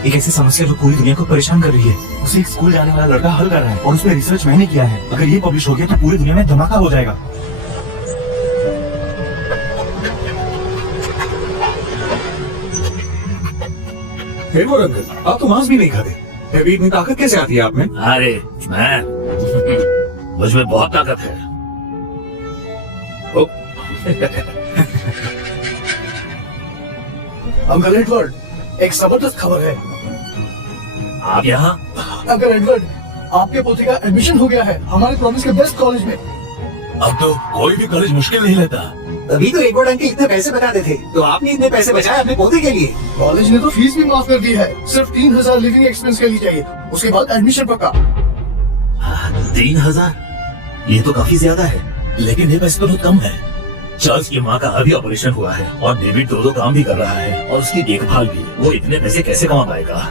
एक ऐसी समस्या जो पूरी दुनिया को परेशान कर रही है, उसे एक स्कूल जाने वाला लड़का हल कर रहा है और उस पर रिसर्च मैंने किया है। अगर ये पब्लिश हो गया तो पूरी दुनिया में धमाका हो जाएगा। हे वो अंकल, आप तो मांस भी नहीं खाते, अभी इतनी ताकत कैसे आती है आप में? अरे मैं मुझ में बहुत ताकत है। अंकल एडवर्ड, एक जबरदस्त खबर है। आप यहाँ? अंकल एडवर्ड, आपके पोते का एडमिशन हो गया है हमारे प्रॉविंस के बेस्ट कॉलेज में। अब तो कोई भी कॉलेज मुश्किल नहीं लेता। तभी तो एडवर्ड अंकल इतने पैसे बचाते थे, तो आपने इतने पैसे बचाए अपने पोते के लिए। कॉलेज ने तो फीस भी माफ कर दी है, सिर्फ 3000 लिविंग एक्सपेंस के लिए चाहिए, उसके बाद एडमिशन पक्का। 3000? ये तो काफी ज्यादा है, लेकिन ये पैसे तो बहुत कम है। चार्ल्स की माँ का अभी ऑपरेशन हुआ है और डेविड दो काम भी कर रहा है और उसकी देखभाल भी। वो इतने पैसे कैसे कमा पाएगा?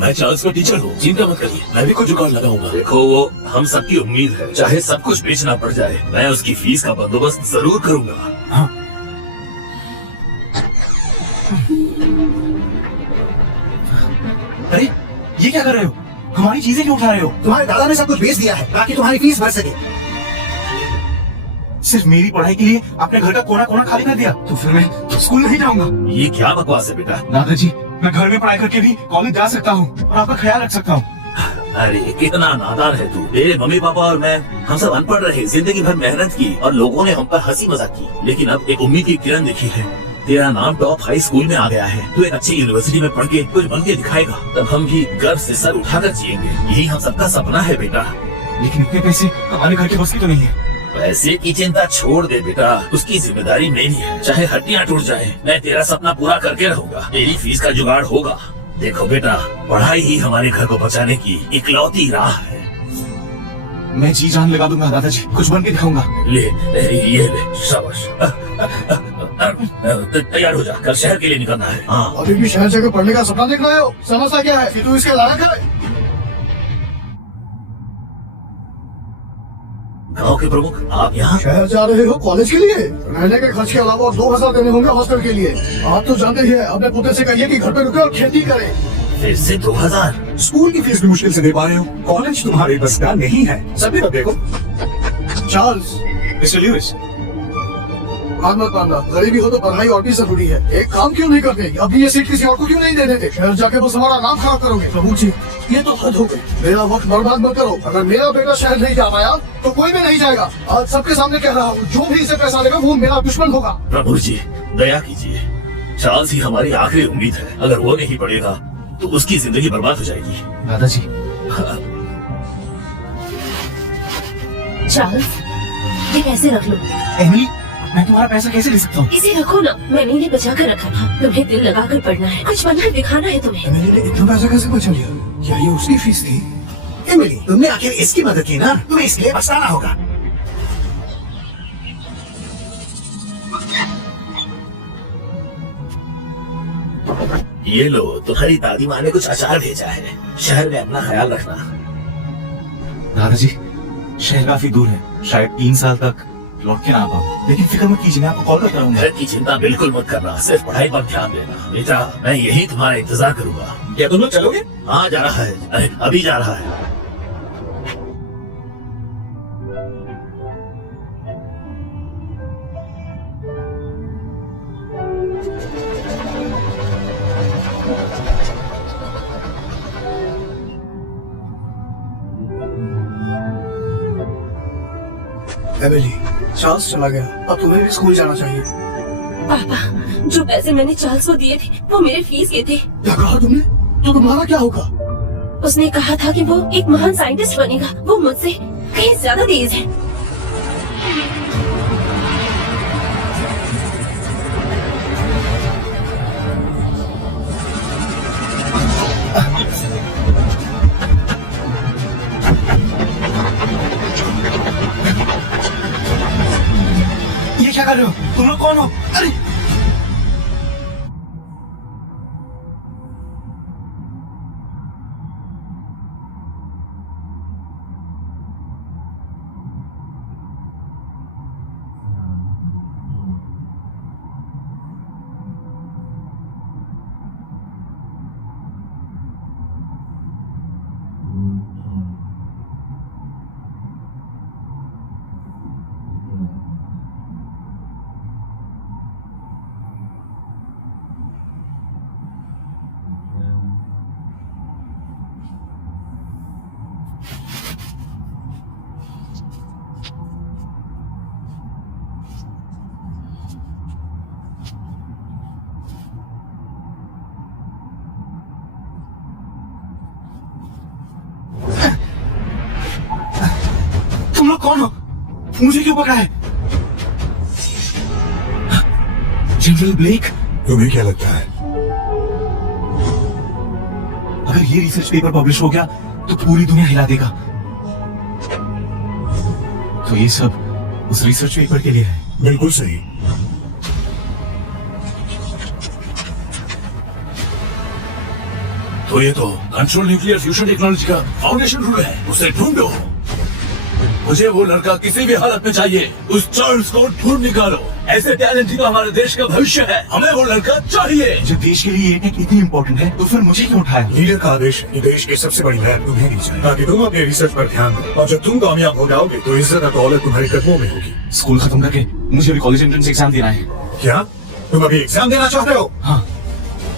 मैं चार्ल्स का टीचर हूँ, चिंता मत करिए, मैं भी कुछ जुगाड़ लगाऊंगा। देखो, वो हम सबकी उम्मीद है, चाहे सब कुछ बेचना पड़ जाए, मैं उसकी फीस का बंदोबस्त जरूर करूंगा। हाँ। अरे ये क्या कर रहे हो? हमारी चीजें क्यों उठा रहे हो? तुम्हारे दादा ने सब कुछ बेच दिया है ताकि तुम्हारी फीस भर सके। सिर्फ मेरी पढ़ाई के लिए आपने घर का कोना कोना खाली कर दिया, तो फिर मैं स्कूल नहीं जाऊंगा। ये क्या बकवास है बेटा? दादाजी, मैं घर में पढ़ाई करके भी कॉलेज जा सकता हूँ और आपका ख्याल रख सकता हूँ। अरे कितना नादान है तू। तेरे मम्मी पापा और मैं, हम सब अनपढ़ रहे, जिंदगी भर मेहनत की और लोगों ने हम पर हंसी मजाक की, लेकिन अब एक उम्मीद की किरण दिखी है। तेरा नाम टॉप हाई स्कूल में आ गया है, तू एक अच्छी यूनिवर्सिटी में पढ़ के कुछ बन के दिखाएगा, तब हम भी गर्व से सर उठाकर जिएंगे। यही हम सबका सपना है बेटा। लेकिन इतने पैसे हमारे घर के बस की तो नहीं है। पैसे की चिंता छोड़ दे बेटा, उसकी जिम्मेदारी मेरी है। चाहे हड्डियां टूट जाए, मैं तेरा सपना पूरा करके रहूंगा। तेरी फीस का जुगाड़ होगा। देखो बेटा, पढ़ाई ही हमारे घर को बचाने की इकलौती राह है। मैं जी जान लगा दूंगा दादाजी, कुछ बन के दिखाऊंगा। ले ये ले, शाबाश। तैयार हो जा, कल शहर के लिए निकलना है। हाँ। अभी भी शहर जाकर पढ़ने का सपना देख रहे हो? समझता क्या है कि तू इसके लायक है? गाँव के प्रमुख, आप यहाँ? शहर जा रहे हो कॉलेज के लिए? रहने के खर्च के अलावा 2000 देने होंगे हॉस्टल के लिए। आप तो जानते ही हैं, अपने पुत्र से कहिए कि घर पे रुके और खेती करे। फिर से 2000? स्कूल की फीस भी मुश्किल से दे पा रहे हो, कॉलेज तुम्हारे बस का नहीं है। सभी को देखो। चार्ल्स, मिस्टर ल्यूइस, हाथ मत मानना, गरीबी हो तो पढ़ाई और भी जरूरी है। एक काम क्यों नहीं करते? अभी ये सीट किसी और को क्यों नहीं दे देते? शहर जाके बस हमारा नाम खराब करोगे। प्रभु जी, ये तो हद हो गई। मेरा वक्त बर्बाद मत करो। अगर मेरा बेटा शहर नहीं जा पाया तो कोई भी नहीं जाएगा। आज सबके सामने कह रहा हूँ, जो भी इसे पैसा देगा वो मेरा दुश्मन होगा। प्रभु जी, दया कीजिए। चार्ल्स ही हमारी आखिरी उम्मीद है। अगर वो नहीं पढ़ेगा तो उसकी जिंदगी बर्बाद हो जाएगी। दादाजी। चार्ल्स, ये कैसे रख लो? एमिली, मैं तुम्हारा पैसा कैसे ले सकता हूँ? इसे रखो ना, मैंने इन्हें बचा कर रखा था। तुम्हें दिल लगा कर पढ़ना है, कुछ बनकर दिखाना है तुम्हें। एमिली ने इतना पैसा कैसे बचा लिया? क्या ये उसकी फीस थी? एमिली, तुमने आखिर इसकी मदद की ना, तुम्हें इसके लिए पछताना होगा। ये लो, तुम्हारी दादी माँ ने कुछ अचार भेजा है। शहर में अपना ख्याल रखना। दादाजी, शहर काफी दूर है, शायद 3 साल तक लौट के ना आ पाऊँ, लेकिन फिक्र मत कीजिए, मैं आपको कॉल करता रहूंगा। घर की चिंता बिल्कुल मत करना, सिर्फ पढ़ाई पर ध्यान देना। बेटा, मैं यही तुम्हारा इंतजार करूंगा। क्या तुम लोग चलोगे? हाँ, जा रहा है। अरे, अभी जा रहा है। एमिली, चार्ल्स चला गया, अब तुम्हें भी स्कूल जाना चाहिए। पापा, जो पैसे मैंने चार्ल्स को दिए थे वो मेरे फीस के थे। क्या कहा तुमने? तो तुम्हारा क्या होगा? उसने कहा था कि वो एक महान साइंटिस्ट बनेगा। वो मुझसे कहीं ज्यादा तेज है। ये क्या कर रहे हो? तुम लोग कौन हो? अरे कौन हो? मुझे क्यों पकड़ा है? General Blake. तुम्हें क्या लगता है? अगर ये रिसर्च पेपर पब्लिश हो गया तो पूरी दुनिया हिला देगा। तो ये सब उस रिसर्च पेपर के लिए है। बिल्कुल सही। तो ये तो कंट्रोल न्यूक्लियर फ्यूजन टेक्नोलॉजी का फाउंडेशन रूल है। उसे ढूंढो। मुझे वो लड़का किसी भी हालत में चाहिए। उस चार्ल्स को ढूंढ निकालो। ऐसे टैलेंट ही तो हमारे देश का भविष्य है। हमें वो लड़का चाहिए। जब देश के लिए ये टेक इतनी इंपॉर्टेंट है तो फिर मुझे क्यों उठाया? लीडर का आदेश है कि देश की सबसे बड़ी लैब तुम्हें दी जाए ताकि तुम अपने रिसर्च पर ध्यान दो, और जब तुम कामयाब हो जाओगे तो इज्जत और दौलत तुम्हारे कदमों में होगी। स्कूल खत्म करके मुझे भी कॉलेज एंट्रेंस एग्जाम देना है। क्या तुम अभी एग्जाम देना चाहते हो? हाँ,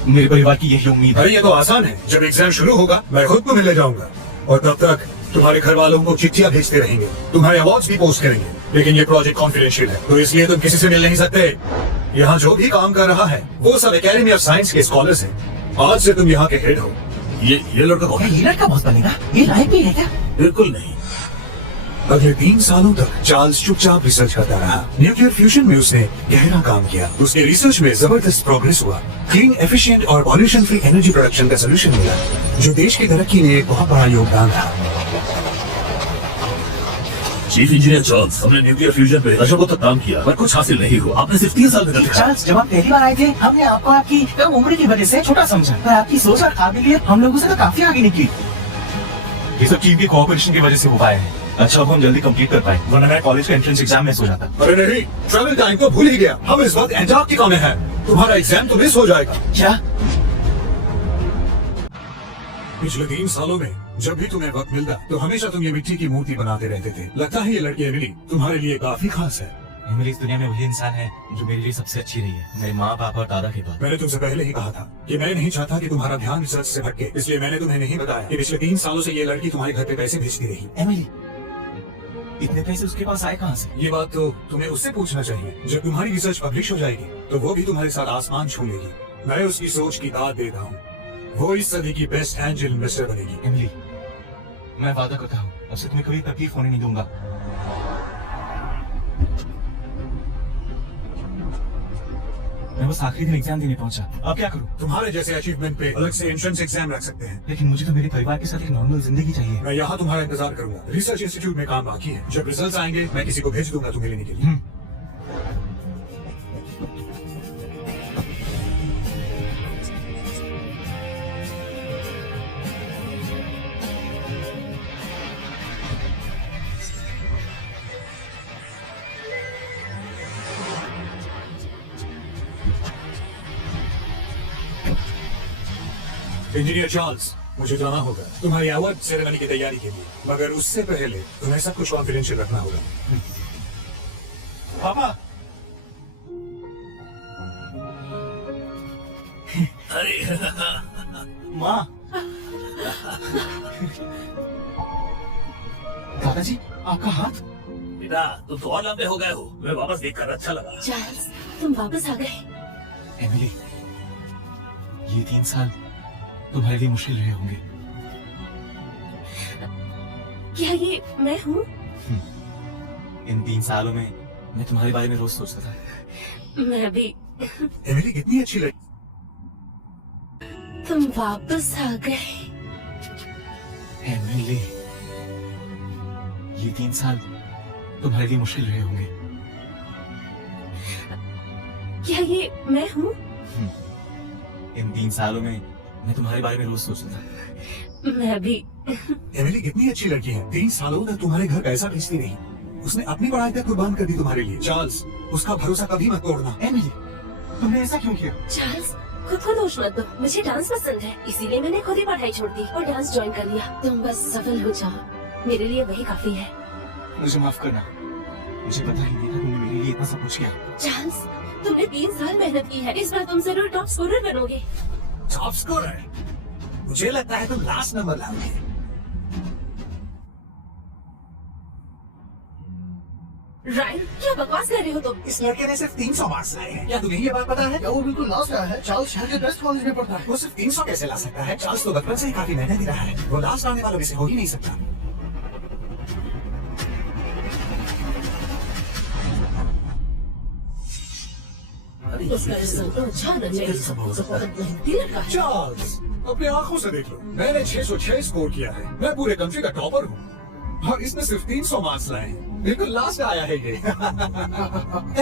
मेरे परिवार की यही उम्मीद है। अरे ये तो आसान है। जब एग्जाम शुरू होगा मैं खुद तुम्हें ले जाऊंगा, और तब तक तुम्हारे घर वालों को चिट्ठियां भेजते रहेंगे, तुम्हारे अवार्ड्स भी पोस्ट करेंगे। लेकिन ये प्रोजेक्ट कॉन्फिडेंशियल है, तो इसलिए तुम किसी से मिल नहीं सकते। यहाँ जो भी काम कर रहा है वो सब एकेडमी ऑफ साइंस के स्कॉलर्स हैं। आज से तुम यहाँ के हेड हो। ये लड़का कौन है? ये लड़का बॉस बनेगा? ये लायक भी है क्या? बिल्कुल नहीं। अगले 3 सालों तक चार्ल्स चुपचाप रिसर्च करता रहा। न्यूक्लियर फ्यूजन में उसने गहरा काम किया। उसके रिसर्च में जबरदस्त प्रोग्रेस हुआ। क्लीन, एफिशिएंट और पॉल्यूशन फ्री एनर्जी प्रोडक्शन का सोल्यूशन मिला, जो देश की तरक्की में एक बहुत बड़ा योगदान था। चीफ इंजीनियर चार्ल्स, हमने न्यूक्लियर फ्यूजन पे दशकों तक काम किया पर कुछ हासिल नहीं हुआ। आपने सिर्फ 3 साल में कर दिखाया। चार्ल्स, जब आप पहली बार आए थे हमने आपको आपकी कम उम्र की वजह से छोटा समझा, पर आपकी सोच और काबिलियत हम लोगों से तो काफी आगे निकली। ये सब टीम की कोऑपरेशन की वजह से हो पाया है। अच्छा अब हम जल्दी कंप्लीट कर पाए, वरना मैं कॉलेज का एंट्रेंस एग्जाम मिस हो जाता। अरे नहीं, ट्रैवल टाइम तो भूल ही गया। हम इस वक्त एंटार्क्टिका में हैं। तुम्हारा एग्जाम तो मिस हो जाएगा। क्या? पिछले 3 सालों में जब भी तुम्हें वक्त मिलता तो हमेशा तुम ये मिट्टी की मूर्ति बनाते रहते थे। लगता है ये लड़की एमिली तुम्हारे लिए काफी खास है। मेरी इस दुनिया में वही इंसान है जो मेरे लिए सबसे अच्छी रही है, मेरे माँ पापा और दादा के बाद। मैंने तुमसे पहले ही कहा था कि मैं नहीं चाहता कि तुम्हारा ध्यान रिसर्च से भटके, इसलिए मैंने तुम्हें नहीं बताया कि पिछले 3 सालों से ये लड़की तुम्हारे घर पे पैसे भेजती रही। एमिली, इतने पैसे उसके पास आए कहाँ से? ये बात तो तुम्हें उससे पूछना चाहिए। जब तुम्हारी रिसर्च पब्लिश हो जाएगी तो वो भी तुम्हारे साथ आसमान छू लेगी। मैं उसकी सोच की दाद देता हूँ। वो इस सदी की बेस्ट एंजल इन्वेस्टर बनेगी। एमिली, मैं वादा करता हूँ अब से तुम्हें कभी तकलीफ होने नहीं दूंगा। मैं बस आखिरी दिन एग्जाम देने पहुंचा, अब क्या करूं? तुम्हारे जैसे अचीवमेंट पे अलग से एंट्रेंस एग्जाम रख सकते हैं। लेकिन मुझे तो मेरे परिवार के साथ एक नॉर्मल जिंदगी चाहिए। मैं यहाँ तुम्हारा इंतजार करूंगा। रिसर्च इंस्टीट्यूट में काम बाकी है। जब रिजल्ट्स आएंगे मैं किसी को भेज दूंगा तुम्हें लेने के लिए। इंजीनियर चार्ल्स, मुझे जाना होगा तुम्हारी अवार्ड सेरेमनी की तैयारी के लिए, मगर उससे पहले तुम्हें सब कुछ कॉन्फिडेंशियल रखना होगा। पापा, अरे माँ, दादाजी, आपका हाथ? बेटा, तुम तो और लंबे हो गए हो। मैं वापस देखकर अच्छा लगा। चार्ल्स, तुम वापस आ गए। एमिली, ये 3 साल तुम्हारे लिए मुश्किल रहे होंगे। क्या ये मैं हूँ? इन 3 सालों में मैं तुम्हारे बारे में रोज सोचता था। मैं भी। एमिली कितनी अच्छी लगी। तुम वापस आ गए। एमिली, ये 3 साल तुम्हारे लिए मुश्किल रहे होंगे। क्या ये मैं हूँ? इन 3 सालों में मैं तुम्हारे बारे में रोज सोचता था। मैं भी। एमिली कितनी अच्छी लड़की है। 3 सालों तक तुम्हारे घर पैसा भेजती रही। उसने अपनी पढ़ाई तक कुर्बान कर दी तुम्हारे लिए। चार्ल्स, उसका भरोसा कभी मत तोड़ना। एमिली, तुमने ऐसा क्यों किया? चार्ल्स, खुद को दोष मत दो। मुझे डांस पसंद है, इसीलिए मैंने खुद ही पढ़ाई छोड़ दी और डांस ज्वाइन कर लिया। तुम बस सफल हो जाओ, मेरे लिए वही काफी है। मुझे माफ करना, मुझे पता ही नहीं था तुमने मेरे लिए इतना सब कुछ किया। चार्ल्स, तुमने 3 साल मेहनत की है, इस बार तुम जरूर टॉप स्कोरर बनोगे। Top scorer? मुझे लगता है तुम लास्ट नंबर लाओगे। रायन, क्या बकवास कर रहे हो तुम? इस लड़के ने सिर्फ 300 मार्क्स लाए हैं। क्या तुम्हें ये बात पता है? क्या वो बिल्कुल लास्ट आया है? चार्ल्स शहर के बेस्ट कॉलेज में पढ़ता है। वो सिर्फ 300 कैसे ला सकता है? चार्ल्स तो बचपन से ही काफी मेहनती रहा है। वो लास्ट आने वालों में से हो ही नहीं सकता। उसका रिजल्ट तो अच्छा होना चाहिए। बहुत मेहनती लड़का है। चार्ल्स, अपने आंखों से देख लो, मैंने 606 स्कोर किया है। मैं पूरे कंट्री का टॉपर हूँ और इसने सिर्फ 300 मार्क्स लाए हैं। बिल्कुल लास्ट आया है ये।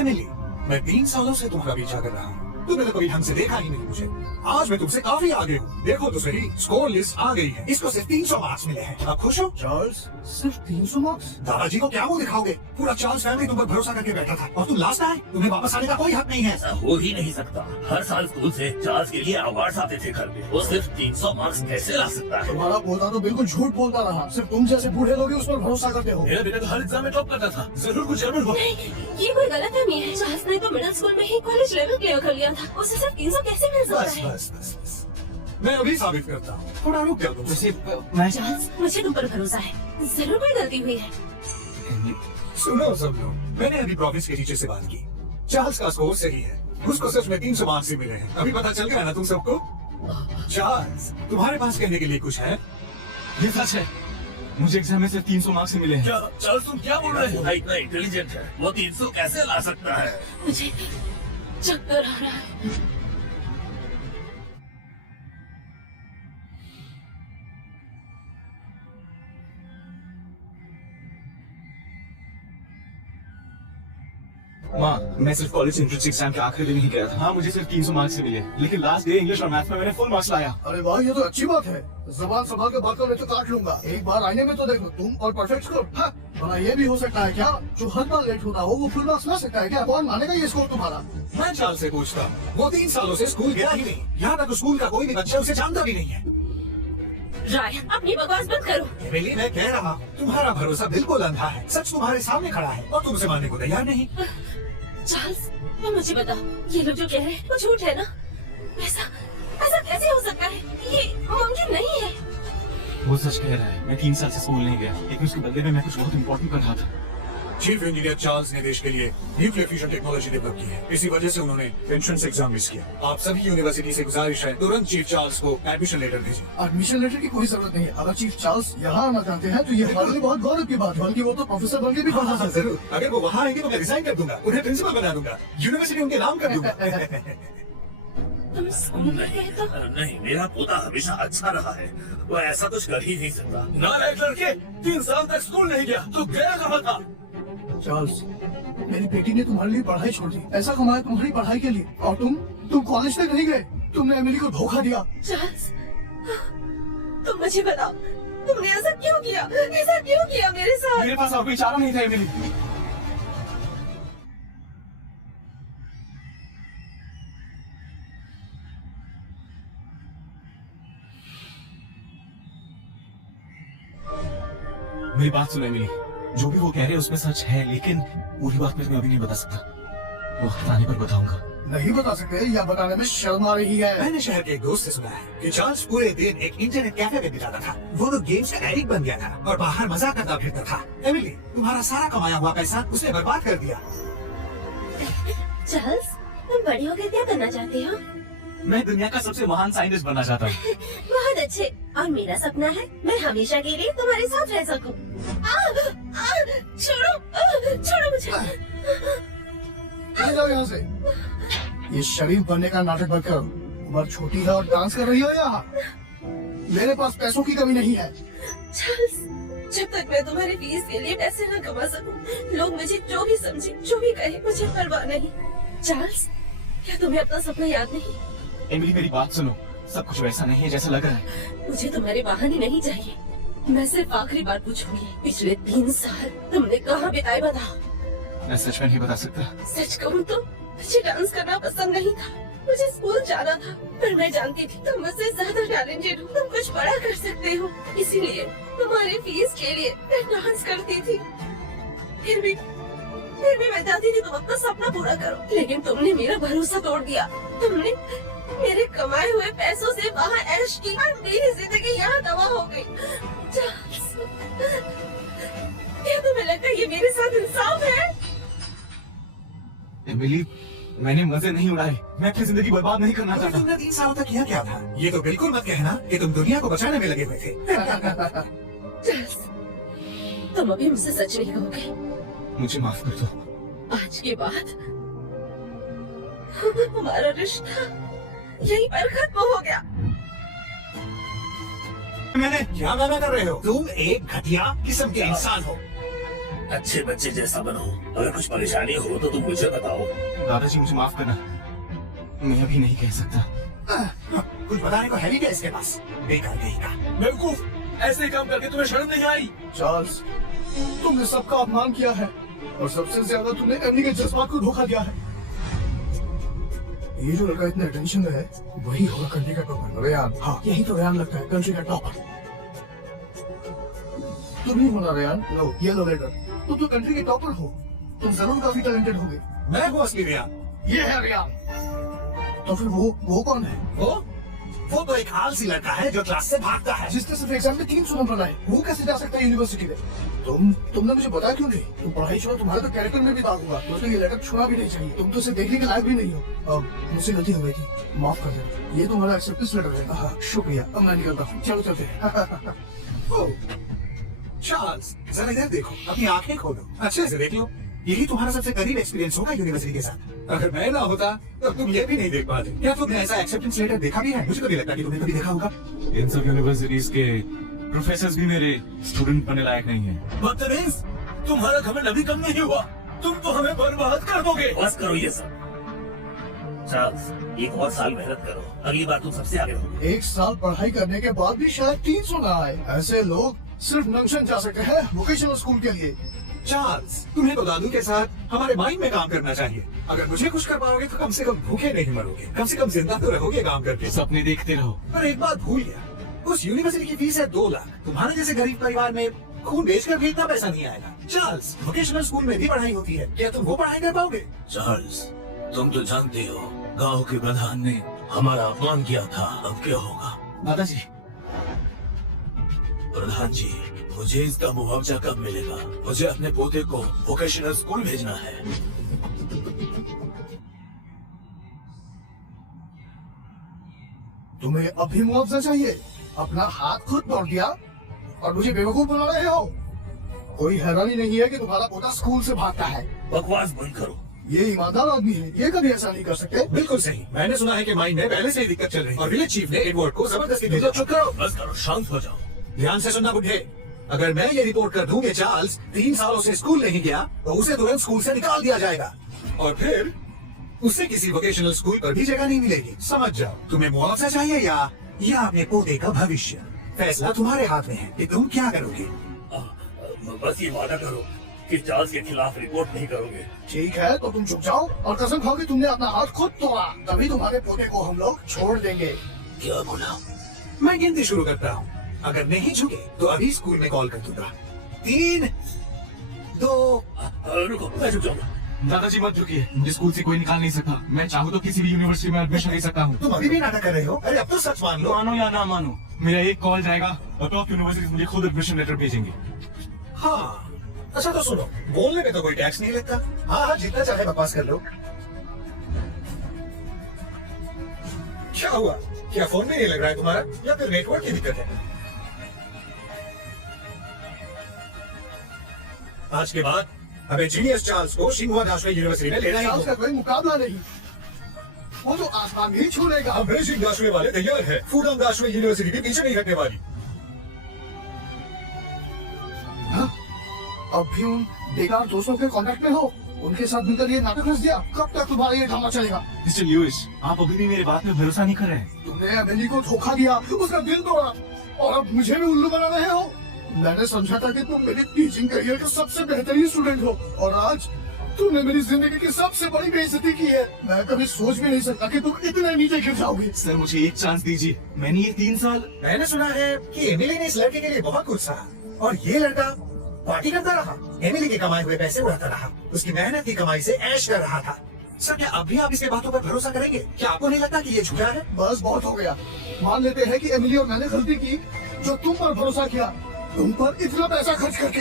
एमिली, मैं 3 सालों से तुम्हारा पीछा कर रहा हूँ। तुमने तो कभी ढंग से देखा ही नहीं मुझे। आज मैं तुमसे काफी आगे हूँ। देखो तो सही, स्कोर लिस्ट आ गई है। इसको सिर्फ 300 मार्क्स मिले हैं। अब खुश हो? चार्ल्स, सिर्फ 300 मार्क्स? दादाजी को क्या मुंह दिखाओगे? पूरा चार्ल्स फैमिली तुम पर भरोसा करके बैठा था और तुम लास्ट आए। तुम्हें वापस आने का कोई हक नहीं है। ऐसा हो ही नहीं सकता। हर साल स्कूल से चार्ल्स के लिए अवार्ड आते थे घर पे। वो सिर्फ 300 मार्क्स कैसे ला सकता है? तुम्हारा पोता तो बिल्कुल झूठ बोलता रहा। सिर्फ तुम जैसे बूढ़े लोग ही उस पर भरोसा करते हो। मेरा बेटा तो हर एग्जाम में टॉप करता था। जरूर कुछ गड़बड़ हुआ। नहीं, ये कोई गलतफहमी है। चार्ल्स ने तो मिडिल स्कूल में ही कॉलेज लेवल क्लियर कर लिया था। उसे सिर्फ 300 कैसे मिल सकता बस है? बस बस बस, मैं अभी साबित करता हूँ। थोड़ा रुक जाओ तुम। वैसे मैं चार्ल्स, मुझे तुम पर भरोसा है। जरूर कोई गलती हुई है। सुनो सब लोग, मैंने अभी प्रोविंस के टीचर से बात की। चार्ल्स का स्कोर सही है। उसको सच में 300 मार्क्स ही मिले हैं। अभी पता चल गया ना तुम सबको? चार्ल्स, तुम्हारे पास कहने के लिए कुछ है? ये सच है, मुझे एग्जाम में सिर्फ 300 मार्क्स ही मिले हैं। चार्ल्स तुम क्या बोल रहे हो? इतना इंटेलिजेंट है, वो 300 कैसे ला सकता है? मुझे चक्कर आ रहा है। माँ, मैं सिर्फ कॉलेज एंट्रेंस एग्जाम के आखिरी दिन ही गया था। हाँ, मुझे सिर्फ 300 मार्क्स ही मिले, लेकिन लास्ट डे इंग्लिश और मैथ में मैंने फुल मार्क्स लाया। अरे वाह, ये तो अच्छी बात है। जबान संभाल के बात करो, नहीं तो काट लूंगा। एक बार आईने में तो देख लो तुम और परफेक्ट स्कोर। हाँ, वरना ये भी हो सकता है क्या, जो हर बार लेट होता हो वो फुल मार्क्स ला सकता है क्या? कौन मानेगा ये स्कोर तुम्हारा? मैं चार्ल्स से पूछता हूँ। वो 3 सालों से स्कूल गया ही नहीं। यहाँ तक स्कूल का कोई भी बच्चा उसे जानता भी नहीं है। रायन, अपनी बकवास बंद करो। एमिली, मैं कह रहा हूँ, तुम्हारा भरोसा बिल्कुल अंधा है। सच तुम्हारे सामने खड़ा है और तुम उसे मानने को तैयार नहीं। चार्ल्स, तुम मुझे बताओ, ये लोग जो कह रहे हैं वो झूठ है ना? ऐसा ऐसा कैसे हो सकता है? ये मुमकिन नहीं है। वो सच कह रहा है। मैं 3 साल से स्कूल नहीं गया, लेकिन उसके बदले में मैं कुछ बहुत इम्पोर्टेंट कर रहा था। चीफ इंजीनियर चार्ल्स ने देश के लिए न्यूक्लियर फ्यूजन टेक्नोलॉजी डेवलप की है। इसी वजह से उन्होंने एंट्रेंस एग्जाम मिस किया। आप सभी यूनिवर्सिटी से गुजारिश है, तुरंत चीफ चार्ल्स को एडमिशन लेटर भेजें। एडमिशन लेटर की कोई जरूरत नहीं है। अगर चीफ चार्ल्स यहाँ आना चाहते हैं तो ये हमारे लिए बहुत गौरव की बात है। बल्कि वो तो प्रोफेसर बन के भी पढ़ा सकते हैं। जरूर, अगर वो वहाँ आएंगे तो मैं रिजाइन कर दूंगा, उन्हें प्रिंसिपल बना दूंगा, यूनिवर्सिटी उनके नाम कर दूंगा। तुम स्कूल में गए तो? नहीं, मेरा पोता हमेशा अच्छा रहा है। वो ऐसा कुछ कर ही नहीं सकता। नालायक लड़के, 3 साल तक स्कूल नहीं गया, तो गया कहाँ था? चार्ल्स, मेरी बेटी ने तुम्हारे लिए पढ़ाई छोड़ दी, पैसा कमाया तुम्हारी पढ़ाई के लिए, और तुम कॉलेज तक नहीं गए। तुमने एमिली को धोखा दिया। चार्ल्स, तुम मुझे बताओ, तुमने ऐसा क्यों किया? ऐसा क्यों किया मेरे साथ? मेरे पास और कोई चारा नहीं था एमिली। मेरी बात सुनो एमिली, जो भी वो कह रहे हैं उसमें सच है, लेकिन पूरी बात मैं तुम्हें अभी नहीं बता सकता। वक्त आने पर बताऊंगा। नहीं बता सकते या बताने में शर्म आ रही है? मैंने शहर के एक दोस्त से सुना है कि चार्ल्स पूरे दिन एक इंटरनेट कैफे में बिताता था। वो लोग गेम्स का एडिक्ट बन गया था और बाहर मजाक करता फिरता था। एमिली, तुम्हारा सारा कमाया हुआ पैसा उसने बर्बाद कर दिया। चार्ल्स, तुम बड़े होकर क्या करना चाहते हो? मैं दुनिया का सबसे महान साइंटिस्ट बनना चाहता हूँ। बहुत अच्छे। और मेरा सपना है मैं हमेशा के लिए तुम्हारे साथ रह सकूं। छोड़ो मुझे। चले जाओ यहाँ से। ये शरीफ बनने का नाटक बंद करो। उम्र छोटी है और डांस कर रही हो यहाँ। मेरे पास पैसों की कमी नहीं है। चार्ल्स, जब तक मैं तुम्हारी फीस के लिए पैसे न कमा सकूं, लोग मुझे जो भी समझे, जो भी कहे, मुझे परवाह नहीं। चार्ल्स, क्या तुम्हें अपना सपना याद नहीं? एमिली, मेरी बात सुनो, सब कुछ वैसा नहीं है जैसा लग रहा है। मुझे तुम्हारे बहाने नहीं चाहिए। मैं सिर्फ आखिरी बार पूछूंगी, पिछले 3 साल तुमने कहाँ बिताए? बताओ। मैं सच में नहीं बता सकता। सच कहूँ तो मुझे डांस करना पसंद नहीं था। मुझे स्कूल जाना था, पर मैं जानती थी तुम मुझसे ज्यादा टैलेंटेड हो, तुम कुछ बड़ा कर सकते हो। इसीलिए तुम्हारी फीस के लिए मैं डांस करती थी। फिर भी मैं चाहती थी तुम अपना सपना पूरा करो, लेकिन तुमने मेरा भरोसा तोड़ दिया। तुमने मेरे कमाए हुए पैसों से वहाँ ऐश की और मेरी जिंदगी यहाँ तबाह हो गई। चार्ल्स, क्या तुम्हें लगता है ये मेरे साथ इंसाफ है? एमिली, मैंने मजे नहीं उड़ाए। मैं अपनी जिंदगी बर्बाद नहीं करना चाहता। तुमने 3 सालों तक किया क्या था? ये तो बिल्कुल मत कहना कि तुम दुनिया को बचाने में लगे हुए थे। चार्ल्स, तुम अभी मुझसे सच नहीं कहोगे? मुझे माफ कर दो। आज के बाद हमारा रिश्ता यहीं पर खत्म हो गया। मैंने क्या गाना कर रहे हो? तुम एक घटिया किस्म के इंसान हो। अच्छे बच्चे जैसा बनो। अगर कुछ परेशानी हो तो तुम मुझे बताओ। दादाजी मुझे माफ करना, मैं अभी नहीं कह सकता। कुछ बताने को है भी क्या इसके पास? बेकार कहीं का। बेवकूफ, ऐसे काम करके तुम्हें शर्म नहीं आई? चार्ल्स, तुमने सबका अपमान किया है और सबसे ज्यादा तुमने एमिली के जज्बात को धोखा दिया है। ये जो लड़का इतने टेंशन में है, वही होगा कंट्री का टॉपर। रेयान, हाँ यही तो रेयान लगता है, कंट्री का टॉपर। तुम ही होना रेयान। लो ये लो लेटर। तुम तो कंट्री के टॉपर हो, तुम जरूर काफी टैलेंटेड होगे। मैं हूँ असली रियान। ये है रेयान। तो फिर वो कौन है? वो तो एक आलसी लड़का है जो क्लास से भागता है। जिसने सिर्फ एग्जाम में 300 नंबर लाए, वो कैसे जा सकता है यूनिवर्सिटी में? तुमने मुझे बताया क्यों नहीं? तुम पढ़ाई छोड़ो, तुम्हारे तो कैरेक्टर में भी दाग होगा। मुझे ये लेटर छुड़ा भी नहीं चाहिए। तुम तो इसे देखने के लायक भी नहीं हो। अब मुझसे गलती हो गई थी, माफ कर देना। ये तुम्हारा एक्सेप्टेंस लेटर है। हाँ, शुक्रिया। अब मैं निकलता हूँ। चलो चलते हैं। चार्ल्स, जरा इधर देखो, अपनी आंखें खोलो, अच्छे से देख लो। यही तुम्हारा सबसे करीब एक्सपीरियंस होगा यूनिवर्सिटी के साथ। अगर मैं ना होता तो तुम ये भी नहीं देख पाते। क्या तुमने ऐसा एक्सेप्टेंस लेटर देखा भी है? मुझे तो नहीं लगता कि तुमने कभी देखा होगा। इन सब यूनिवर्सिटीज के प्रोफेसर्स भी मेरे स्टूडेंट बनने लायक नहीं है। बदतमीज, तुम्हारा घमंड अभी कम नहीं हुआ। तुम तो हमें बर्बाद कर दोगे। बस करो ये सब। चार्ल्स, एक और साल मेहनत करो, अगली बार तुम सबसे आगे हो। 1 साल पढ़ाई करने के बाद भी शायद 300 ना आए। ऐसे लोग सिर्फ नंशन जा सकते हैं वोकेशनल स्कूल के लिए। चार्ल्स, तुम्हें तो दादू के साथ हमारे माइंड में काम करना चाहिए। अगर मुझे खुश कर पाओगे तो कम से कम भूखे नहीं मरोगे, कम से कम जिंदा तो रहोगे काम करके। सपने देखते रहो। पर एक बात भूल गया, उस यूनिवर्सिटी की फीस है 2 लाख। तुम्हारे जैसे गरीब परिवार में खून बेचकर भी इतना पैसा नहीं आएगा। चार्ल्स, वोकेशनल स्कूल में भी पढ़ाई होती है, क्या तुम वो पढ़ाई कर पाओगे? चार्ल्स, तुम तो जानते हो गांव के प्रधान ने हमारा अपमान किया था। अब क्या होगा? दादाजी, प्रधान जी, मुझे इसका मुआवजा कब मिलेगा? मुझे अपने पोते को वोकेशनल स्कूल भेजना है। तुम्हें अभी मुआवजा चाहिए? अपना हाथ खुद तोड़ दिया और मुझे बेवकूफ बना रहे हो। कोई हैरानी नहीं है कि तुम्हारा पोता स्कूल से भागता है। बकवास बंद करो। ये ईमानदार आदमी है, ये कभी ऐसा नहीं कर सकते। बिल्कुल सही। मैंने सुना है कि माइंड में पहले से ही दिक्कत चल रही है और विलेज चीफ ने एडवर्ड को जबरदस्ती भेजा। चुप करो, बस करो, शांत हो जाओ। ध्यान से सुनना बुढ़े, अगर मैं ये रिपोर्ट कर दूं कि चार्ल्स 3 सालों से स्कूल नहीं गया तो उसे तुरंत स्कूल से निकाल दिया जाएगा और फिर उसे किसी वोकेशनल स्कूल पर भी जगह नहीं मिलेगी। समझ जाओ, तुम्हें मुआवजा चाहिए या अपने पोते का भविष्य। फैसला तुम्हारे हाथ में है कि तुम क्या करोगे। बस ये वादा करो कि चार्ल्स के खिलाफ रिपोर्ट नहीं करोगे। ठीक है, तो तुम चुप जाओ और कसम खाओ कि तुमने अपना हाथ खुद तोड़ा, तभी तुम्हारे पोते को हम लोग छोड़ देंगे। क्या बोला? मैं गिनती शुरू करता हूँ, अगर नहीं झुके तो अभी स्कूल में कॉल कर दूंगा। 3, 2, रुको, मैं झुक जाऊंगा। दादाजी मत झुकिए, मुझे स्कूल से कोई निकाल नहीं सकता। मैं चाहूँ तो किसी भी यूनिवर्सिटी में एडमिशन ले सकता हूँ। तुम अभी भी नाटक कर रहे हो? अरे अब तो सच मान लो। मानो या ना मानो, मेरा एक कॉल जाएगा और टॉप यूनिवर्सिटी मुझे खुद एडमिशन लेटर भेजेंगे। हाँ, अच्छा तो सुनो, बोलने में तो कोई टैक्स नहीं लगता। हाँ, जितना चाहे बकवास कर लो। क्या हुआ? क्या फोन में नहीं लग रहा है तुम्हारा या फिर नेटवर्क की दिक्कत है? आज के बाद हमें जीनियस चार्ल्स को शिंगुआ दाशवे यूनिवर्सिटी में लेना ही चार्ल्स का होगा। कोई मुकाबला नहीं, वो तो आसमान ही छू लेगा। अमेजिंग दाशवे वाले तैयार है। फूडम दाशवे यूनिवर्सिटी भी पीछे नहीं हटने वाली। हाँ? अब भी उन बेकार दोस्तों के कांटेक्ट में हो, उनके साथ मिलकर ये नाटक रच दिया। कब तक तुम्हारा ये ड्रामा चलेगा? मिस्टर ल्यूइस, आप अभी भी मेरे बात में भरोसा नहीं कर रहे हैं। तुमने एमिली को धोखा दिया, उसका दिल तोड़ा और अब मुझे भी उल्लू बना रहे हो। मैंने समझा था कि तुम मेरे टीचिंग करियर के सबसे बेहतरीन स्टूडेंट हो और आज तुमने मेरी जिंदगी की सबसे बड़ी बेइज्जती की है। मैं कभी सोच भी नहीं सकता कि तुम इतने नीचे गिर जाओगे। सर, मुझे एक चांस दीजिए। मैंने ये 3 साल मैंने सुना है कि एमिली ने इस लड़के के लिए बहुत कुछ सहा और ये लड़का पार्टी करता रहा, एमिली के कमाए हुए पैसे उड़ाता रहा, उसकी मेहनत की कमाई से ऐश कर रहा था। सर, क्या अब भी आप इसके बातों पर भरोसा करेंगे? क्या आपको नहीं लगता कि ये झूठा है? बस बहुत हो गया। मान लेते हैं कि एमिली और मैंने गलती की जो तुम पर भरोसा किया, तुम पर इतना पैसा खर्च करके।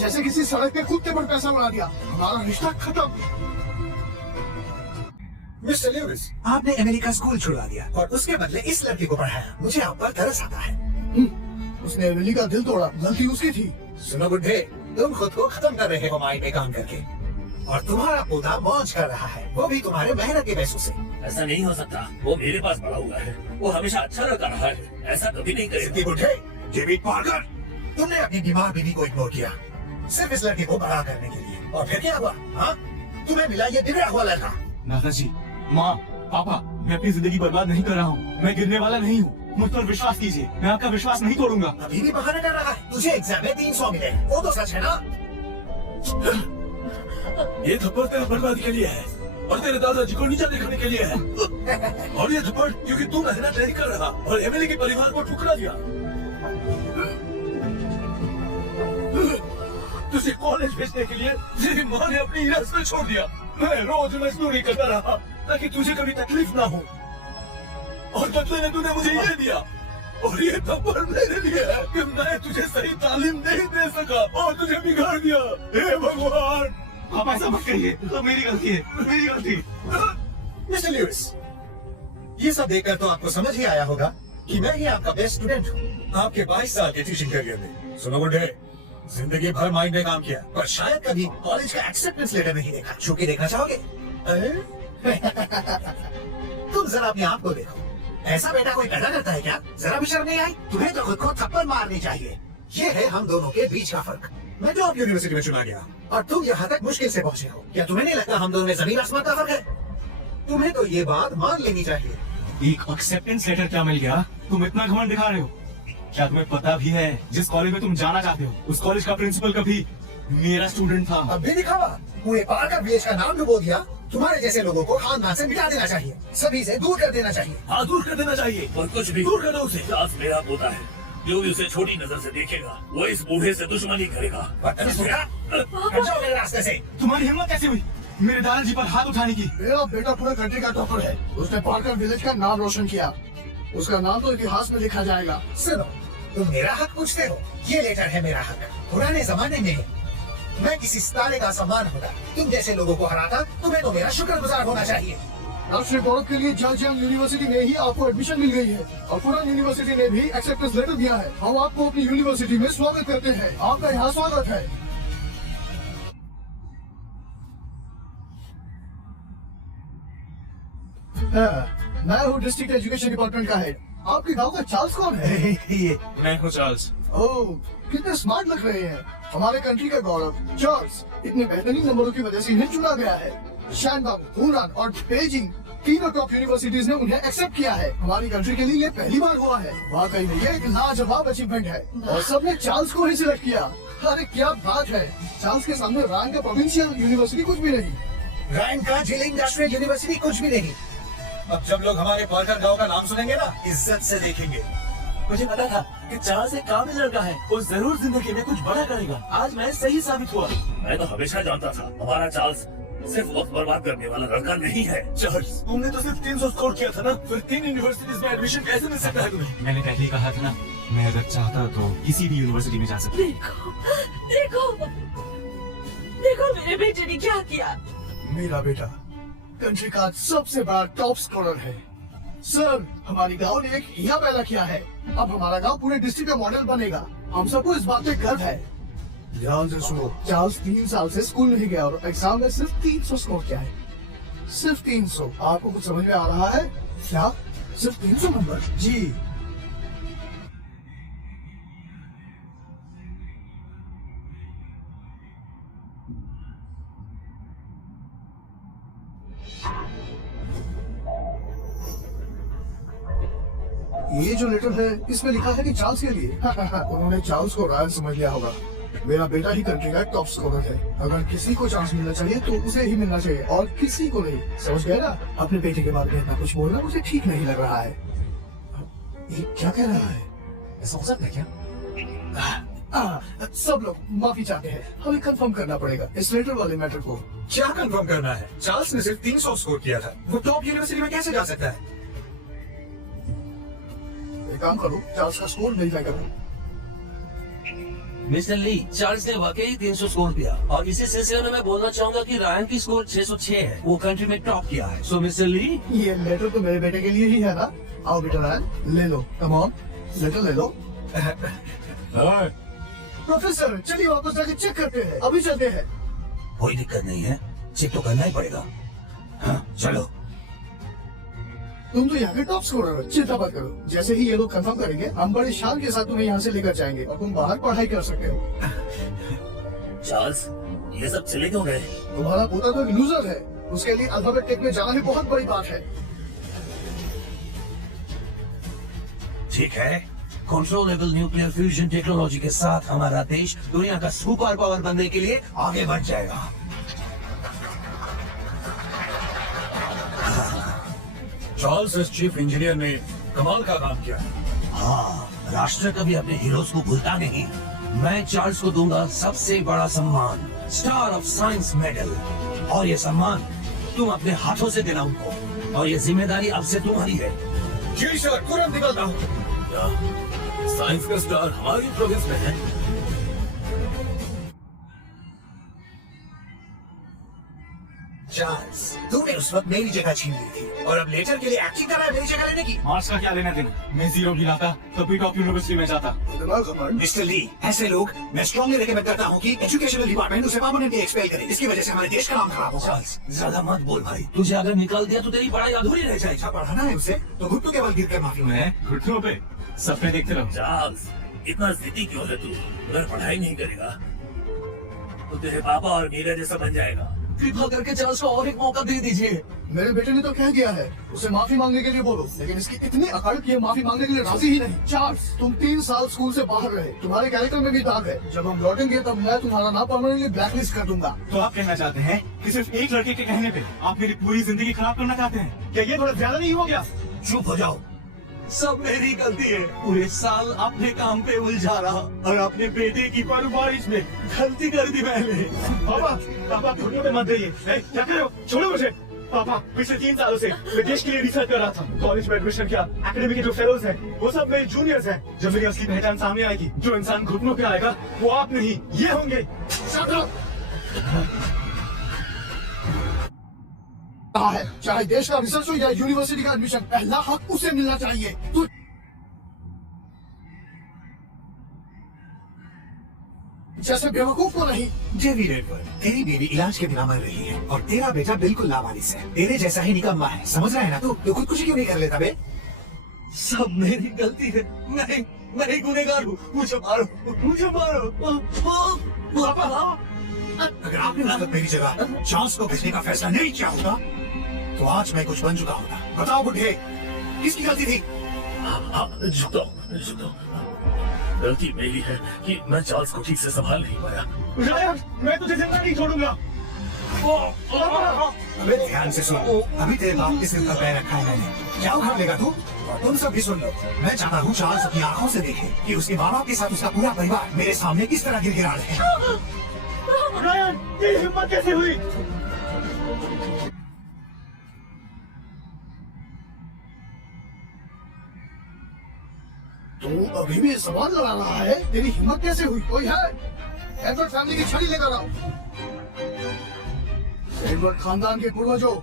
जैसे किसी सड़क पे कुत्ते पर पैसा उड़ा दिया। हमारा रिश्ता खत्म। मिस्टर ल्यूइस, आपने एमिली का स्कूल छुड़वा दिया और उसके बदले इस लड़के को पढ़ाया। मुझे आप पर तरस आता है। उसने एमिली का दिल तोड़ा, गलती उसकी थी। सुनो बुढ़े, तुम खुद को खत्म कर रहे हो माइंड में काम करके। और तुम्हारा पोता मौज कर रहा है, वो भी तुम्हारे मेहनत के पैसों से। ऐसा नहीं हो सकता, वो मेरे पास पड़ा हुआ है, वो हमेशा अच्छा लड़का रहा है, ऐसा कभी नहीं सिद्धि करेगा। बुढ़े, डेविड पार्कर, तुमने अपनी बीमार बीवी को इग्नोर किया सिर्फ इस लड़के को बड़ा करने के लिए, और फिर क्या हुआ? हाँ, तुम्हें मिला ये बिगड़ा हुआ लड़का। दादाजी, माँ, पापा, मैं अपनी जिंदगी बर्बाद नहीं कर रहा हूँ। मैं गिरने वाला नहीं हूँ। मुझ पर विश्वास कीजिए, मैं आपका विश्वास नहीं तोड़ूंगा। अभी भी बहाना कर रहा है। तुझे एग्जाम में 300 मिले, वो तो सच है ना? ये थप्पड़ तेरे बर्बादी के लिए है और तेरे दादाजी को नीचा दिखाने के लिए है। और ये थप्पड़ क्योंकि तू मेहनत नहीं कर रहा और एमएलए के परिवार को ठुकरा दिया। तुझे कॉलेज भेजने के लिए तेरी माँ ने अपनी रस्ते छोड़ दिया। मैं रोज मजदूरी करता रहा ताकि तुझे कभी तकलीफ ना हो, और बदले में तूने मुझे ये दिया। और ये थप्पड़ मेरे लिए है कि मैं तुझे सही तालीम नहीं दे सका और तुझे बिगाड़ दिया। हे भगवान! आप ऐसा मत कहिए, तो मेरी गलती है, मेरी गलती। मिस्टर ल्यूइस, ये सब देखकर तो आपको समझ ही आया होगा कि मैं ही आपका बेस्ट स्टूडेंट हूँ आपके 22 साल के टीचिंग करियर में। सुनो बुढ़े, जिंदगी भर माइंड में काम किया, पर शायद कभी कॉलेज का एक्सेप्टेंस लेटर नहीं देखा। छू के देखना चाहोगे? तुम जरा अपने आप को देखो, ऐसा बेटा कोई पैदा करता है क्या? जरा भी शर्म नहीं आई? तुम्हें तो खुद को थप्पड़ मारनी चाहिए। ये है हम दोनों के बीच का फर्क। मैं टॉप यूनिवर्सिटी में चुना गया और तुम यहाँ तक मुश्किल से पहुँचे हो। क्या तुम्हें नहीं लगता हम दोनों में जमीन आसमान का फर्क है? तुम्हें तो ये बात मान लेनी चाहिए। एक एक्सेप्टेंस लेटर क्या मिल गया? तुम इतना घमंड दिखा रहे हो। क्या तुम्हें पता भी है जिस कॉलेज में तुम जाना चाहते हो उस कॉलेज का प्रिंसिपल कभी मेरा स्टूडेंट था? अब भी दिखावा, पूरे पार्कर विलेज का नाम डुबो दिया। तुम्हारे जैसे लोगों को खानदान से मिटा देना चाहिए, सभी से दूर कर देना चाहिए। हाँ, दूर कर देना चाहिए और कुछ भी दूर कर दो उसे। चार्ल्स मेरा पोता है, जो भी उसे छोटी नजर से देखेगा वो इस बूढ़े से दुश्मनी करेगा। बदतमीज बुढ़ा, हट जाओ मेरे रास्ते से। तुम्हारी हिम्मत कैसे हुई मेरे दादाजी पर हाथ उठाने की? मेरा बेटा पूरे कंट्री का टॉपर है। उसने पार्कर विलेज का नाम रोशन किया। उसका नाम तो इतिहास में लिखा जाएगा। सुनो, तुम मेरा हक पूछते हो, ये लेटर है मेरा हक। पुराने जमाने में मैं किसी सितारे का सम्मान होता, तुम जैसे लोगों को हराता, तुम्हें तो मेरा शुक्रगुजार होना चाहिए। राष्ट्रीय गौरव के लिए जॉर्जियन यूनिवर्सिटी में ही आपको एडमिशन मिल गई है और पुरानी यूनिवर्सिटी ने भी एक्सेप्टेंस लेटर दिया है। हम आपको अपनी यूनिवर्सिटी में स्वागत करते हैं। आपका यहाँ स्वागत है। मैं हूँ डिस्ट्रिक्ट एजुकेशन डिपार्टमेंट का हेड। आपके गांव का चार्ल्स कौन है? ये मैं हूँ चार्ल्स। ओह, कितने स्मार्ट लग रहे हैं। हमारे कंट्री का गौरव चार्ल्स। इतने बेहतरीन नंबरों की वजह से इन्हें चुना गया है। शैनडॉन्ग, हुनान और बेजिंग तीनों टॉप यूनिवर्सिटीज ने उन्हें एक्सेप्ट किया है। हमारी कंट्री के लिए ये पहली बार हुआ है। वाकई में ये एक लाजवाब अचीवमेंट है और सबने चार्ल्स को ही सिलेक्ट किया। अरे क्या बात है। चार्ल्स के सामने रैंक का प्रोविंशियल यूनिवर्सिटी कुछ भी नहीं। रैंक का जिलिंग राष्ट्रीय यूनिवर्सिटी कुछ भी नहीं। अब जब लोग हमारे पार्कर गांव का नाम सुनेंगे ना, इज्जत से देखेंगे। मुझे पता था कि चार्ल्स एक काबिल लड़का है, वो जरूर जिंदगी में कुछ बड़ा करेगा। आज मैं सही साबित हुआ। मैं तो हमेशा जानता था हमारा चार्ल्स सिर्फ वक्त बर्बाद करने वाला लड़का नहीं है। चार्ल्स, तुमने तो सिर्फ 300 स्कोर किया था ना, फिर 3 यूनिवर्सिटीज में एडमिशन कैसे मिल सकता है तुम्हें? मैंने पहले ही कहा था ना, मैं अगर चाहता तो किसी भी यूनिवर्सिटी में जा सकता। देखो देखो देखो मेरे बेटे ने क्या किया। मेरा बेटा कंट्री का सबसे बड़ा टॉप स्कोरर है। सर, हमारी गांव ने एक हिया पैदा किया है। अब हमारा गांव पूरे डिस्ट्रिक्ट का मॉडल बनेगा। हम सबको इस बात पे गर्व है। ध्यान से सुनो, चार्ल्स 3 साल से स्कूल नहीं गया और एग्जाम में सिर्फ 300 स्कोर किया है। सिर्फ 300। आपको कुछ समझ में आ रहा है क्या? सिर्फ 300 नंबर? जी। ये जो लेटर है इसमें लिखा है कि चार्ल्स के लिए। उन्होंने चार्ल्स को रॉयल समझ लिया होगा। मेरा बेटा ही कंट्री का टॉप स्कोरर है। अगर किसी को चांस मिलना चाहिए तो उसे ही मिलना चाहिए और किसी को नहीं। समझ गए ना? अपने बेटे के बारे में इतना कुछ बोलना मुझे ठीक नहीं लग रहा है। ये क्या कह रहा है? ऐसा हो सकता है क्या? सब लोग माफी चाहते हैं। हमें कंफर्म करना पड़ेगा इस लेटर वाले मैटर को। क्या कंफर्म करना है? चार्ल्स ने सिर्फ 300 स्कोर किया था, वो टॉप यूनिवर्सिटी में कैसे जा सकता है? एक काम करो, चार्ल्स का स्कोर वेरीफाई करो। मिस्टर ली, चार्ल्स ने वाकई 300 स्कोर किया और इसी सिलसिले में मैं बोलना चाहूंगा कि रायन की स्कोर 606 है। वो कंट्री में टॉप किया है। सो मिस्टर ली, ये लेटर तो मेरे बेटे के लिए ही है ना। आओ बेटा रैन, ले लो। कम ऑन, लेटर ले लो। प्रोफेसर, चलिए वापस जाके चेक करते हैं। अभी चलते हैं। कोई दिक्कत नहीं है, चेक तो करना ही पड़ेगा। हाँ, चलो। तुम तो यहाँ के टॉप स्कोरर हो, चिंता मत करो। जैसे ही ये लोग कंफर्म करेंगे, हम बड़े शान के साथ तुम्हें यहाँ से लेकर जाएंगे और तुम बाहर पढ़ाई कर सकते हो। चार्ल्स, ये सब चले क्यों गए? तुम्हारा पोता तो एक लूजर है, उसके लिए अल्फाबेट टेक में जाना ही बहुत बड़ी बात है। ठीक है, कंट्रोलेबल न्यूक्लियर फ्यूजन टेक्नोलॉजी के साथ हमारा देश दुनिया का सुपर पावर बनने के लिए आगे बढ़ जाएगा। चार्ल्स इस चीफ इंजीनियर ने कमाल का काम किया है। हाँ, राष्ट्र कभी अपने हीरोज को भूलता नहीं। मैं चार्ल्स को दूंगा सबसे बड़ा सम्मान, स्टार ऑफ साइंस मेडल। और ये सम्मान तुम अपने हाथों से देना उनको, और ये जिम्मेदारी अब से तुम्हारी है। जी सर, तुरंत निकलता हूँ। क्या साइंस का स्टार हमारी प्रोविंस में है? चार्ल्स, तूने उस वक्त मेरी जगह छीन ली थी और अब लेटर के लिए एक्टिंग कर रहा है मेरी जगह लेने की। मार्क्स का क्या लेना देना? मैं 0 गिराता तभी टॉप यूनिवर्सिटी में जाता। दिमाग घमंड। मिस्टर ली, ऐसे लोग मैं स्ट्रॉन्गली रिकमेंड करता हूँ कि एजुकेशनल डिपार्टमेंट उसे परमानेंटली एक्सपेल करे। इसकी वजह से हमारे देश का नाम खराब होगा। चार्ल्स, ज्यादा मत बोल भाई। तुझे अगर निकाल दिया तो तेरी पढ़ाई अधूरी रह जाएगी। अच्छा पढ़ाना है उसे तो घुटनों के बल गिर कर माफी मांगे। मैं घुटनों पे सपने देखते रहो। चार्ल्स, इतना जिद्दी क्यों है तू? अगर पढ़ाई नहीं करेगा तो तेरे पापा और मेरा जैसा बन जाएगा। कृपा करके चार्ल्स को और एक मौका दे दीजिए। मेरे बेटे ने तो कह दिया है, उसे माफी मांगने के लिए बोलो, लेकिन इसकी इतनी अकड़ कि ये माफी मांगने के लिए राजी ही नहीं। चार्ल्स, तुम 3 साल स्कूल से बाहर रहे, तुम्हारे कैरेक्टर में भी दाग है। जब हम लौटेंगे तब मैं तुम्हारा नाम परमानेंटली ब्लैकलिस्ट कर दूंगा। तो आप कहना चाहते हैं कि सिर्फ एक लड़के के कहने पे आप मेरी पूरी जिंदगी खराब करना चाहते हैं? क्या ये थोड़ा ज्यादा नहीं हो गया? चुप हो जाओ। सब मेरी गलती है। पूरे साल अपने काम पे उलझा रहा और अपने बेटे की परवरिश में गलती कर दी मैंने। पापा, पापा घुटनों पे मत रहिए। क्या कर रहे हो? छोड़ो मुझे। पापा, पिछले 3 सालों से मैं देश के लिए रिसर्च कर रहा था। कॉलेज में एडमिशन किया, एकेडमी के जो फेलोज हैं वो सब मेरे जूनियर्स हैं। जब मेरी असली पहचान सामने आएगी, जो इंसान घुटनों पे आएगा वो आप नहीं, ये होंगे। कहा है, चाहे देश का रिसर्च हो या यूनिवर्सिटी का एडमिशन, पहला हक उसे मिलना चाहिए। तू जैसे बेवकूफ को नहीं। जेवी रेडवर्ड, तेरी बेबी इलाज के बिना मर रही है और तेरा बेटा बिल्कुल लावारिस है। तेरे जैसा ही निकम्मा है, समझ रहा है ना तू? तो खुदकुशी क्यों नहीं कर लेता बे? सब मेरी गलती है। मैं ही गुनहगार हूँ। मुझे मारो, मुझे मारो। पापा, अगर आपने उस वक्त मेरी जगह चार्ल्स को भेजने का फैसला नहीं किया होता तो आज मैं कुछ बन चुका होता। बताओ बुढ़े, किसकी गलती थी? झुको। गलती मेरी है कि मैं चार्ल्स को ठीक से संभाल नहीं पाया। रायन, मैं तुझे जिंदा नहीं छोड़ूंगा। अबे ध्यान से सुन, अभी तेरे बाप के सिर पर पैर रखा है मैंने। क्या उखाड़ लेगा तू? और तुम सब भी सुन लो, मैं चाहता हूँ चार्ल्स अपनी आंखों से देखे कि उसके माँ बाप के साथ उसका पूरा परिवार मेरे सामने किस तरह गिड़गिड़ा रहे हैं। रायन, तेरी हिम्मत कैसे हुई? तू अभी भी सवाल लगा रहा है? तेरी हिम्मत कैसे हुई? कोई है? एडवर्ड फैमिली की छड़ी लेकर आओ। एडवर्ड खानदान के पूर्वजों,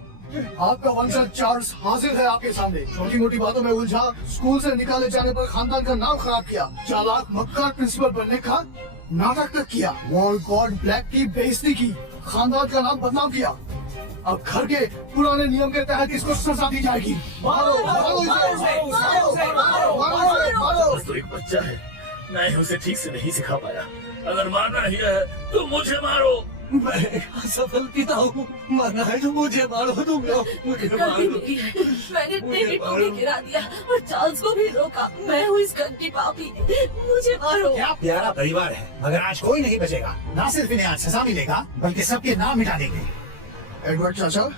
आपका वंशज चार्ल्स हाजिर है आपके सामने। छोटी मोटी बातों में उलझा, स्कूल से निकाले जाने पर खानदान का नाम खराब किया, चालाक मक्कार प्रिंसिपल बनने का नाटक तक किया, वॉर गॉड ब्लैक की बेइज्जती की, खानदान का नाम बदनाम किया। अब घर के पुराने नियम के तहत इसको सजा दी जाएगी। मारो, मारो इसे, मारो। बस तो एक बच्चा है, मैं उसे ठीक से नहीं सिखा पाया। अगर मारना ही है तो मुझे मारो। मैं एक असफल पिता हूँ। मरना है तो मुझे मारो, तुम लोग मुझे गलती मारो। मेरी है। मैंने डेविड को भी गिरा दिया और चार्ल्स को भी रोका। मैं हूँ इस घर की पापी, मुझे मारो। क्या प्यारा परिवार है, मगर आज कोई नहीं बचेगा। ना सिर्फ इन्हें आज सजा मिलेगा बल्कि सबके नाम मिटा देंगे। एडवर्ड चाचा,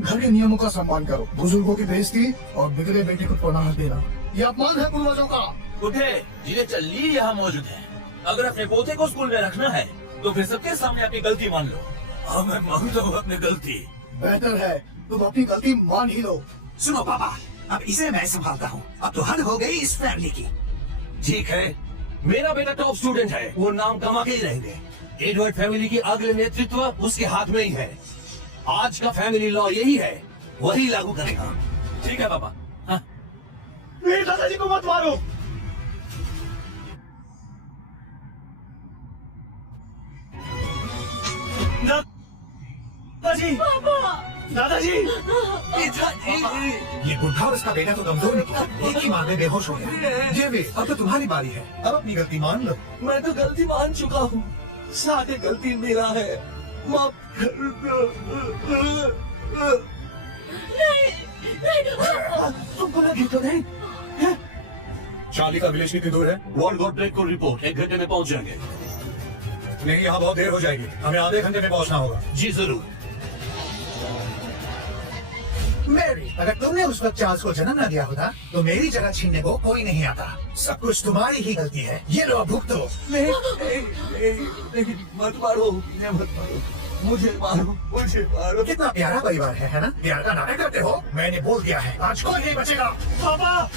घर के नियमों का सम्मान करो, बुजुर्गों की बेइज्जती और बिगड़े बेटे को पनाह देना, ये अपमान है पूर्वजों का। उठे, जिन्हें चल्ली यहाँ मौजूद है। अगर अपने पोते को स्कूल में रखना है तो फिर सबके सामने अपनी गलती मान लो। हाँ, मैं मानता हूँ अपनी गलती। बेहतर है तुम अपनी गलती मान ही लो। सुनो पापा, अब इसे मैं संभालता हूँ। अब तो हद हो गई इस फैमिली की। ठीक है, मेरा बेटा टॉप स्टूडेंट है, वो नाम कमा के ही रहेंगे। एडवर्ड फैमिली की अगले नेतृत्व उसके हाथ में ही है। आज का फैमिली लॉ यही है, वही लागू करेगा। ठीक है पापा। हाँ। मेरे दादाजी को मत मारो। दादाजी, दादाजी ये बुढ़ा और इसका बेटा तो कमजोर निकला, एक ही मार में बेहोश हो गया। जेवी, अब तो तुम्हारी बारी है, अब अपनी गलती मान लो। मैं तो गलती मान चुका हूँ, सारे गलती मेरा है, माफ कर दो। तुमको लगी तो नहीं? चार्ली का विलेज कितनी दूर है? वर्ल्ड गॉड ब्रेक को रिपोर्ट 1 घंटे में पहुंच जाएंगे। नहीं, यहाँ बहुत देर हो जाएगी, हमें आधे घंटे में पहुँचना होगा। जी जरूर। मेरी, अगर तुमने उस वक्त चार्ल्स को जन्म न दिया होता तो मेरी जगह छीनने को कोई नहीं आता। सब कुछ तुम्हारी ही गलती है, ये लो भुगतो। नहीं, मत मारो, मत मारो, मुझे मारो। कितना प्यारा परिवार है ना? प्यार का नाटक करते हो? मैंने बोल दिया है, आज कोई नहीं बचेगा। पापा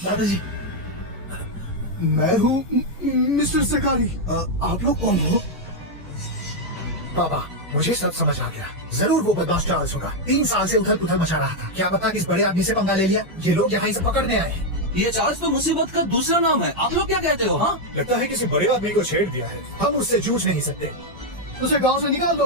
दादाजी, मैं हूँ मिस्टर सकारी। आप लोग कौन हो? पापा, मुझे सब समझ आ गया। जरूर वो बदमाश चार्ल्स होगा। 3 साल से उथल पुथल मचा रहा था। क्या पता किस बड़े आदमी से पंगा ले लिया। ये लोग यहाँ इसे पकड़ने आए हैं। ये चार्ल्स तो मुसीबत का दूसरा नाम है, आप लोग क्या कहते हो? हाँ, लगता है किसी बड़े आदमी को छेड़ दिया है। हम उससे जूझ नहीं सकते। उसे गांव से निकाल दो।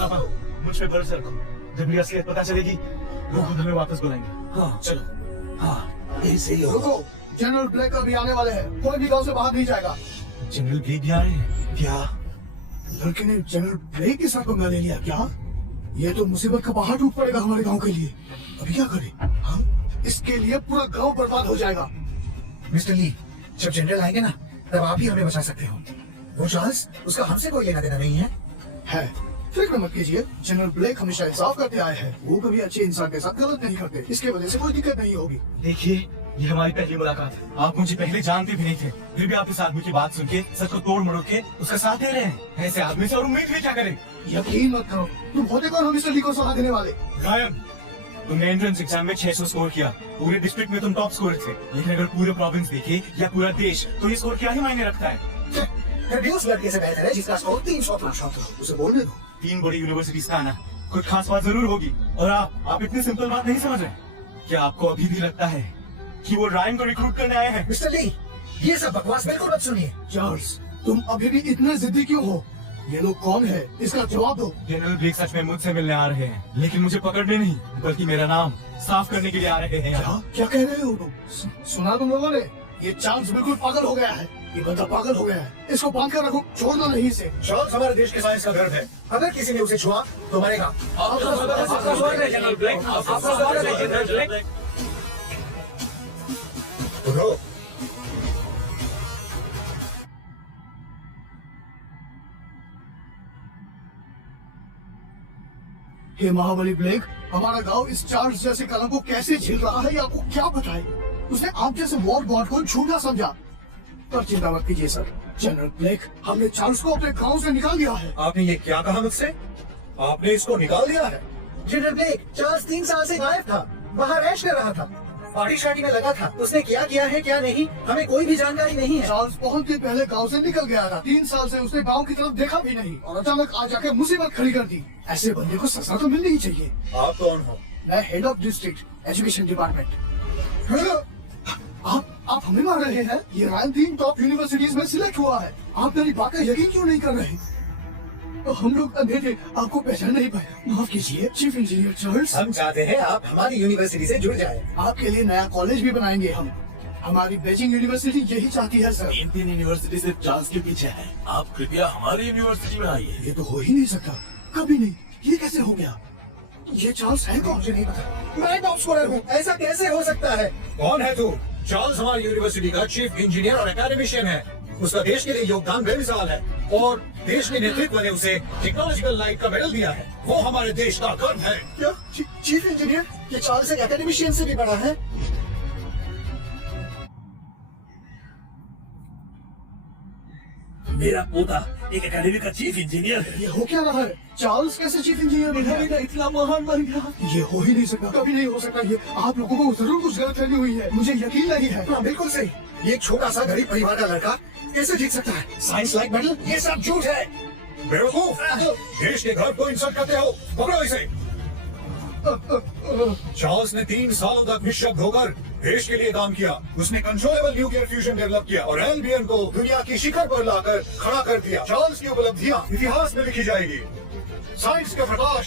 पापा, मुझ पे भरोसा रखो। जब मेरी असलियत पता चलेगी वो खुद हमें वापस बुलाएंगे। हाँ, चलो। हाँ, ऐसे ही होगा। रुको, जनरल ब्लैक अभी आने वाले हैं, कोई भी गांव से बाहर नहीं जाएगा। जनरल ब्लेक भी आ रहे हैं क्या? लड़के ने जनरल ब्लेक के साथ पंगा ले लिया क्या? ये तो मुसीबत का पहाड़ टूट पड़ेगा हमारे गांव के लिए। अभी क्या करें? हाँ, इसके लिए पूरा गांव बर्बाद हो जाएगा। मिस्टर ली, जब जनरल आएंगे ना, तब आप ही हमें बचा सकते हो। वो चार्ल्स, उसका हमसे कोई लेना देना नहीं है। फिक्र मत कीजिए, जनरल ब्लेक हमेशा इंसाफ करते आए हैं। वो कभी अच्छे इंसान के साथ गलत नहीं करते, इसके वजह से कोई दिक्कत नहीं होगी। देखिए, ये हमारी पहली मुलाकात है। आप मुझे पहले जानते भी नहीं थे, फिर भी आप इस आदमी की बात सुन के सच को तोड़ मरोड़ के उसका साथ दे रहे हैं। ऐसे आदमी से और उम्मीद भी क्या करें? यकीन मत करो, तुम होते कौन हो मिस्टर ली को सलाह देने वाले? गायब, तुमने एंट्रेंस एग्जाम में 600 स्कोर किया। पूरे डिस्ट्रिक्ट में तुम टॉप स्कोर थे। लेकिन अगर पूरे प्रोविंस देखे या पूरा देश, तो ये स्कोर क्या ही मायने रखता है? फिर उस लड़के से बेहतर है जिसका स्कोर 300 था। उसे बोलने दो। 3 बड़ी यूनिवर्सिटीज का आना कुछ खास बात जरूर होगी। और आप इतनी सिंपल बात नहीं समझ रहे। क्या आपको अभी भी लगता है कि वो रायन को रिक्रूट करने आए हैं? मिस्टर ली, ये सब बकवास बिल्कुल मत सुनिए। चार्ल्स, तुम अभी भी इतने जिद्दी क्यों हो? ये लोग कौन है, इसका जवाब दो। जनरल ब्लेक सच में मुझसे मिलने आ रहे हैं, लेकिन मुझे पकड़ने नहीं, बल्कि मेरा नाम साफ करने के लिए आ रहे हैं। क्या कह रहे हो तुम? सुना तुम लोगों ने? ये चार्ल्स बिल्कुल पागल हो गया है। ये बंदा पागल हो गया है। इसको बांध कर रखो, छोड़ना नहीं इसे। चार्ल्स हमारे देश के साइंस का गर्व है। अगर किसी ने उसे छुआ तो मरेगा। उठो। हे महाबली ब्लेक, हमारा गांव इस चार्ल्स जैसे कलम को कैसे झेल रहा है, ये आपको क्या बताए? उसने आप जैसे वॉर गॉड को झूठा समझा। पर चिंता मत कीजिए सर, जनरल ब्लेक, हमने चार्ल्स को अपने गांव से निकाल दिया है। आपने ये क्या कहा मुझसे? आपने इसको निकाल दिया है? जनरल ब्लेक, चार्ल्स 3 साल से गायब था, बाहर ऐश कर रहा था, पार्टी शार्टी में लगा था। उसने क्या किया है क्या नहीं, हमें कोई भी जानकारी नहीं है। चार्ल्स बहुत दिन पहले गांव से निकल गया था। 3 साल से उसने गांव की तरफ देखा भी नहीं और अचानक आ जाके मुसीबत खड़ी कर दी। ऐसे बंदे को सजा तो मिलनी ही चाहिए। आप कौन हो? मैं head of district education department. आप हमें मार रहे हैं? ये रायन 3 टॉप यूनिवर्सिटीज में सिलेक्ट हुआ है। आप मेरी बात का यकीन क्यों नहीं कर रहे? हम लोग अंधे थे, आपको पहचान नहीं पाया, माफ कीजिए। चीफ इंजीनियर चार्ल्स, हम चाहते हैं आप हमारी यूनिवर्सिटी से जुड़ जाए। आपके लिए नया कॉलेज भी बनाएंगे हम। हमारी बेजिंग यूनिवर्सिटी यही चाहती है सर। 3 यूनिवर्सिटी से चार्ल्स के पीछे है। आप कृपया हमारी यूनिवर्सिटी में आइए। ये तो हो ही नहीं सकता, कभी नहीं। ये कैसे हो गया? ये चार्ल्स है कौन? मुझे नहीं पता। मैं टॉप स्कोरर हूँ, ऐसा कैसे हो सकता है? कौन है तू? चार्ल्स हमारी यूनिवर्सिटी का चीफ इंजीनियर और एकेडमिशियन है। उसका देश के लिए योगदान बेमिसाल है और देश के नेतृत्व ने उसे टेक्नोलॉजिकल लाइट का मेडल दिया है। वो हमारे देश का गर्व है। क्या चीफ इंजीनियर? ये चार्ल्स एक एकेडमिशियन से भी बड़ा है। मेरा पोता एक एकेडमी का चीफ इंजीनियर है। ये हो क्या रहा है? चार्ल्स कैसे चीफ इंजीनियर बन गया? इतना महान बन गया। ये हो ही नहीं सकता, कभी नहीं हो सकता। ये आप लोगों को जरूर कुछ गलतफहमी हुई है, मुझे यकीन नहीं है। हाँ, बिल्कुल सही। ये एक छोटा सा गरीब परिवार का लड़का कैसे जीत सकता है? साइंस लाइक मेडल, ये सब झूठ है। बेवकूफ, देश के घर को इंसल्ट करते हो, पकड़ो इसे। चार्ल्स ने 3 साल तक निःशब्द होकर देश के लिए काम किया। उसने कंट्रोलेबल न्यूक्लियर फ्यूजन डेवलप किया और एल्बियन को दुनिया की शिखर पर लाकर खड़ा कर दिया। चार्ल्स की उपलब्धियां इतिहास में लिखी जाएगी। साइंस का प्रकाश।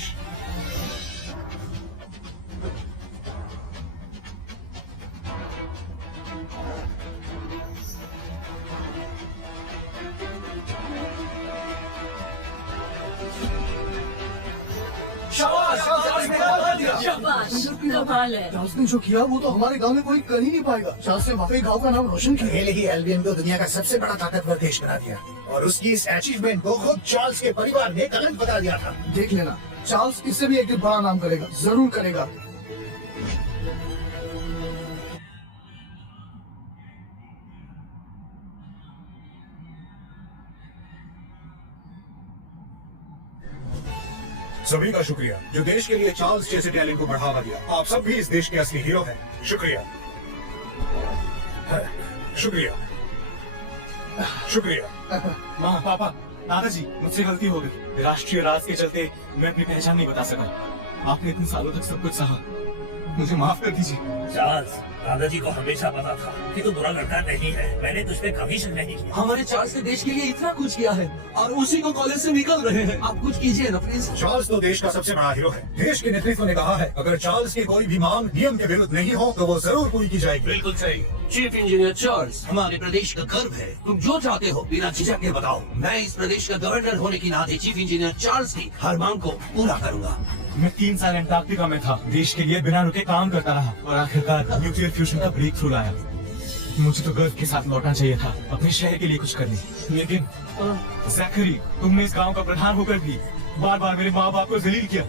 शाबाश, कमाल है। चार्ल्स ने जो किया वो तो हमारे गांव में कोई कर ही नहीं पाएगा। चार्ल्स ने वाकई गांव का नाम रोशन किया। पहले ही एल्बियन को दुनिया का सबसे बड़ा ताकतवर देश बना दिया और उसकी इस अचीवमेंट को खुद चार्ल्स के परिवार ने गलत बता दिया था। देख लेना, चार्ल्स इससे भी एक दिन बड़ा नाम करेगा, जरूर करेगा। सभी का शुक्रिया जो देश के लिए चार्ल्स जैसे टैलेंट को बढ़ावा दिया। आप सब भी इस देश के असली हीरो हैं। शुक्रिया, शुक्रिया, शुक्रिया। माँ, पापा, दादाजी, मुझसे गलती हो गई। राष्ट्रीय राज के चलते मैं अपनी पहचान नहीं बता सका। आपने इतने सालों तक सब कुछ सहा, मुझे माफ कर दीजिए। चार्ल्स, दादाजी को हमेशा पता था कि तू बुरा लड़का नहीं है। मैंने तुझ पे कभी शक नहीं किया। हमारे चार्ल्स ने देश के लिए इतना कुछ किया है और उसी को कॉलेज से निकल रहे हैं। आप कुछ कीजिए ना प्लीज। चार्ल्स तो देश का सबसे बड़ा हीरो है। देश के नेतृत्व ने कहा है अगर चार्ल्स की कोई भी मांग नियम के विरुद्ध नहीं हो तो वो जरूर पूरी की जाएगी। बिल्कुल सही। चीफ इंजीनियर चार्ल्स हमारे प्रदेश का गर्व है। तुम जो चाहते हो बिना झिझक के बताओ। मैं इस प्रदेश का गवर्नर होने की नाते चीफ इंजीनियर चार्ल्स की हर मांग को पूरा करूंगा। मैं 3 साल अंटार्कटिका में था, देश के लिए बिना रुके काम करता रहा और आखिरकार न्यूक्लियर फ्यूजन का ब्रेक थ्रू लाया। मुझे तो गर्व के साथ लौटना चाहिए था, अपने शहर के लिए कुछ करने। लेकिन जैकरी, तुमने इस गांव का प्रधान होकर भी बार बार मेरे माँ बाप को जलील किया,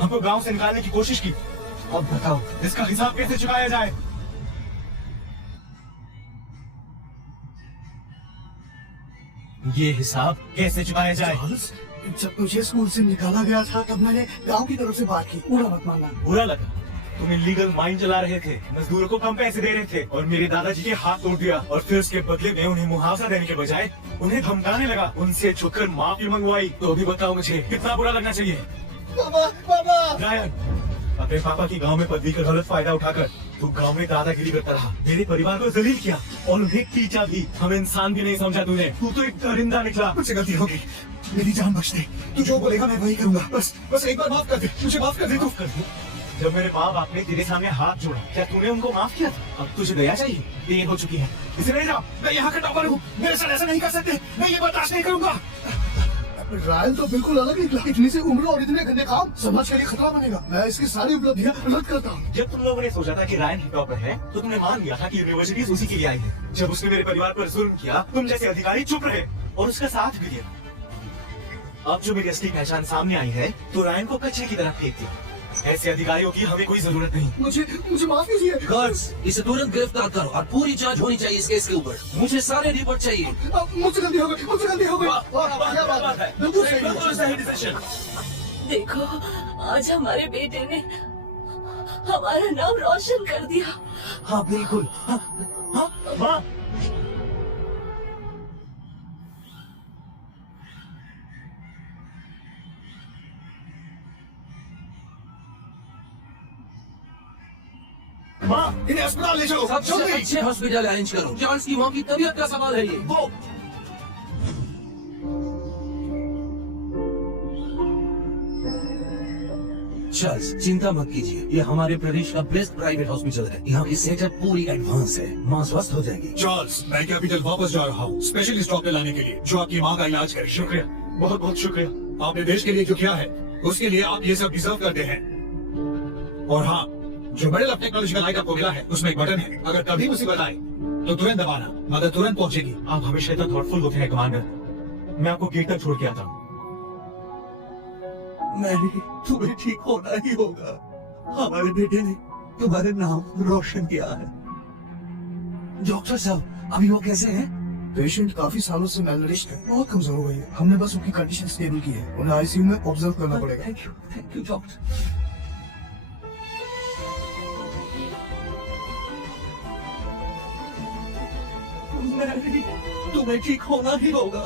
हमको गांव से निकालने की कोशिश की। अब बताओ इसका हिसाब कैसे चुकाया जाए? ये हिसाब कैसे चुकाया जाए? चार्ल्स, जब मुझे स्कूल से निकाला गया था तब मैंने गांव की तरफ से बात की। बुरा मत मानना। बुरा लगा? तुम इलीगल माइन चला रहे थे, मजदूरों को कम पैसे दे रहे थे और मेरे दादाजी के हाथ तोड़ दिया और फिर उसके बदले में उन्हें मुआवजा देने के बजाय उन्हें धमकाने लगा, उनसे झुककर माफी मंगवाई। तो अभी बताओ मुझे कितना बुरा लगना चाहिए? पापा, पापा। गायन, अपने पापा की गांव में पदवी का गलत फायदा उठाकर तू गांव में दादागिरी करता रहा, मेरे परिवार को जलील किया और उन्हें पीटा भी। हमें इंसान भी नहीं समझा तूने, तू तो एक दरिंदा निकला। मुझसे गलती होगी, मेरी जान बच दे। तू जो बोलेगा मैं वही करूंगा। बस एक बार माफ कर दे, मुझे माफ कर दे। तू कर दे। जब मेरे माँ बाप ने तेरे सामने हाथ जोड़ा, क्या तूने उनको माफ किया था? अब तुझे दया चाहिए, देर हो चुकी है, इसे ले जाओ। मैं यहाँ का टॉपर हूँ, मेरे साथ ऐसा नहीं कर सकते, मैं ये बर्दाश्त नहीं करूंगा। रायल तो बिल्कुल अलग निकला। इतनी सी उम्र और इतने गंदे काम समाज के लिए खतरा बनेगा। मैं इसकी सारी उपलब्धियां रद्द करता हूँ। जब तुम लोगों ने सोचा था कि रायन ही टॉपर है तो तुमने मान लिया था कि यूनिवर्सिटी उसी के लिए आई है। जब उसने मेरे परिवार पर जुल्म किया, तुम जैसे अधिकारी चुप रहे और उसका साथ भी दिया। अब जो मेरी असली पहचान सामने आई है तो रायन को कचरे की तरह फेंक दिया। ऐसे अधिकारियों की हमें कोई जरूरत नहीं। मुझे माफ कीजिए। गार्ड्स, इसे तुरंत गिरफ्तार करो और पूरी जांच होनी चाहिए इस केस के ऊपर। मुझे सारे रिपोर्ट चाहिए। मुझसे गलती हो गई, मुझसे गलती हो गई। क्या बात है? बिल्कुल सही है। देखो, आज हमारे बेटे ने हमारा नाम रोशन कर दिया। हाँ बिल्कुल। माँ, इन्हें अस्पताल ले चलो, सबसे जल्दी। अच्छे हॉस्पिटल अरेंज करो। चार्ल्स की मां की तबीयत का सवाल है ये। वो चार्ल्स, चिंता मत कीजिए, ये हमारे प्रदेश का बेस्ट प्राइवेट हॉस्पिटल है। यहाँ की सेटअप पूरी एडवांस है। माँ स्वस्थ हो जाएगी। चार्ल्स, मैं कैपिटल वापस जा रहा हूँ स्पेशलिस्ट डॉक्टर लाने के लिए जो आपकी माँ का इलाज करे। शुक्रिया, बहुत बहुत शुक्रिया। आपने देश के लिए जो किया है उसके लिए आप ये सब डिजर्व करते हैं। और हाँ, जो मेडल ऑफ टेक्नोलॉजिकल आइटम को मिला है उसमें एक बटन है, अगर कभी मुसीबत आए तो तुरंत दबाना, मदद तुरंत पहुंचेगी। आप हमेशा इतना थॉटफुल होते हैं कमांडर। मैं आपको गेट तक छोड़ के आता हूँ। मैरी, तुम्हें ठीक होना ही होगा। हमारे बेटे ने तुम्हारे नाम रोशन किया है। डॉक्टर साहब, अभी वो कैसे हैं? पेशेंट काफी सालों से मेलनरिश्ड है, बहुत कमजोर हो गई है। हमने बस उनकी कंडीशन स्टेबल की है। उन्हें आईसीयू में ऑब्जर्व करना पड़ेगा। Thank you doctor. मैरी, तुम्हें ठीक होना ही होगा।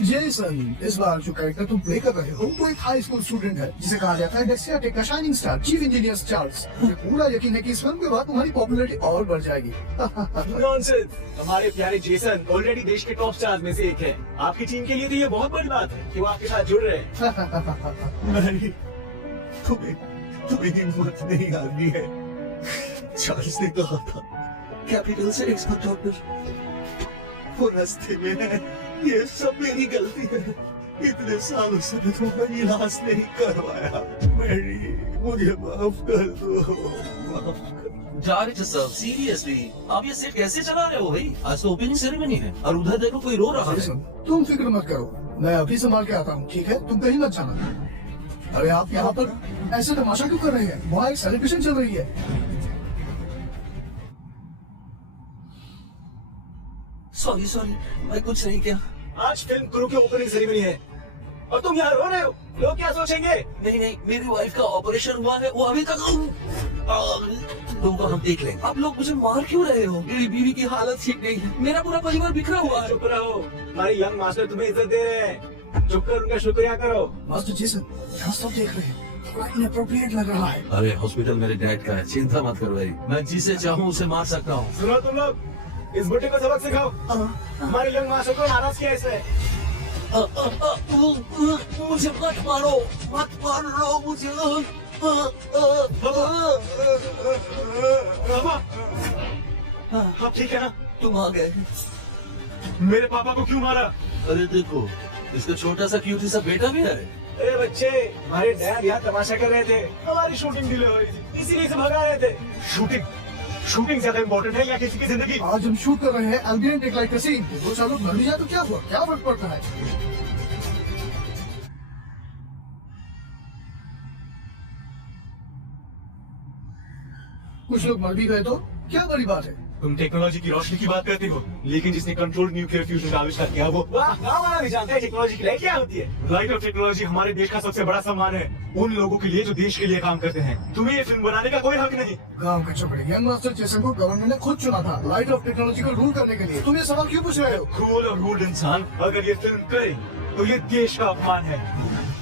जेसन, इस बार जो कैरेक्टर तुम प्ले कर रहे हो वो एक हाई स्कूल स्टूडेंट है जिसे कहा जाता है डेक्सिया टेक का shining star, chief engineer Charles. मुझे पूरा यकीन है कि इस फिल्म के बाद तुम्हारी पॉपुलैरिटी और बढ़ जाएगी। नॉनसेंस, हमारे प्यारे जेसन ऑलरेडी देश के टॉप स्टार्स में से एक है। आपकी टीम के लिए तो ये बहुत बड़ी बात है कि वो आपके साथ जुड़ रहे हैं। नहीं, तुम्हें हिम्मत नहीं हारनी है। चार्ल्स ने कहा था कैपिटल से एक्सपर्ट डॉक्टर वो रास्ते में है। ये सब मेरी गलती है। इतने सालों से मैं तुम्हारा इलाज नहीं करवाया। मैरी, मुझे माफ कर दो, माफ कर। डायरेक्टर साहब सीरियसली आप ये सेट कैसे चला रहे हो भाई? आज तो ओपनिंग सेरेमनी है और उधर देखो कोई रो रहा है। जेसन, तुम फिक्र मत करो, मैं अभी संभाल के आता हूँ, ठीक है? तुम कहीं मत जाना। अरे आप यहाँ पर ऐसे तमाशा क्यों कर रहे हैं? वहाँ एक सेलिब्रेशन चल रही है। सॉरी मैं कुछ नहीं किया। आज फिल्म क्रू की ओपनिंग सेरेमनी है और तुम यहाँ रो रहे हो। लोग क्या सोचेंगे? नहीं मेरी वाइफ का ऑपरेशन हुआ है, वो अभी तक लोगों को हम देख लेंगे। आप लोग मुझे मार क्यों रहे हो? मेरी बीवी की हालत ठीक नहीं है, मेरा पूरा परिवार बिखरा हुआ है। चुप रहो, हमारे यंग मास्टर तुम्हें इज्जत दे रहे हैं। चुप कर उनका शुक्रिया करो। मास्टर जेसन, यहाँ सब देख रहे हैं, थोड़ा इनअप्रोप्रिएट लग रहा है। अरे हॉस्पिटल मेरे डैड का है, चिंता मत करो भाई, मैं जिसे चाहूँ उसे मार सकता हूँ। सुनो तुम लोग, इस बुढ़े को सबक सिखाओ। हमारे यंग मास्टर को नाराज किया इसने। मुझे मत मारो मुझे। आप ठीक है ना? तुम आ गए। मेरे पापा को क्यों मारा? अरे देखो, इसका छोटा सा क्यूटी सा बेटा भी है। अरे बच्चे, हमारे डैड यहाँ तमाशा कर रहे थे, हमारी शूटिंग डिले हो रही थी, इसीलिए से भगा रहे थे। शूटिंग ज्यादा इम्पोर्टेंट है या किसी की जिंदगी? आज हम शूट कर रहे हैं एल्बियन टेक लाइट का सीन। वो चालू मर भी जाए तो क्या हुआ? क्या फर्क पड़ता है? कुछ लोग मर भी गए तो क्या बड़ी बात है? तुम टेक्नोलॉजी की रोशनी की बात करते हो, लेकिन जिसने कंट्रोल्ड न्यूक्लियर फ्यूजन का आविष्कार किया वो वाला भी जानता है टेक्नोलॉजी की लाइट क्या होती है। लाइट ऑफ टेक्नोलॉजी हमारे देश का सबसे बड़ा सम्मान है, उन लोगों के लिए जो देश के लिए काम करते हैं। तुम्हें ये फिल्म बनाने का कोई हक नहीं। गांव के छोटे यंग मास्टर जेसन को गवर्नमेंट ने खुद चुना था लाइट ऑफ टेक्नोलॉजी को रूल करने के लिए। तुम ये सवाल क्यों पूछ रहे हो? क्रूल और रूड इंसान अगर ये फिल्म करे तो ये देश का अपमान है।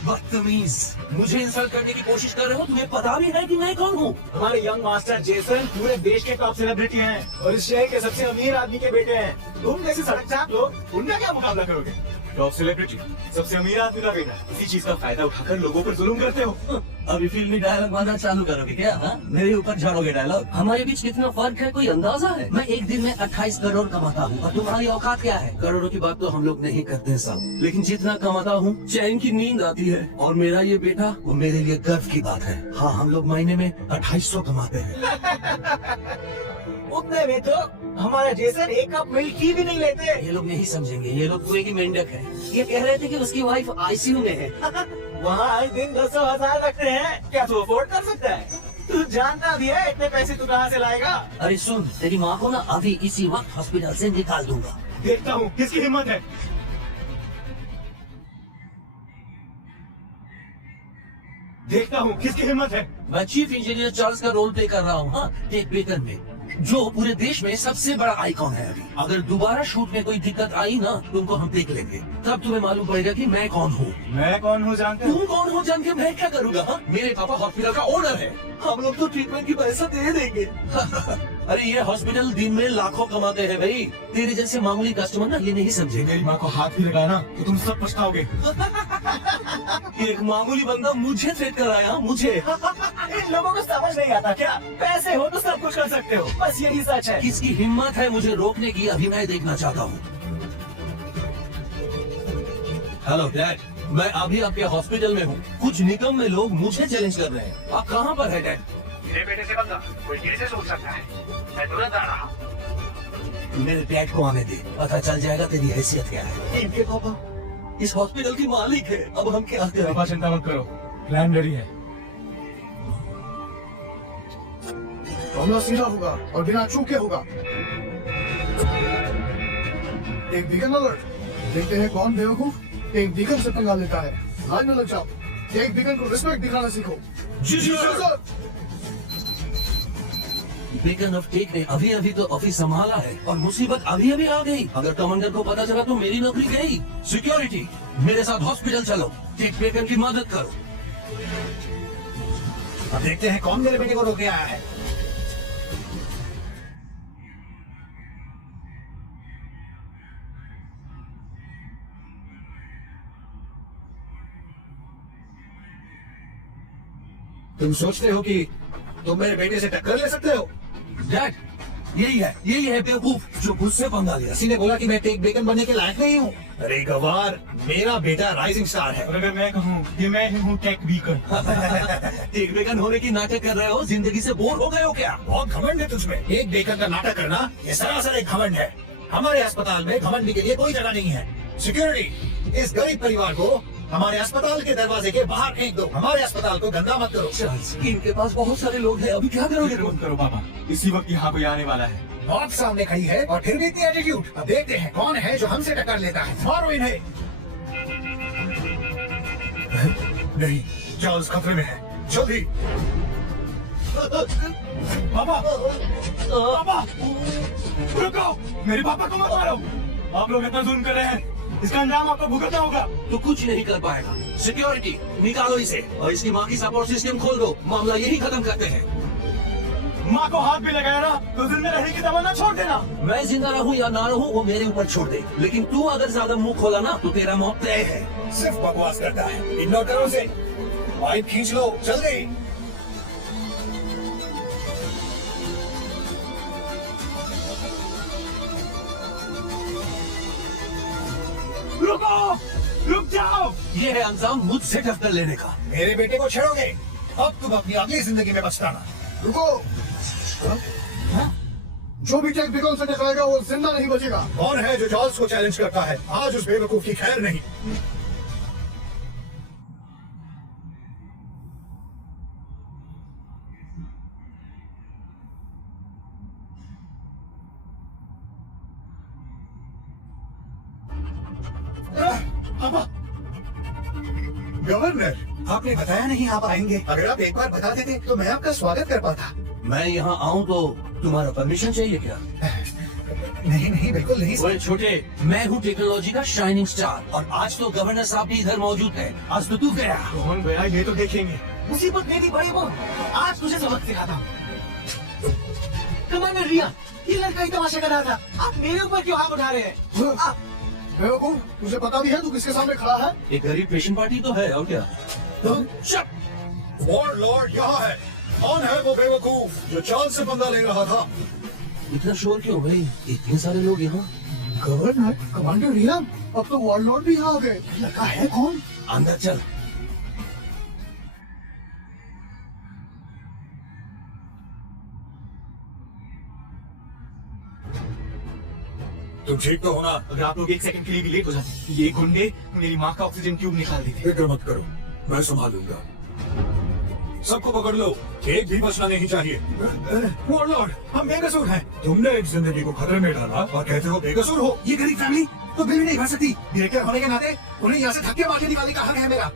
बदतमीज, मुझे इंसल्ट करने की कोशिश कर रहे हो? तुम्हें पता भी है कि मैं कौन हूँ? हमारे यंग मास्टर जेसन पूरे देश के टॉप सेलिब्रिटी हैं और इस शहर के सबसे अमीर आदमी के बेटे हैं। तुम जैसे सड़क चाप लोग उनका क्या मुकाबला करोगे? टॉप सेलिब्रिटी, सबसे अमीर आदमी का बेटा, इसी चीज का फायदा उठाकर लोगों पर जुल्म करते हो। अभी फिल्मी डायलॉग मारना चालू करोगे क्या? हाँ? मेरे ऊपर झाड़ोगे डायलॉग? हमारे बीच कितना फर्क है, कोई अंदाजा है? मैं एक दिन में 28 करोड़ कमाता हूँ और तुम्हारी औकात क्या है? करोड़ों की बात तो हम लोग नहीं करते साहब, लेकिन जितना कमाता हूँ चैन की नींद आती है। और मेरा ये बेटा, वो मेरे लिए गर्व की बात है। हाँ, हम लोग महीने में 2800 कमाते हैं। उतने में तो हमारा जेसन एक कप मिल्क की भी नहीं लेते। ये लोग नहीं समझेंगे, ये लोग कुएं की मेंढक है। ये कह रहे थे कि उसकी वाइफ आईसीयू में है। वहाँ हर दिन 200,000 रखते हैं, क्या तू अफोर्ड कर सकता है? तू जानता भी है इतने पैसे तू कहाँ से लाएगा? अरे सुन, तेरी माँ को ना अभी इसी वक्त हॉस्पिटल से निकाल दूंगा। देखता हूँ किसकी हिम्मत है। देखता हूँ किसकी हिम्मत है। मैं चीफ इंजीनियर चार्ल्स का रोल प्ले कर रहा हूँ, हाँ, टेक बेकन में, जो पूरे देश में सबसे बड़ा आइकॉन है। अभी अगर दोबारा शूट में कोई दिक्कत आई ना, तुमको हम देख लेंगे, तब तुम्हें मालूम पड़ेगा कि मैं कौन हूँ। मैं कौन हूँ जानते हो? तुम कौन हो जान के मैं क्या करूँगा? हाँ? मेरे पापा हॉस्पिटल का ओनर है, हम लोग तो ट्रीटमेंट की पैसा दे देंगे। अरे ये हॉस्पिटल दिन में लाखों कमाते हैं भाई, तेरे जैसे मामूली कस्टमर ना ये नहीं समझे। मेरी माँ को हाथ भी लगाया ना तो तुम सब पछताओगे। एक मामूली बंदा मुझे थ्रेट कराया, मुझे। इन लोगों को समझ नहीं आता क्या? पैसे हो तो सब कुछ कर सकते हो, बस यही सच है। किसकी हिम्मत है मुझे रोकने की, अभी मैं देखना चाहता हूँ। हेलो डैड, मैं अभी आपके हॉस्पिटल में हूँ। कुछ निकम में लोग मुझे चैलेंज कर रहे हैं। आप कहाँ पर है डैड? मेरे बेटे से बंदा कोई कैसे सोच सकता है? मैं तुरंत आ रहा हूँ। मेरे डैड को आने दे, पता चल जाएगा तेरी हैसियत क्या है। इनके पापा इस हॉस्पिटल की मालिक है, अब हम क्या करें? पापा चिंता मत करो, प्लान रेडी है। मामला सीधा होगा और बिना चूके होगा। एक बीकन अलर्ट, देखते हैं कौन बेवकूफ एक बीकन से पंगा लेता है। लाइन में लग जाओ, एक बीकन को रिस्पेक्ट दिखाना सीखो। जी सर। बेकन ऑफ टेक ने अभी अभी तो ऑफिस संभाला है और मुसीबत अभी अभी आ गई। अगर कमांडर को पता चला तो मेरी नौकरी गई। सिक्योरिटी, मेरे साथ हॉस्पिटल चलो, टेक बेकन की मदद करो। अब देखते हैं कौन मेरे बेटे को रोकने आया है। तुम सोचते हो कि तुम मेरे बेटे से टक्कर ले सकते हो? डैड, यही है बेवकूफ जो मुझसे पंगा लिया। किसी ने बोला कि मैं टेक बेकन बनने के लायक नहीं हूँ। अरे गवार, मेरा बेटा राइजिंग स्टार है। और अगर मैं कहूँ कि मैं ही हूँ टेक बीकन। टेक बेकन होने की नाटक कर रहे हो? जिंदगी से बोर हो गए हो क्या? बहुत घमंड है तुझमें। एक बेकन का नाटक करना ये सरासर एक घमंड है। हमारे अस्पताल में घमंड के लिए कोई जगह नहीं है। सिक्योरिटी, इस गरीब परिवार को हमारे अस्पताल के दरवाजे के बाहर फेंक दो। हमारे अस्पताल को गंदा मत करो। चार्ल्स, इनके पास बहुत सारे लोग हैं, अभी क्या करोगे तुम? करो पापा, इसी वक्त यहाँ कोई आने वाला है। मौत सामने खड़ी है और फिर भी इतनी एटीट्यूड। अब देखते हैं कौन है जो हमसे टक्कर लेता है। मारो इन्हें। नहीं, चार्ल्स खतरे में है। जल्दी। पापा, पापा, रुको, मेरे पापा को मत मारो। आप लोग इतना जुल्म कर रहे हैं, इसका अंजाम आपको भुगतना होगा। तो कुछ नहीं कर पाएगा। सिक्योरिटी, निकालो इसे और इसकी माँ की सपोर्ट सिस्टम खोल दो। मामला यही खत्म करते हैं। माँ को हाथ भी लगाया ना तो जिंदा रहने की तमन्ना छोड़ देना। मैं जिंदा रहूं या ना रहूं वो मेरे ऊपर छोड़ दे, लेकिन तू अगर ज्यादा मुंह खोला ना तो तेरा मौत तय है। सिर्फ बकवास करता है। इग्नोर करो उसे। पाइप खींच लो, जल्दी। रुको, रुक जाओ। ये है अंजाम मुझसे टक्कर लेने का। मेरे बेटे को छेड़ोगे, अब तुम अपनी अगली जिंदगी में पछताना। रुको। जो भी टेक बेकन से टकराएगा वो जिंदा नहीं बचेगा। कौन है जो चार्ल्स को चैलेंज करता है? आज उस बेवकूफ की खैर नहीं। गवर्नर, आपने बताया नहीं आप आएंगे। अगर आप एक बार बता देते तो मैं आपका स्वागत कर पाता। मैं यहाँ आऊँ तो तुम्हारा परमिशन चाहिए क्या? नहीं नहीं, बिल्कुल नहीं। ओए छोटे, मैं हूँ टेक्नोलॉजी का शाइनिंग स्टार और आज तो गवर्नर साहब भी इधर मौजूद है। आज तो तू गया। कौन गया ये तो देखेंगे। मुसीबत मेरी बड़ी बहन, आज तुझे सबक सिखाता हूँ। कमांडर रिया, ये लड़का ही तमाशा कर रहा था, आप मेरे ऊपर क्यों हाथ उठा रहे हैं? बेवकूफ, तुझे पता भी है तू किसके सामने खड़ा है? एक गरीब पेशेंट पार्टी तो है और क्या? वॉरलॉर्ड यहाँ है। कौन है वो बेवकूफ जो चार्ल्स से पंगा ले रहा था? इतना शोर क्यों भाई? इतने सारे लोग यहाँ। गवर्नर, कमांडर रिया, अब तो वॉरलॉर्ड भी यहाँ आ गए। लड़का है कौन? अंदर चल। तुम ठीक तो हो ना? अगर आप लोग एक सेकंड के लिए भी लेट हो जाते, ये गुंडे मेरी माँ का ऑक्सीजन ट्यूब निकाल देते। फिक्र मत करो, मैं संभाल लूंगा। सबको पकड़ लो, एक भी बचना नहीं चाहिए। वॉरलॉर्ड, हम बेकसूर हैं। तुमने एक जिंदगी को खतरे में डाला और कहते हो बेकसूर हो। ये गरीब फैमिली तो बिल नहीं भर सकती। डायरेक्टर होने के नाते उन्हें यहाँ से धक्के मार के निकालने का हक है मेरा।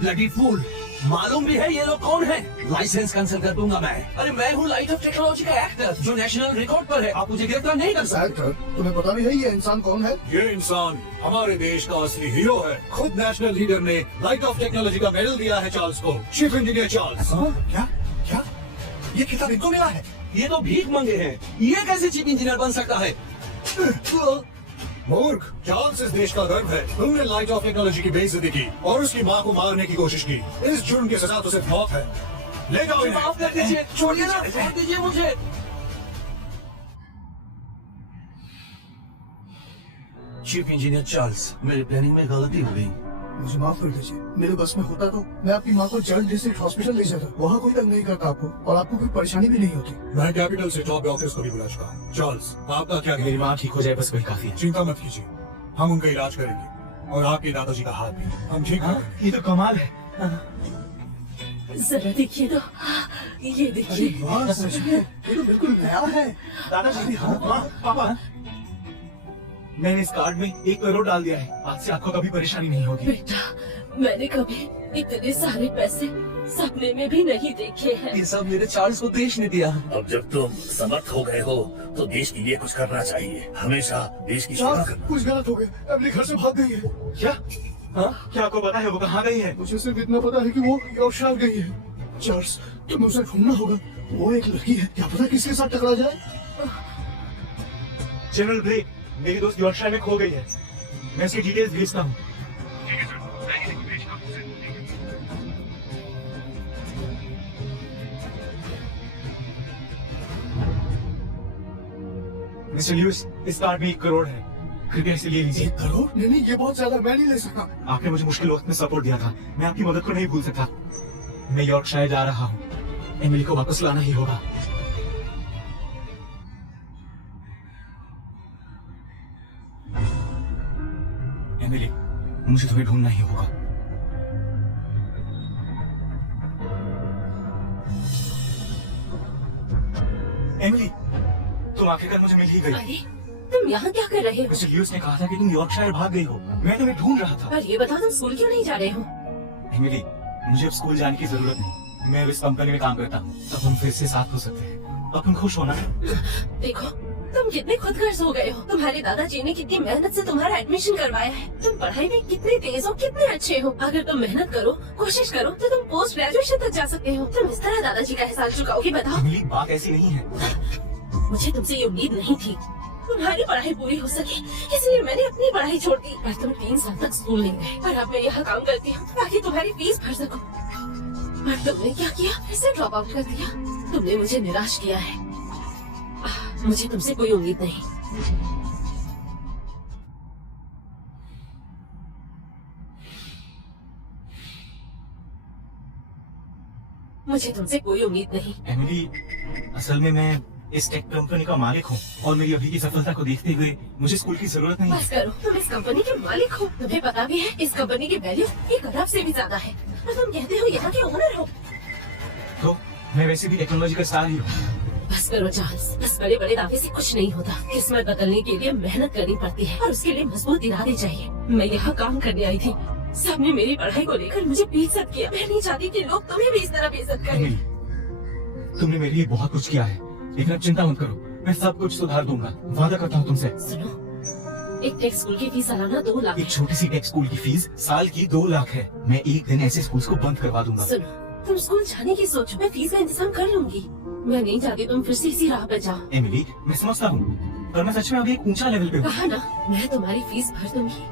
ब्लडी फूल, मालूम भी है ये लोग कौन है? लाइसेंस कैंसिल कर दूंगा मैं। अरे मैं हूँ लाइट ऑफ टेक्नोलॉजी का एक्टर जो नेशनल रिकॉर्ड पर है। आप मुझे गिरफ्तार नहीं कर सकते। एक्टर, तुम्हें पता भी है ये इंसान कौन है? ये इंसान हमारे देश का असली हीरो है। खुद नेशनल लीडर ने लाइट ऑफ टेक्नोलॉजी का मेडल दिया है चार्ल्स को। Chief engineer Charles. क्या क्या ये किताब इनको मिला है? ये तो भीख मंगे हैं। ये कैसे चीफ इंजीनियर बन सकता है? मूर्ख, चार्ल्स इस देश का गर्व है। तुमने लाइट ऑफ टेक्नोलॉजी की बेइज्जती की और उसकी माँ को मारने की कोशिश की। इस जुर्म की सजा तो सिर्फ मौत है। ले जाओ इन्हें। माफ कर दीजिए, छोड़िए ना, छोड़ दीजिए मुझे। चीफ इंजीनियर चार्ल्स, मेरी प्लानिंग में गलती हो गई। मुझे माफ कर दीजिए, मेरे बस में होता तो मैं आपकी माँ को जल्द डिस्ट्रिक्ट हॉस्पिटल ले जाता। वहाँ कोई तंग नहीं करता आपको और आपको कोई परेशानी भी नहीं होती। मैं कैपिटल से टॉप डॉक्टर्स को भी बुला चुका हूँ। चार्ल्स, आपका क्या मेरी कहना है? माँ ठीक हो जाए बस वही काफी है। चिंता मत कीजिए, हम उनका इलाज करेंगे और आपके दादाजी का हाथ भी हम ठीक कर देंगे। ये तो कमाल है। जरा देखिए तो, ये देखिए। वाह, सच में ये तो बिल्कुल नया है। दादाजी, माँ, पापा, मैंने इस कार्ड में 1 करोड़ डाल दिया है। आज से आपको कभी परेशानी नहीं होगी। बेटा, मैंने कभी इतने सारे पैसे सपने में भी नहीं देखे हैं। ये सब मेरे चार्ल्स को देश ने दिया। अब जब तुम समर्थ हो गए हो तो देश के लिए कुछ करना चाहिए। हमेशा देश की सेवा चार्ल्स, करना। कुछ गलत हो गया। एमिली घर से भाग गई है। क्या? हाँ? क्या आपको पता है वो कहाँ गई है? मुझे सिर्फ इतना पता है कि वो यॉर्कशायर गई है। चार्ल्स, तुम्हें उसे ढूंढना होगा। वो एक लड़की है, क्या पता किसके साथ टकरा जाए। जनरल ब्लेक, मेरी दोस्त यॉर्कशायर में खो गई है। मैं उसकी डिटेल्स भेजता हूँ। मिस्टर ल्यूइस, इस कार्ड में 1 करोड़ है। कृपया इसे ले लीजिए। 1 करोड़? नहीं, ये बहुत ज्यादा, मैं नहीं ले सकता। आपने मुझे मुश्किल वक्त में सपोर्ट दिया था। मैं आपकी मदद को नहीं भूल सकता। मैं यॉर्कशायर जा रहा हूँ। एमिली को वापस लाना ही होगा। एमिली, मुझे तुम्हें ढूंढना ही होगा। एमिली, तुम आखिरकार मुझे मिल ही गई। अरे तुम यहाँ क्या कर रहे हो? मिस्टर ल्यूइस ने कहा था कि तुम यॉर्कशायर भाग गई हो। मैं तुम्हें ढूंढ रहा था। पर ये बताओ, तुम स्कूल क्यों नहीं जा रहे हो? एमिली, मुझे अब स्कूल जाने की जरूरत नहीं। मैं अब इस कंपनी में काम करता हूँ। अब हम फिर से साथ हो सकते हैं। अब तुम खुश हो ना? देखो, तुम कितने खुदगर्ज हो गए हो। तुम्हारे दादाजी ने कितनी मेहनत से तुम्हारा एडमिशन करवाया है। तुम पढ़ाई में कितने तेज हो, कितने अच्छे हो। अगर तुम मेहनत करो, कोशिश करो, तो तुम पोस्ट ग्रेजुएशन तक जा सकते हो। तुम इस तरह दादाजी का एहसान चुकाओगे? बताओ। एमिली, बात ऐसी नहीं है। मुझे तुमसे ये उम्मीद नहीं थी। तुम्हारी पढ़ाई पूरी हो सके, इसलिए मैंने अपनी पढ़ाई छोड़ दी। पर तुम 3 साल तक स्कूल नहीं गए। पर अब मैं यहाँ काम करती हूँ ताकि तुम्हारी फीस भर सकूं। पर तुमने क्या किया? इसे ड्रॉप आउट कर दिया। तुमने मुझे निराश किया है। मुझे तुमसे कोई उम्मीद नहीं। मुझे तुमसे कोई उम्मीद नहीं। एमिली, असल में मैं इस टेक कंपनी का मालिक हूँ और मेरी अभी की सफलता को देखते हुए मुझे स्कूल की जरूरत नहीं है। बस करो, तुम इस कंपनी के मालिक हो। तुम्हें पता भी है इस कंपनी की वैल्यू 1 अरब से भी ज्यादा है। और तुम कहते हो यहाँ के ओनर हो। तो मैं वैसे भी टेक्नोलॉजी का स्टार ही हूँ। बस करो चार्ल्स, बस बड़े बड़े दावे से कुछ नहीं होता। किस्मत बदलने के लिए मेहनत करनी पड़ती है और उसके लिए मजबूत इरादे चाहिए। मैं यहाँ काम करने आई थी। सबने मेरी पढ़ाई को लेकर मुझे बेइज्जत किया। मैं नहीं चाहती कि लोग तुम्हें भी इस तरह बेइज्जत करें। एमिली, तुमने मेरे लिए बहुत कुछ किया है, लेकिन अब चिंता मत करो। मैं सब कुछ सुधार दूंगा। वादा करता हूँ तुमसे। सुनो, एक टेक स्कूल की फीस सालाना 2 लाख है। एक छोटी सी टेक स्कूल की फीस साल की 2 लाख है। मैं एक दिन ऐसे स्कूल को बंद करवा दूंगा। सुनो, तुम स्कूल जाने की सोचो, मैं फीस का इंतजाम कर लूंगी। मैं नहीं चाहती तुम फिर से इसी राह पर जाओ। एमिली, मैं समझता हूँ, पर मैं सच में अभी एक ऊंचा लेवल पे हूँ। कहा ना, मैं तुम्हारी फीस भर दूंगी।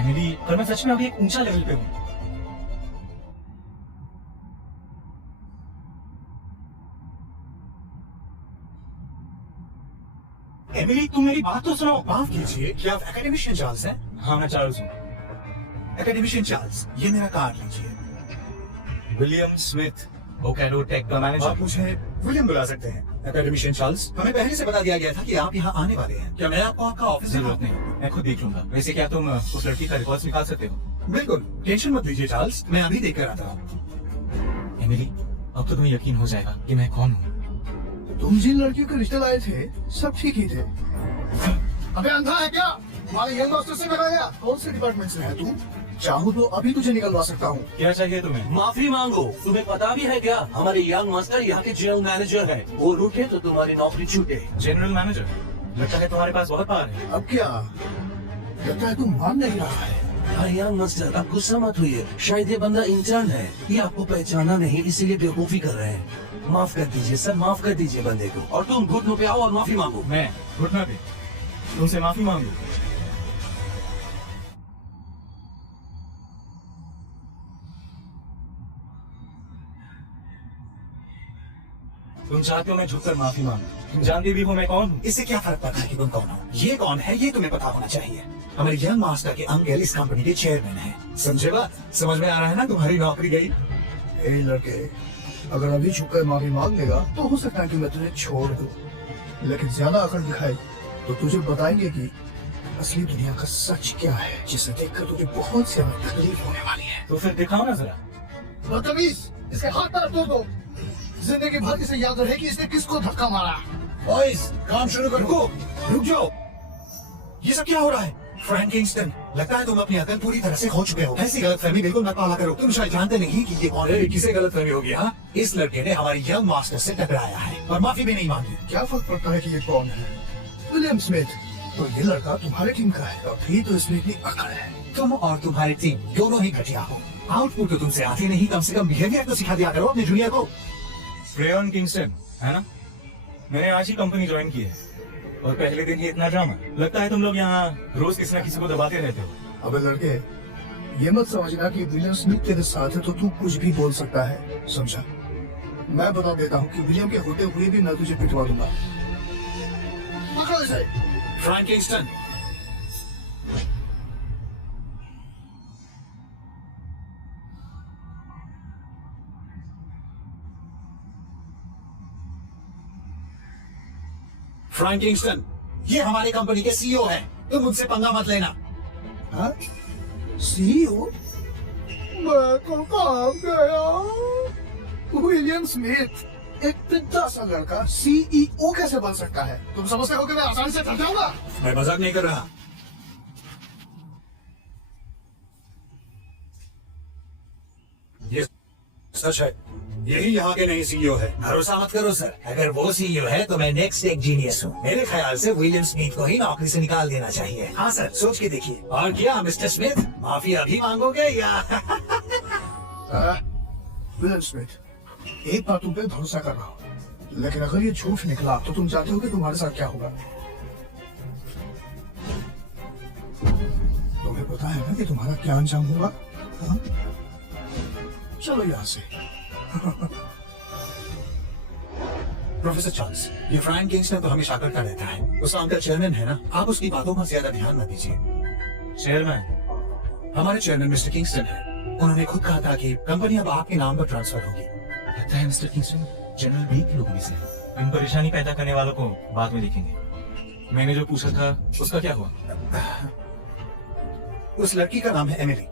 एमिली, पर मैं सच में अभी एक ऊंचा लेवल पे हूँ। एमिली, तुम मेरी बात तो सुनो। माफ कीजिए, क्या आप एकेडमिशियन चार्ल्स हैं? हाँ, मैं चार्ल्स हूँ। एकेडमिशियन चार्ल्स, ये मेरा कार्ड लीजिए। विलियम स्मिथ, ओकेडो टेक का मैनेजर। आप मुझे विलियम बुला सकते हैं। एकेडमिशियन चार्ल्स, हमें पहले से बता दिया गया था कि आप यहाँ आने वाले हैं। क्या मैं आपको आपका ऑफिस जरूरत नहीं, मैं खुद देख लूंगा। वैसे क्या तुम उस लड़की का रिकॉर्ड निकाल सकते हो? बिल्कुल, टेंशन मत लीजिए चार्ल्स, मैं अभी देख कर आता हूँ। एमिली, अब तो तुम्हें यकीन हो जाएगा कि मैं कौन हूँ। तुम जिन लड़कियों के रिश्ते लाए थे, सब ठीक ही थे। अबे अंधा है क्या? हमारे यंग मास्टर से लगाया। कौन से डिपार्टमेंट से है तू? चाहूँ तो अभी तुझे निकलवा सकता हूँ। क्या चाहिए तुम्हें? माफी मांगो। तुम्हें पता भी है क्या, हमारे यंग मास्टर यहाँ के जनरल मैनेजर है। वो रूठे तो तुम्हारी नौकरी छूटे। जनरल मैनेजर, लगता है तुम्हारे पास बहुत पावर है। अब क्या? लगता है तू मान नहीं रहा है। अरे यंग मास्टर, आप गुस्सा मत होइए। शायद ये बंदा इंटर्न है, ये आपको पहचाना नहीं, इसीलिए बेवकूफी कर रहे हैं। माफ कर दीजिए सर, माफ कर दीजिए बंदे को। और तुम घुटनों पे आओ और माफी मांगो। मैं घुटना पे तुमसे माफी मांगू? तुम चाहते हो मैं झुककर माफी मांगू? तुम जानते भी हो मैं कौन हूँ। इससे क्या फर्क पड़ता है कि तुम कौन हो? ये कौन है ये तुम्हें पता होना चाहिए। हमारे यंग मास्टर के अंकल इस कंपनी के चेयरमैन हैं। समझे बात? समझ में आ रहा है ना? तुम्हारी नौकरी गई। ए लड़के, अगर अभी झुककर माफी मांग लेगा तो हो सकता है कि मैं तुझे छोड़ दूं। लेकिन ज्यादा अकड़ दिखाई तो तुझे बताएंगे कि असली दुनिया का सच क्या है, जिसे देखकर तुझे बहुत ज्यादा तकलीफ होने वाली है। तो फिर दिखाओ ना जरा। बदतमीज, इसके हाथ पैर तोड़ दो। जिंदगी भर इसे याद रहे कि इसने किसको धक्का मारा। बॉयज, काम शुरू करो। रुको, रुक जाओ। ये सब क्या हो रहा है? फ्रैंक किंगस्टन, लगता है तुम अपनी अकल पूरी तरह से खो चुके हो। ऐसी गलतफहमी बिल्कुल मत पाला करो। तुम शायद जानते नहीं कि ये कौन है। किसे गलतफहमी होगी? हाँ, इस लड़के ने हमारी यंग मास्टर से टकराया है और माफी भी नहीं मांगी। क्या फर्क पड़ता है कि ये कौन है? William Smith. तो ये लड़का तुम्हारी टीम का है, अभी तो इसमें इतनी अकड़ है। तुम और तुम्हारी टीम दोनों ही घटिया हो। आउटपुट तो तुमसे आती नहीं, कम से कम बिहेवियर तो सिखा दिया करो अपने जूनियर को। फ्रेयन किंगस्टन, है ना? मैंने आज ही कंपनी ज्वाइन की है और पहले दिन ही इतना ड्रामा। लगता है तुम लोग यहाँ रोज किसी न किसी को दबाते रहते हो। अबे लड़के, ये मत समझना कि विलियम स्मिथ तेरे साथ है तो तू कुछ भी बोल सकता है, समझा? मैं बता देता हूँ कि विलियम के होते हुए भी मैं तुझे पिटवा दूंगा। पकड़ो इसे। फ्रैंक किंगस्टन, फ्रैंक किंगस्टन, ये हमारे कंपनी के सीईओ हैं। तुम मुझसे पंगा मत लेना। हाँ? सीईओ? मैं तो काम गया। विलियम स्मिथ, एक पिद्दा सा लड़का सीईओ कैसे बन सकता है? तुम समझते हो कि मैं आसानी से थक जाऊंगा? मैं मजाक नहीं कर रहा। ये सच है, यही यहाँ के नए सीईओ है। भरोसा मत करो सर, अगर वो सीईओ है तो मैं नेक्स्ट एक जीनियस हूँ। मेरे ख्याल से विलियम स्मिथ को ही नौकरी से निकाल देना चाहिए। हाँ सर, सोच के देखिए। और क्या मिस्टर स्मिथ, माफी अभी मांगोगे या? विलियम स्मिथ, एक बात तुम पे भरोसा कर रहा हूँ, लेकिन अगर ये झूठ निकला तो तुम जानते हो कि तुम्हारे साथ क्या होगा। तुम्हें पता है ना कि तुम्हारा क्या अंजाम होगा? हाँ? चलो यहाँ से। प्रोफेसर चार्ल्स, ये फ्रैंक किंगस्टन तो हमेशा करता रहता है। उसका अंकल चेयरमैन है ना, आप उसकी बातों पर ज्यादा ध्यान न दीजिए। चेयरमैन? हमारे चेयरमैन मिस्टर किंगस्टन है। उन्होंने खुद कहा था कि कंपनी अब आपके नाम पर ट्रांसफर होगी। लगता है मिस्टर किंगस्टन जनरल बी के लोग भी से इन परेशानी पैदा करने वालों को बाद में देखेंगे। मैंने जो पूछा था उसका क्या हुआ? उस लड़की का नाम है एमिली।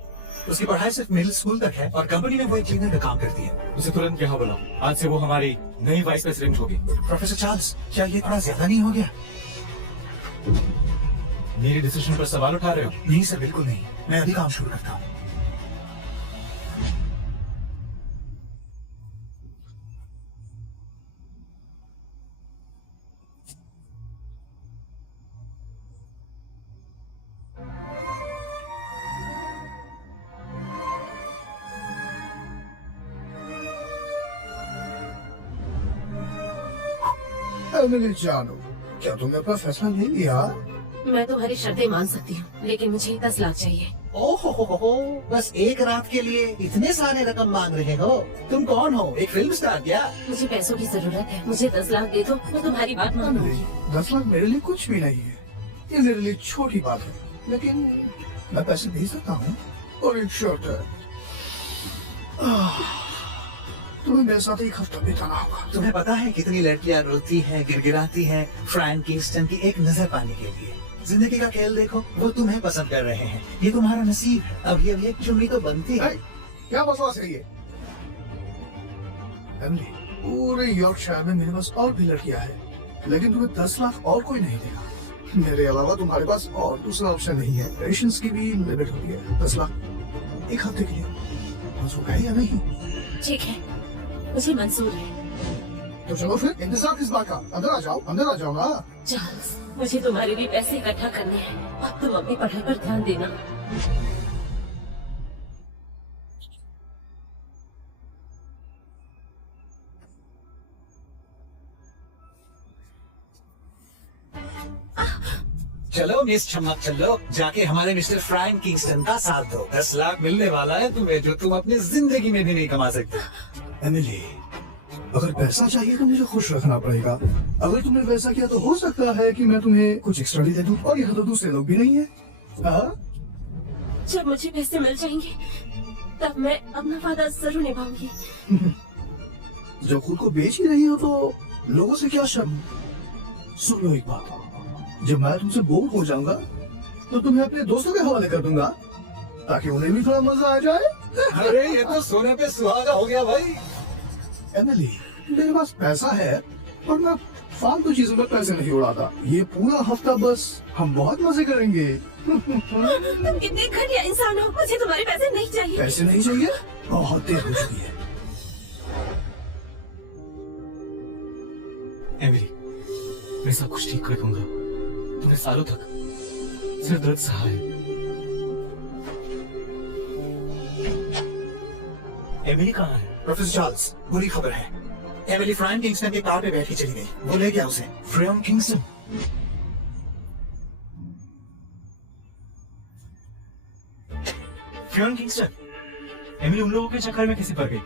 उसकी पढ़ाई सिर्फ मिडिल स्कूल तक है और कंपनी में वो एक क्लीनर का काम करती है। उसे तुरंत क्या बोला? आज से वो हमारी नई वाइस प्रेसिडेंट होगी। प्रोफेसर चार्ल्स, क्या ये थोड़ा ज्यादा नहीं हो गया? मेरे डिसीजन पर सवाल उठा रहे हो? नहीं सर, बिल्कुल नहीं। मैं अभी काम शुरू करता हूँ। एमिली जानो, क्या तुमने अपना फैसला ले लिया? मैं तुम्हारी शर्तें मान सकती हूँ, लेकिन मुझे 10 लाख चाहिए। ओहो, बस एक रात के लिए इतने सारे रकम मांग रहे हो? तुम कौन हो, एक फिल्म स्टार क्या? मुझे पैसों की जरूरत है, मुझे 10 लाख दे दो, मैं तुम्हारी बात मानूंगी। एमिली, 10 लाख मेरे लिए कुछ भी नहीं है। ये मेरे लिए छोटी बात है, लेकिन मैं पैसे दे सकता हूँ। और एक शर्त है, तुम्हें मेरे साथ एक हफ्ता बिताना होगा। तुम्हें पता है कितनी लड़कियां रोती हैं, गिड़गिड़ाती हैं फ्रैंक किंगस्टन की एक नजर पाने के लिए। जिंदगी का खेल देखो, वो तुम्हें पसंद कर रहे हैं। ये तुम्हारा नसीब है। अब ये एक चुन्नी तो बनती है। क्या बकवास है ये? एमिली, पूरे यॉर्कशायर में मेरे पास और भी लड़कियां हैं, लेकिन तुम्हें 10 लाख और कोई नहीं देगा। मेरे अलावा तुम्हारे पास और दूसरा ऑप्शन नहीं है। पेशेंस की भी लिमिट होती है। 10 लाख एक हफ्ते के लिए मंजूर है या नहीं? ठीक है, मुझे मंजूर है। तो चलो फिर, इंतजार किस बात का? अंदर आ जाओ, अंदर आ जाओ ना। चार्ल्स, मुझे तुम्हारे लिए पैसे इकट्ठा करने हैं। अब तुम अपनी पढ़ाई पर ध्यान देना। चलो मिस चमक, चलो जाके हमारे मिस्टर फ्रैंक किंगस्टन का साथ दो। 10 लाख मिलने वाला है तुम्हें, जो तुम अपनी जिंदगी में भी नहीं कमा सकते। एमिली, अगर पैसा चाहिए तो मुझे खुश रखना पड़ेगा। अगर तुमने वैसा किया तो हो सकता है कि मैं तुम्हें कुछ एक्स्ट्रा भी दे दूं, और यहाँ तो दूसरे लोग भी नहीं है। जब मुझे पैसे मिल जाएंगे तब मैं अपना वादा जरूर निभाऊंगी। जब खुद को बेच ही रही हो तो लोगों से क्या शर्म? सुनो एक बात, जब मैं तुमसे बोर हो जाऊंगा तो तुम्हें अपने दोस्तों के हवाले कर दूंगा, ताकि उन्हें भी थोड़ा मजा आ जाए। अरे ये तो सोने पे सुहागा हो गया भाई। एमिली, मेरे पास पैसा है, और मैं फालतू चीजों में पैसे नहीं उड़ाता। ये पूरा हफ्ता बस हम बहुत मजे करेंगे। तुम कितने घटिया इंसान हो, मुझे तुम्हारे पैसे नहीं चाहिए। पैसे नहीं चाहिए? बहुत देर हो चुकी है। एमिली, मैं सब कुछ ठीक कर दूंगा। तुमने सालों तक सिर्फ दर्द सहा है। एमिली कहाँ है? प्रोफेसर चार्ल्स, बुरी खबर है। एमिली फ्रैन किंगस्टन के कार पे बैठी चली गई। वो ले गया उसे। Frame Kingston. Frame Kingston. Emily उन लोगों के चक्कर में कैसे पड़ गई?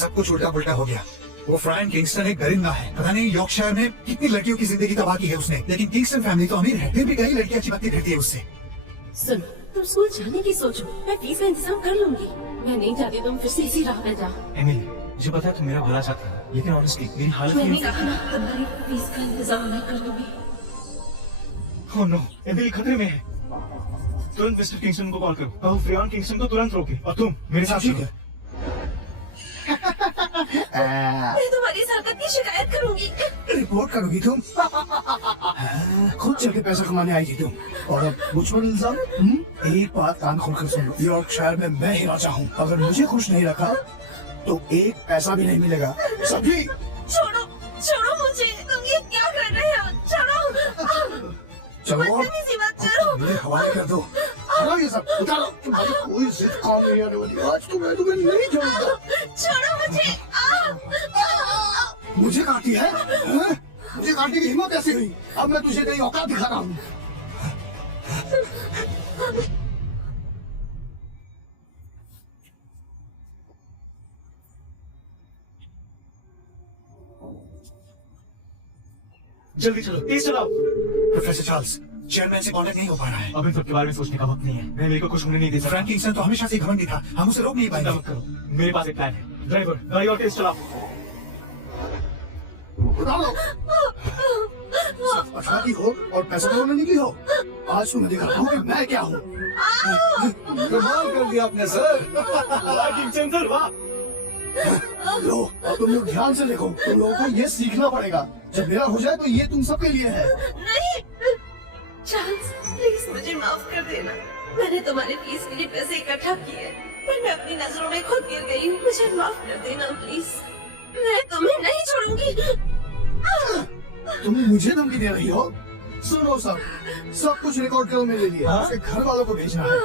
सब कुछ उल्टा पुल्टा हो गया। वो फ्रैन किंगस्टन एक गरिंदा है। पता नहीं यॉर्कशायर में कितनी लड़कियों की जिंदगी तबाह की है उसने। लेकिन किंगस्टन फैमिली तो अमीर है, फिर भी कई लड़कियां चिपकती रहती है उससे। सुनो, तुम स्कूल जाने की सोचो, मैं फीस का इंतजाम कर लूंगी। मैं नहीं चाहती तुम फिर से इसी राह पे जाओ। एमिली, मुझे पता है तुम मेरा भला चाहता है, लेकिन ऑनेस्टली मेरी हालत मैंने ये। कहा ना, तुम्हारी फीस का इंतजाम मैं कर लूंगी। ओह नो, एमिली खतरे में है। तुरंत मिस्टर किंगस्टन को कॉल करो। कहो फ्रेम किंगस्टन को तुरंत रोके। और तुम मेरे साथ ठीक चलो। है। मैं तुम्हारी इस हरकत की शिकायत करूंगी। रिपोर्ट करोगी तुम? खुद चल के पैसा कमाने आई थी तुम, और अब मुझ पर इल्जाम? एक बात कान खोलकर सुन लो, यॉर्कशायर में मैं ही राजा हूँ। अगर मुझे खुश नहीं रखा तो एक पैसा भी नहीं मिलेगा। सभी छोड़ो, छोड़ो मुझे, तुम ये क्या कर रहे हो? छोड़ो, चलो बदतमीजी मत करो। मेरे हवाले कर दो। हटाओ ये सब, उतारो। तुम्हारी कोई जिद काम नहीं आने वाली। आज तो मैं तुम्हें नहीं छोड़ूंगा। छोड़ो मुझे। मुझे काटी है? हैं? मुझे काटने की हिम्मत कैसे हुई? अब मैं तुझे नई औकात दिखा रहा हूँ। जल्दी चलो, तेज चलाओ। प्रोफेसर चार्ल्स, चेयरमैन से कांटेक्ट नहीं हो पा रहा है। अब इन सब के बारे में सोचने का वक्त नहीं है। मैं मेरे को कुछ होने नहीं दे सकता। फ्रैंक किंगस्टन तो हमेशा से घमंडी था, हम उसे रोक नहीं चिंता पाएंगे। मत करो, मेरे पास एक प्लान है। ड्राइवर, गाड़ी और तेज चलाओ। उतारो। सिर्फ अठारह हो और पैसा कमाने की हो। आज तुम्हें दिखाता हूँ कि मैं क्या हूँ। कमाल कर दिया आपने सर। किंगस्टन सर, वाह। लो, अब तुम लोग ध्यान से देखो। तुम लोगों को ये सीखना पड़ेगा। जब मेरा हो जाए तो ये तुम सबके लिए है। नहीं, चार्ल्स, प्लीज मुझे माफ कर देना। मैंने तुम्हारी फीस के लिए पैसे इकट्ठा किए, पर मैं अपनी नजरों में खुद गिर गई हूँ। मुझे माफ कर देना प्लीज। मैं तुम्हें नहीं छोड़ूंगी। तुम मुझे धमकी दे रही हो? सुनो सब कुछ रिकॉर्ड करो मेरे लिए। इसे घर वालों को भेजना है।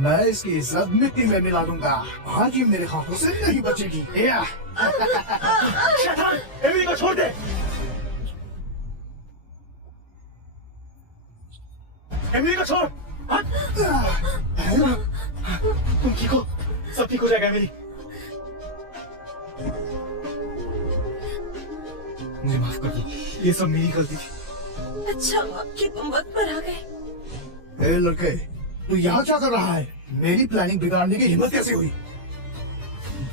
मैं इसकी इज्जत मिट्टी में मिला दूंगा। आज ये मेरे हाथों से नहीं बचेगी। या। शैतान, एमिली को छोड़ दे। एमिली को छोड़। हट। तुम ठीक हो? सब ठीक हो जाएगा एमिली। मुझे माफ कर दो, ये सब मेरी गलती थी। अच्छा हुआ कि तुम वक्त पर आ गए। ए लड़के, तू यहाँ क्या कर रहा है? मेरी प्लानिंग बिगाड़ने की हिम्मत कैसे हुई?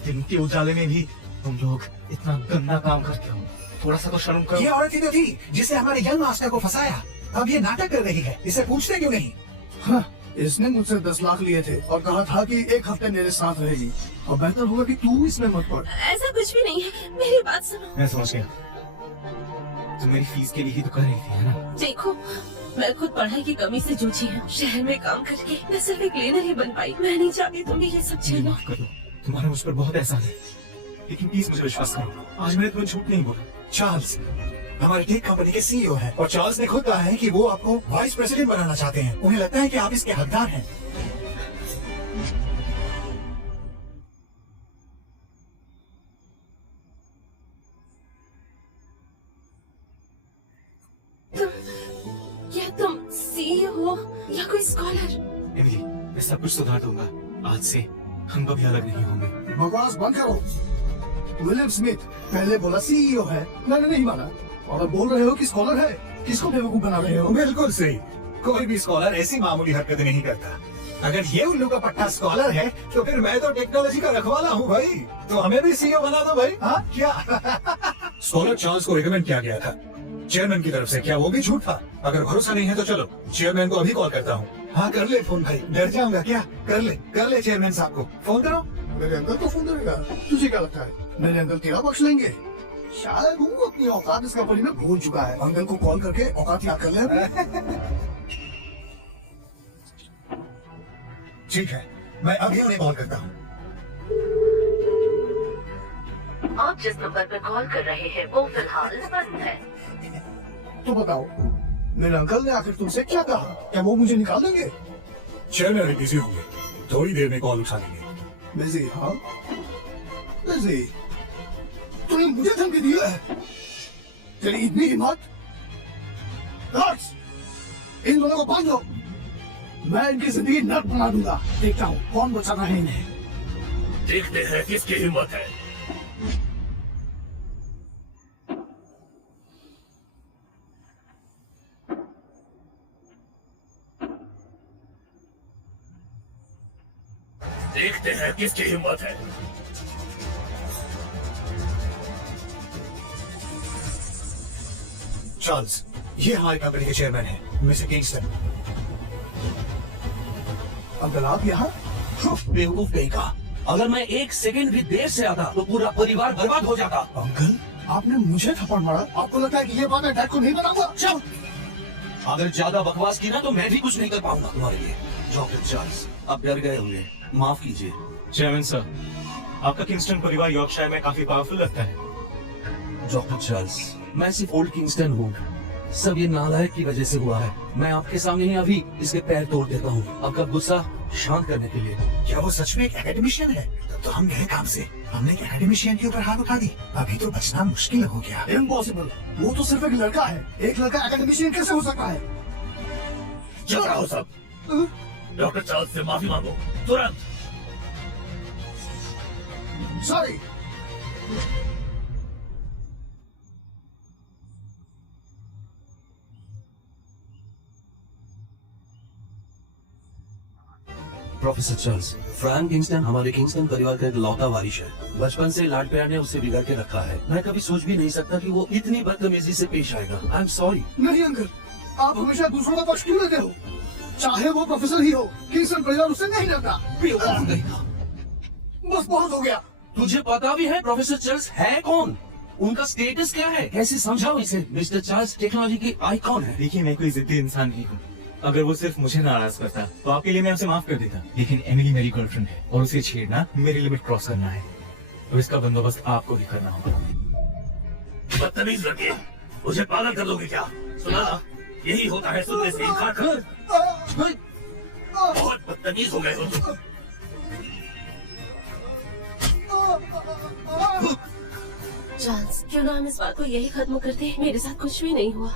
दिन के उजाले में भी तुम लोग इतना गंदा काम करते हो। थोड़ा सा तो शर्म करो। ये औरत ही तो थी जिसने हमारे यंग मास्टर को फंसाया। अब ये नाटक कर रही है, इसे पूछते क्यों नहीं? हाँ, इसने मुझसे 10 लाख लिए थे और कहा था कि एक हफ्ते मेरे साथ रहेगी। और बेहतर होगा कि तू इसमें मत पड़। ऐसा कुछ भी नहीं है, मेरी बात सुनो। मैं समझ गया, तुम मेरी फीस के लिए ही तो कर रही थी, है ना? देखो, मैं खुद पढ़ाई की कमी से जूझी हूँ। शहर में काम करके मैं सिर्फ एक क्लीनर ही बन पाई। मैं नहीं चाहती तुम भी ये सब मुझे झेलो। माफ कर दो, तुम्हारा मुझ पर बहुत एहसान है, लेकिन प्लीज मुझे विश्वास करो, आज मैंने तुम्हें झूठ नहीं बोला। चार्ल्स हमारी टेक कंपनी के सीईओ हैं और चार्ल्स ने खुद कहा है कि वो आपको वाइस प्रेसिडेंट बनाना चाहते हैं। उन्हें लगता है कि आप इसके हकदार हैं। क्या तुम सीईओ हो या कोई स्कॉलर? एमिली, मैं सब कुछ सुधार दूंगा। आज से हम कभी अलग नहीं होंगे। बकवास बंद करो। विलियम स्मिथ पहले बोला सीईओ है, मैंने नहीं माना। और अब बोल रहे हो कि स्कॉलर है। किसको बेवकूफ बना रहे हो? बिल्कुल सही। कोई भी स्कॉलर ऐसी मामूली हरकत नहीं करता। अगर ये उल्लू का पट्टा स्कॉलर है तो फिर मैं तो टेक्नोलॉजी का रखवाला हूँ भाई। तो हमें भी सीईओ बना दो भाई। हाँ क्या? स्कॉलर चार्ल्स को रिकमेंड किया गया था चेयरमैन की तरफ से। क्या वो भी झूठ था? अगर भरोसा नहीं है तो चलो चेयरमैन को अभी कॉल करता हूँ। हाँ कर ले फोन भाई, डर जाऊंगा क्या? कर ले चेयरमैन साहब को फोन करो। मेरे अंदर तो फोन करेगा। तुझे क्या लगता है मेरे अंदर तेरा बख्श लेंगे? शायद वो अपनी औकात इस कंपनी में भूल चुका है। अंकल को कॉल करके औकात याद कर ले अपनी। ठीक है, मैं अभी उन्हें कॉल करता हूँ। आप जिस नंबर पर कॉल कर रहे हैं वो फिलहाल बंद है। तो बताओ, मेरे अंकल ने आखिर तुमसे क्या कहा? क्या वो मुझे निकाल देंगे? चैनल अभी बिजी होंगे, थोड़ी देर में कॉल उठा लेंगे। बिजी? हाँ बिजी। तूने मुझे धमकी दी है? तेरी इतनी हिम्मत? गार्ड्स, इन दोनों को बांध लो। मैं इनकी जिंदगी नर्क बना दूंगा। देखता हूँ कौन बचाना है इन्हें। देखते हैं किसकी हिम्मत है। देखते हैं किसकी हिम्मत है। चार्ल्स, ये हमारी कंपनी के चेयरमैन हैं, मिस्टर किंगस्टन। अंकल आप यहाँ? बेवकूफ कहीं का। अगर मैं एक सेकंड भी देर से आता तो पूरा परिवार बर्बाद हो जाता। अंकल आपने मुझे थप्पड़ मारा। आपको लगता है कि ये बात मैं डैड को नहीं बताऊंगा? चल, अगर ज्यादा बकवास की ना तो मैं भी कुछ नहीं कर पाऊंगा तुम्हारे लिए। डॉक्टर चार्ल्स, आप डर गए होंगे, माफ कीजिए। चेयरमैन सर, आपका किंगस्टन परिवार यॉर्कशायर में काफी पावरफुल लगता है। डॉक्टर चार्ल्स, मैं सिर्फ ओल्ड किंगस्टन हूँ। सब ये नालायक की वजह से हुआ है। मैं आपके सामने ही अभी इसके पैर तोड़ देता हूँ, आपका गुस्सा शांत करने के लिए। क्या वो सच में एक एकेडमिशियन है? तब तो हम गए काम से। हमने एक एकेडमिशियन के ऊपर हाथ उठा दी। अभी तो बचना मुश्किल हो गया। इम्पॉसिबल। वो तो सिर्फ एक लड़का है। एक लड़का एकेडमिशियन कैसे हो सकता है? चुप रहो सब। डॉक्टर चार्ल्स से माफी मांगो तुरंत। Sorry. Professor Charles, Frank Kingston हमारे किंगस्टन परिवार का एक लौता वारिश है। बचपन से लाड प्यार ने उसे बिगाड़ के रखा है। मैं कभी सोच भी नहीं सकता कि वो इतनी बदतमीजी से पेश आएगा। I am sorry. नहीं अंकल, आप हमेशा दूसरों का पक्ष क्यों लेते हो? चाहे वो प्रोफेसर ही हो, किंगस्टन परिवार उससे नहीं डरता। बस बहुत हो गया। तुझे पता भी है प्रोफेसर चार्ल्स है कौन? उनका स्टेटस क्या है? कैसे समझाओ इसे? मिस्टर चार्ल्स टेक्नोलॉजी के आइकॉन है। देखिए, मैं कोई जिद्दी इंसान नहीं हूँ। अगर वो सिर्फ मुझे नाराज करता तो आपके लिए मैं उसे माफ कर देता, लेकिन एमिली मेरी गर्लफ्रेंड है और उसे छेड़ना मेरी लिमिट क्रॉस करना है, और इसका बंदोबस्त आपको भी करना होगा। बदतमीज लड़के, मुझे पागल कर दोगे क्या? सुना ना, यही होता है सुनने से इनकार कर। बहुत बदतमीज हो गए हो तुम। चार्ल्स, क्यों ना हम इस बात को यही खत्म कर दें? मेरे साथ कुछ भी नहीं हुआ।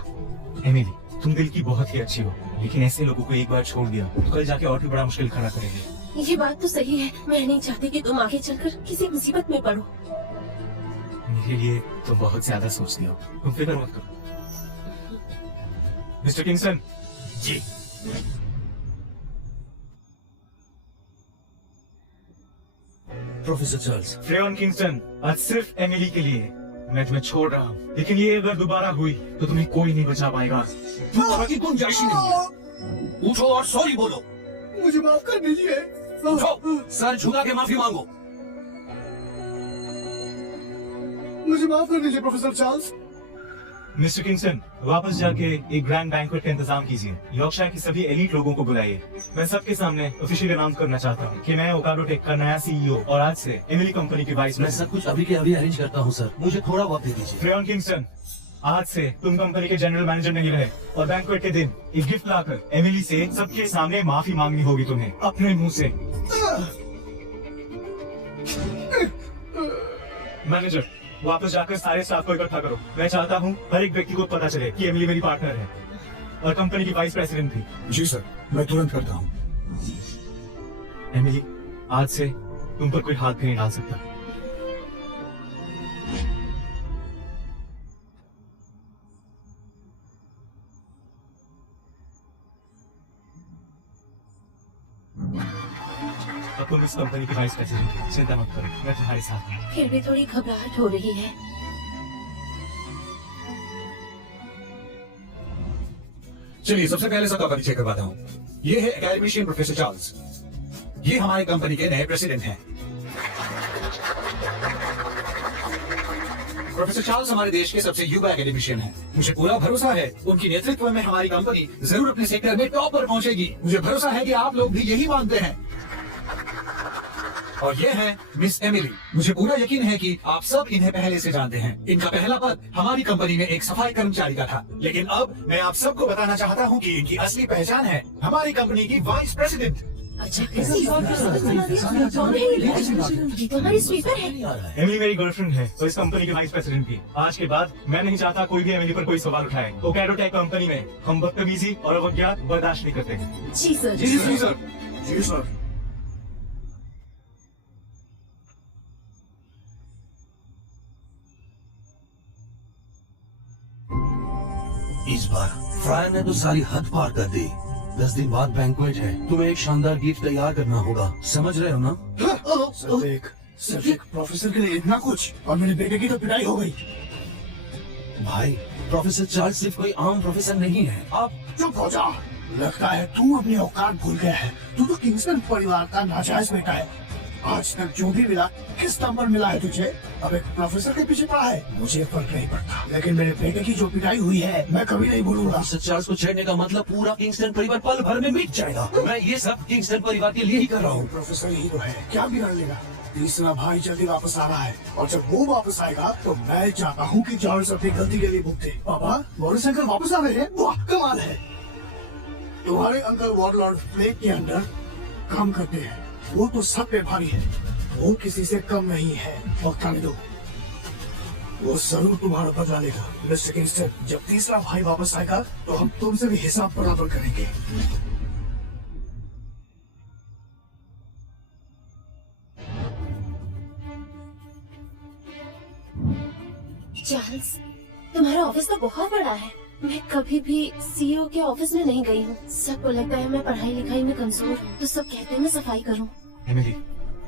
एमिली, तुम दिल की बहुत ही अच्छी हो, लेकिन ऐसे लोगों को एक बार छोड़ दिया तो कल जाके और भी बड़ा मुश्किल खड़ा करेंगे। ये बात तो सही है। मैं नहीं चाहती कि तुम आगे चलकर किसी मुसीबत में पड़ो। मेरे लिए तुम बहुत ज्यादा सोचती हो। तुम फिक्र मत करो। मिस्टर किंगस्टन जी, प्रोफेसर चार्ल्स, फ्रेयन किंगस्टन, आज सिर्फ एमिली के लिए मैं तुम्हें छोड़ रहा हूँ, लेकिन ये अगर दोबारा हुई तो तुम्हें कोई नहीं बचा पाएगा। तुम्हारा की गुंजाइश ही नहीं है। उठो और सॉरी बोलो। मुझे माफ कर दीजिए। उठो, सर झुका के माफी मांगो। मुझे माफ कर दीजिए प्रोफेसर चार्ल्स। मिस्टर किंगस्टन, वापस जाके एक ग्रैंड बैंक्वेट का इंतजाम कीजिए। यॉर्कशायर के सभी एलीट लोगों को बुलाइए। मैं सबके सामने ऑफिशियली अनाउंस करना चाहता हूँ कि मैं ओकाडो टेक का नया सीईओ और आज से एमिली कंपनी की वाइस मैं प्रेसिडेंट। सब कुछ अभी के अभी अरेंज करता हूँ सर, मुझे थोड़ा वक्त दे दीजिए। फ्रेयन किंगस्टन, आज से तुम कंपनी के जनरल मैनेजर नहीं रहे, और बैंक्वेट के दिन एक गिफ्ट लाकर एमिली से सबके सामने माफी मांगनी होगी तुम्हें, अपने मुंह से। मैनेजर, वापस जाकर सारे स्टाफ को इकट्ठा करो। मैं चाहता हूँ हर एक व्यक्ति को पता चले कि एमिली मेरी पार्टनर है और कंपनी की वाइस प्रेसिडेंट थी। जी सर, मैं तुरंत करता हूँ। एमिली, आज से तुम पर कोई हाथ भी नहीं डाल सकता। अब तुम इस कंपनी की वाइस प्रेसिडेंट हो, चिंता मत करो, मैं तुम्हारे साथ हूँ। फिर भी थोड़ी घबराहट हो रही है। चलिए सबसे पहले सबका परिचय करवाता हूँ। ये है एकेडमिशियन प्रोफेसर चार्ल्स। ये हमारी कंपनी के नए प्रेसिडेंट हैं। प्रोफेसर चार्ल्स हमारे देश के सबसे युवा एकेडमिशियन हैं। मुझे पूरा भरोसा है उनकी नेतृत्व में हमारी कंपनी जरूर अपने सेक्टर में टॉप पर पहुंचेगी। मुझे भरोसा है कि आप लोग भी यही मानते हैं। और ये है मिस एमिली। मुझे पूरा यकीन है कि आप सब इन्हें पहले से जानते हैं। इनका पहला पद हमारी कंपनी में एक सफाई कर्मचारी का था, लेकिन अब मैं आप सबको बताना चाहता हूँ कि इनकी असली पहचान है हमारी कंपनी की वाइस प्रेसिडेंट। अच्छा कैसी कौन है ये तो हमारी स्वीपर है। एमिली मेरी गर्लफ्रेंड है और इस कंपनी की वाइस प्रेसिडेंट की। आज के बाद मैं नहीं चाहता कोई भी एमिली पर कोई सवाल उठाए। ओकेडो टेक कंपनी में हम बदतमीजी और अवज्ञा बर्दाश्त नहीं करते। जी सर। जी सर। जी सर। इस बार फ्रायन ने तो सारी हद पार कर दी। 10 दिन बाद बैंक्वेट है, तुम्हें एक शानदार गिफ्ट तैयार करना होगा, समझ रहे हो ना? सिर्फ एक प्रोफेसर के लिए इतना कुछ, और मेरे बेटे की तो पिटाई हो गई। भाई, प्रोफेसर चार्ल्स सिर्फ कोई आम प्रोफेसर नहीं है। आप चुप हो जा। लगता है तू अपनी औकात भूल गया है। तू तो किंगस्टन परिवार का नाजायज बेटा है। आज तक जो भी मिला, किस नंबर मिला है तुझे? अब एक प्रोफेसर के पीछे पड़ा है। मुझे फर्क नहीं पड़ता, लेकिन मेरे बेटे की जो पिटाई हुई है मैं कभी नहीं भूलूंगा। प्रोफेसर चार्ल्स को छेड़ने का मतलब पूरा किंगस्टन परिवार पल भर में मिट जाएगा। मैं ये सब किंगस्टन परिवार के लिए ही कर रहा हूँ। प्रोफेसर हीरो है, क्या बिगाड़ लेगा? तीसरा भाई जल्दी वापस आ रहा है, और जब वो वापस आएगा तो मैं चाहता हूँ कि चार्ल्स अपनी गलती के लिए भुगते। पापा, मॉरिस अंकल वापस आ रहे हैं? वाह, कमाल है। तुम्हारे अंकल वॉरलॉर्ड फ्लेक के अंडर काम करते हैं। वो तो सब पे भारी है, वो किसी से कम नहीं है। वक्त आने दो, वो जरूर तुम्हारा बदला लेगा। मिस्टर किंगस्टन, जब तीसरा भाई वापस आएगा तो हम तुमसे भी हिसाब बराबर करेंगे। चार्ल्स, तुम्हारा ऑफिस तो बहुत बड़ा है। मैं कभी भी सीईओ के ऑफिस में नहीं गई हूँ। सबको लगता है मैं पढ़ाई लिखाई में कमजोर हूँ, तो सब कहते हैं मैं सफाई करूँ। एमिली,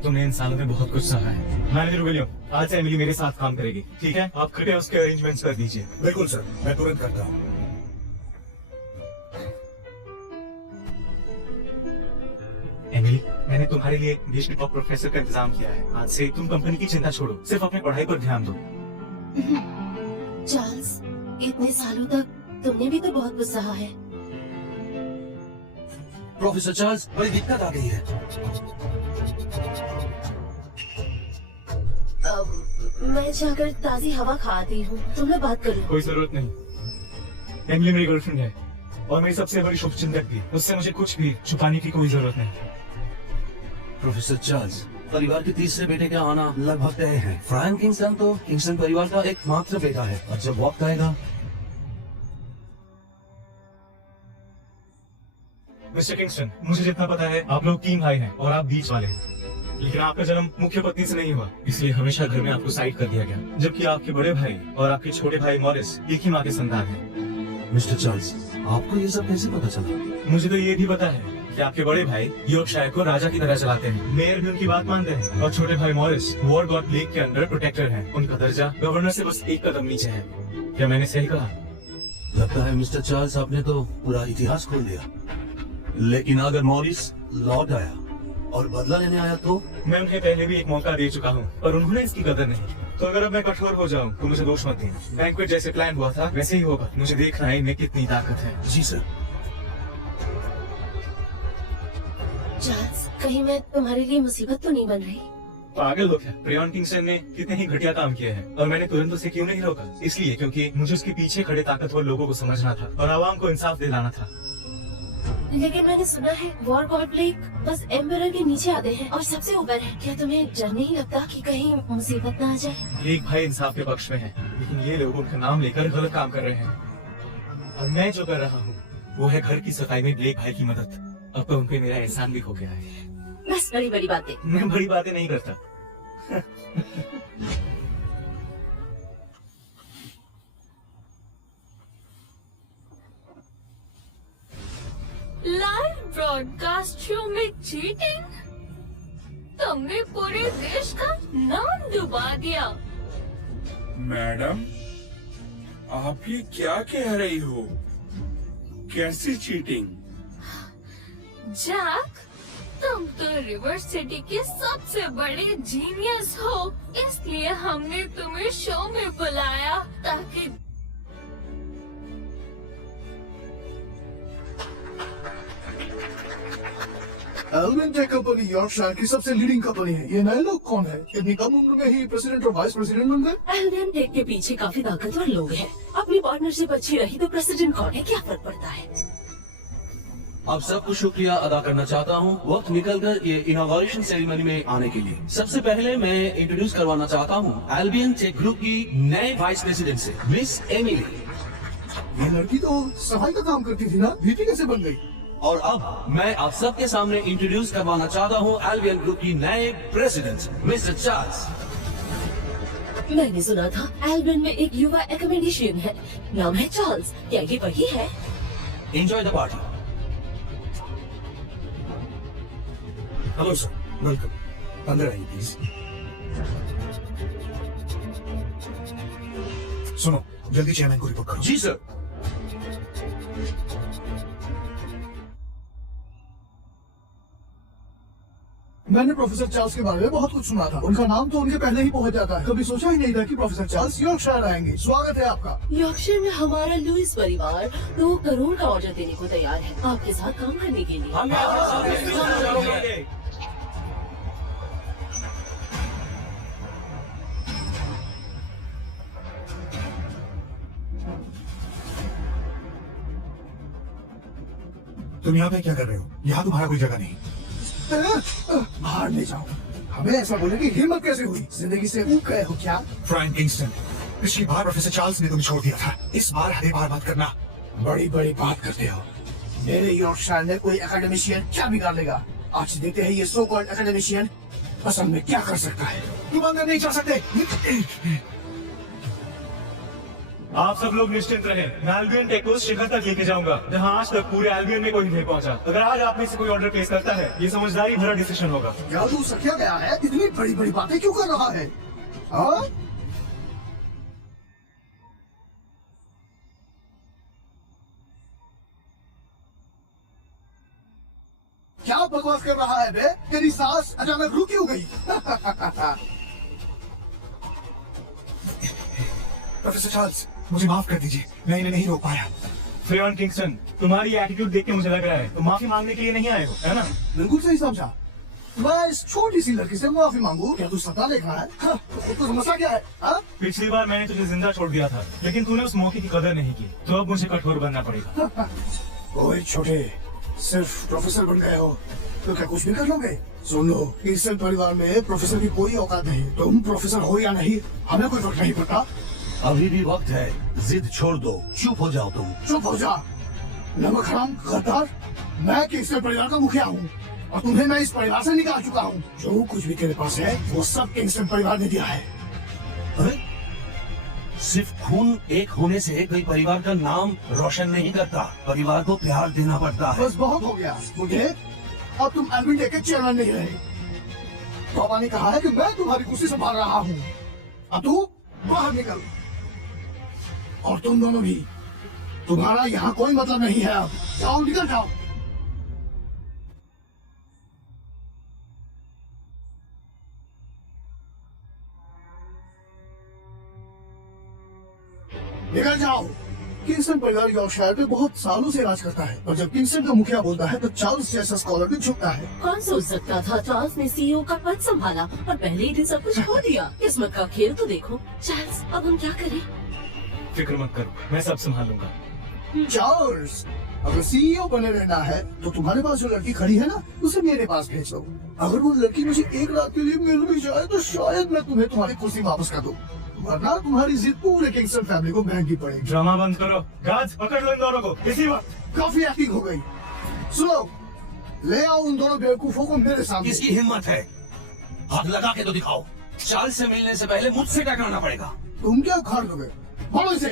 तुमने इन सालों में बहुत कुछ सहा है। मैनेजर विलियम, आज से एमिली मेरे साथ काम करेगी, ठीक है? आप कृपया उसके अरेंजमेंट्स कर दीजिए। बिल्कुल सर, मैं तुरंत करता हूँ। एमिली, मैंने तुम्हारे लिए देश के टॉप प्रोफेसर का इंतजाम किया है। आज से तुम कंपनी की चिंता छोड़ो, सिर्फ अपनी पढ़ाई पर ध्यान दो। चार्ल्स, इतने सालों तक तुमने भी तो बहुत कुछ सहा है। प्रोफेसर चार्ल्स, बड़ी दिक्कत आ गई है। मैं जाकर ताज़ी हवा खा आती हूँ, तुम लोग बात करो। कोई जरूरत नहीं। एमिली मेरी गर्लफ्रेंड है और मेरी सबसे बड़ी शुभचिंतक भी। उससे मुझे कुछ भी छुपाने की कोई जरूरत नहीं। प्रोफेसर चार्ल्स, परिवार के तीसरे बेटे का आना लगभग तय है। फ्रायन किंगस्टन तो किंगस्टन परिवार का एकमात्र बेटा है, और जब वक्त आएगा। मिस्टर किंगस्टन, मुझे जितना पता है आप लोग 3 भाई हैं और आप बीच वाले हैं, लेकिन आपका जन्म मुख्य पत्नी से नहीं हुआ, इसलिए हमेशा घर में आपको साइड कर दिया गया। जबकि आपके बड़े भाई और आपके छोटे भाई मॉरिस एक ही माँ के संतान हैं। मिस्टर चार्ल्स, आपको ये सब कैसे पता चला? मुझे तो ये भी पता है कि आपके बड़े भाई यॉर्कशायर को राजा की तरह चलाते हैं। मेयर भी उनकी बात मानते हैं, और छोटे भाई मॉरिस वॉर गॉड ब्लेक के अंडर प्रोटेक्टर हैं। उनका दर्जा गवर्नर से बस एक कदम नीचे है। क्या मैंने सही कहा? लगता है मिस्टर चार्ल्स, आपने तो पूरा इतिहास खोल दिया। लेकिन अगर मॉरिस लौट आया और बदला लेने आया तो? मैं उन्हें पहले भी एक मौका दे चुका हूँ, पर उन्होंने इसकी कदर नहीं। तो अगर अब मैं कठोर हो जाऊँ तो मुझे दोष मत देना। बैंक्वेट जैसे प्लान हुआ था वैसे ही होगा। मुझे देखना है इनमें कितनी ताकत है। जी सर। चार्ल्स, कहीं मैं तुम्हारे लिए मुसीबत तो नहीं बन रही? पागल हो क्या? ब्रियन किंगस्टन ने कितने ही घटिया काम किए हैं, और मैंने तुरंत उसे क्यों नहीं रोका? इसलिए क्योंकि मुझे उसके पीछे खड़े ताकतवर लोगों को समझना था और आवाम को इंसाफ दिलाना था। लेकिन मैंने सुना है वॉर गॉड ब्लेक बस एम्परर के नीचे आते हैं और सबसे ऊपर है। क्या तुम्हें डर नहीं लगता कि कहीं मुसीबत न आ जाए? एक भाई इंसाफ के पक्ष में है, लेकिन ये लोग उनका नाम लेकर गलत काम कर रहे हैं, और मैं जो कर रहा हूँ वो है घर की सफाई में ब्लेक भाई की मदद। अब तो उनपे मेरा एहसान भी हो गया है। बस बड़ी बड़ी बातें। मैं बड़ी बातें नहीं करता। लाइव ब्रॉडकास्ट शो में चीटिंग? तुमने पूरे देश का नाम डुबा दिया। मैडम, आप ये क्या कह रही हो? कैसी चीटिंग? जैक, तुम तो रिवर सिटी के सबसे बड़े जीनियस हो, इसलिए हमने तुम्हें शो में बुलाया ताकि एल्विन टेक कंपनी यॉर्कशायर की सबसे लीडिंग कंपनी है। ये नए लोग कौन है? इतनी कम उम्र में ही प्रेसिडेंट और वाइस प्रेसिडेंट बन गए। एल्विन टेक के पीछे काफी ताकतवर लोग हैं। अपनी पार्टनरशिप अच्छी रही तो प्रेसिडेंट कौन है, क्या फर्क पड़ता है। आप सबको शुक्रिया अदा करना चाहता हूँ वक्त निकलकर ये इनॉग्रेशन सेरेमनी में आने के लिए। सबसे पहले मैं इंट्रोड्यूस करवाना चाहता हूँ एल्बियन टेक ग्रुप की नए वाइस प्रेसिडेंट से मिस एमिली। ये लड़की तो सफाई का काम करती थी ना, VP कैसे बन गई? और अब मैं आप सबके सामने इंट्रोड्यूस करवाना चाहता हूँ एल्बियन ग्रुप की नए प्रेसिडेंट मिस्टर चार्ल्स। मैंने सुना था एल्विन में एक युवा एकोमोडेशियन है, नाम है चार्ल्स, क्या ये वही है? Enjoy the party. Hello sir, welcome. अंदर आइए प्लीज। सुनो, जल्दी चेयरमैन को रिपोर्ट करो। जी सर। मैंने प्रोफेसर चार्ल्स के बारे में बहुत कुछ सुना था। उनका नाम तो उनके पहले ही पहुंच जाता है। कभी सोचा ही नहीं था कि प्रोफेसर चार्ल्स यॉर्कशायर आएंगे। स्वागत है आपका। यॉर्कशायर में हमारा लुइस परिवार 2 करोड़ का ऑर्डर देने को तैयार है आपके साथ काम करने के लिए। तुम यहाँ पे क्या कर रहे हो? यहाँ तुम्हारा कोई जगह नहीं। बाहर ले जाओ। हमें ऐसा बोले की हिम्मत कैसे हुई? जिंदगी से ऊब गए हो क्या? फ्रैंक किंगस्टन, पिछली बार प्रोफेसर चार्ल्स ने तुम्हें छोड़ दिया था। इस बार हरे बार मत करना। बड़ी बड़ी बात करते हो। मेरे यॉर्कशायर में कोई एकेडमिशियन क्या बिगाड़ लेगा? आज देखते हैं ये सो कॉल्ड एकेडमिशियन असल में क्या कर सकता है। तुम अंदर नहीं जा सकते। आप सब लोग निश्चिंत रहे, मैं एल्बियन टेक को शिखर तक लेके जाऊंगा जहां आज तक पूरे एल्बियन में कोई नहीं पहुंचा। अगर आज आप में से कोई ऑर्डर प्लेस करता है, ये समझदारी भरा डिसीजन होगा। जादू सकिया गया है, इतनी बड़ी बड़ी बातें क्यों कर रहा है? हाँ? क्या बकवास कर रहा है बे? तेरी सांस अचानक रुक क्यों गई? प्रोफेसर चार्ल्स, मुझे माफ कर दीजिए, मैं इन्हें नहीं रोक पाया। फ्रेयन किंगस्टन, तुम्हारी एटीट्यूड देख के मुझे लग रहा है तुम माफी मांगने के लिए नहीं आए हो, है ना? बिल्कुल सही समझा। मैं इस छोटी सी लड़की से माफी मांगू? क्या तू सपना देख रहा है? हाँ, तो समस्या क्या है? हाँ? पिछली बार मैंने तुझे जिंदा छोड़ दिया था, लेकिन तूने उस मौके की कदर नहीं की, तो अब मुझे कठोर बनना पड़ेगा। ओए छोटे, सिर्फ प्रोफेसर बन गए हो तो क्या कुछ भी कर लोगे? सुन लो, इस परिवार में प्रोफेसर की कोई औकात नहीं। तुम प्रोफेसर हो या नहीं, हमें कोई फर्क नहीं पड़ता। अभी भी वक्त है, जिद छोड़ दो, चुप हो जाओ तुम। चुप हो जा, नमक हराम गद्दार। मैं किंगस्टन परिवार का मुखिया हूँ और तुम्हें मैं इस परिवार से निकाल चुका हूँ। जो कुछ भी तेरे पास है वो सब किंगस्टन परिवार ने दिया है। अरे? सिर्फ खून एक होने से कोई परिवार का नाम रोशन नहीं करता, परिवार को प्यार देना पड़ता है। बस बहुत हो गया मुझे। अब तुम एल्विन टेक के चेयरमैन नहीं रहे। पापा ने कहा है कि मैं तुम्हारी कुर्सी संभाल रहा हूँ। अब तू बाहर निकल, और तुम दोनों भी। तुम्हारा यहाँ कोई मतलब नहीं है। अब जाओ, निकल जाओ। निकल जाओ। किंगस्टन परिवार यॉर्कशायर पे बहुत सालों से राज करता है, और जब किंगस्टन का मुखिया बोलता है तो चार्ल्स जैसा स्कॉलर भी झुकता है। कौन सोच सकता था चार्ल्स ने सीईओ का पद संभाला और पहले ही दिन सब कुछ खो दिया। किस्मत का खेल तो देखो। चार्ल्स, अब हम क्या करें? फिक्र मत करो, मैं सब संभाल लूंगा। चार्ल्स, अगर सीईओ बने रहना है तो तुम्हारे पास जो लड़की खड़ी है ना, उसे मेरे पास भेज दो। अगर वो लड़की मुझे एक रात के लिए मिल भी जाए तो शायद मैं तुम्हें तुम्हारी कुर्सी वापस कर दूं, वरना तुम्हारी जिद पूरे किंगस्टन फैमिली को महंगी पड़ेगी। ड्रामा बंद करो, गाज पकड़ लो इन दोनों को इसी वक्त। काफी एक्टिंग हो गई। सुनो, ले आओ उन दोनों बेवकूफों को मेरे सामने। किसकी हिम्मत है? हाथ लगा के तो दिखाओ। चार्ल्स से मिलने से पहले मुझसे टकराना पड़ेगा। तुम क्या उखाड़ दोगे? बोलो इसे।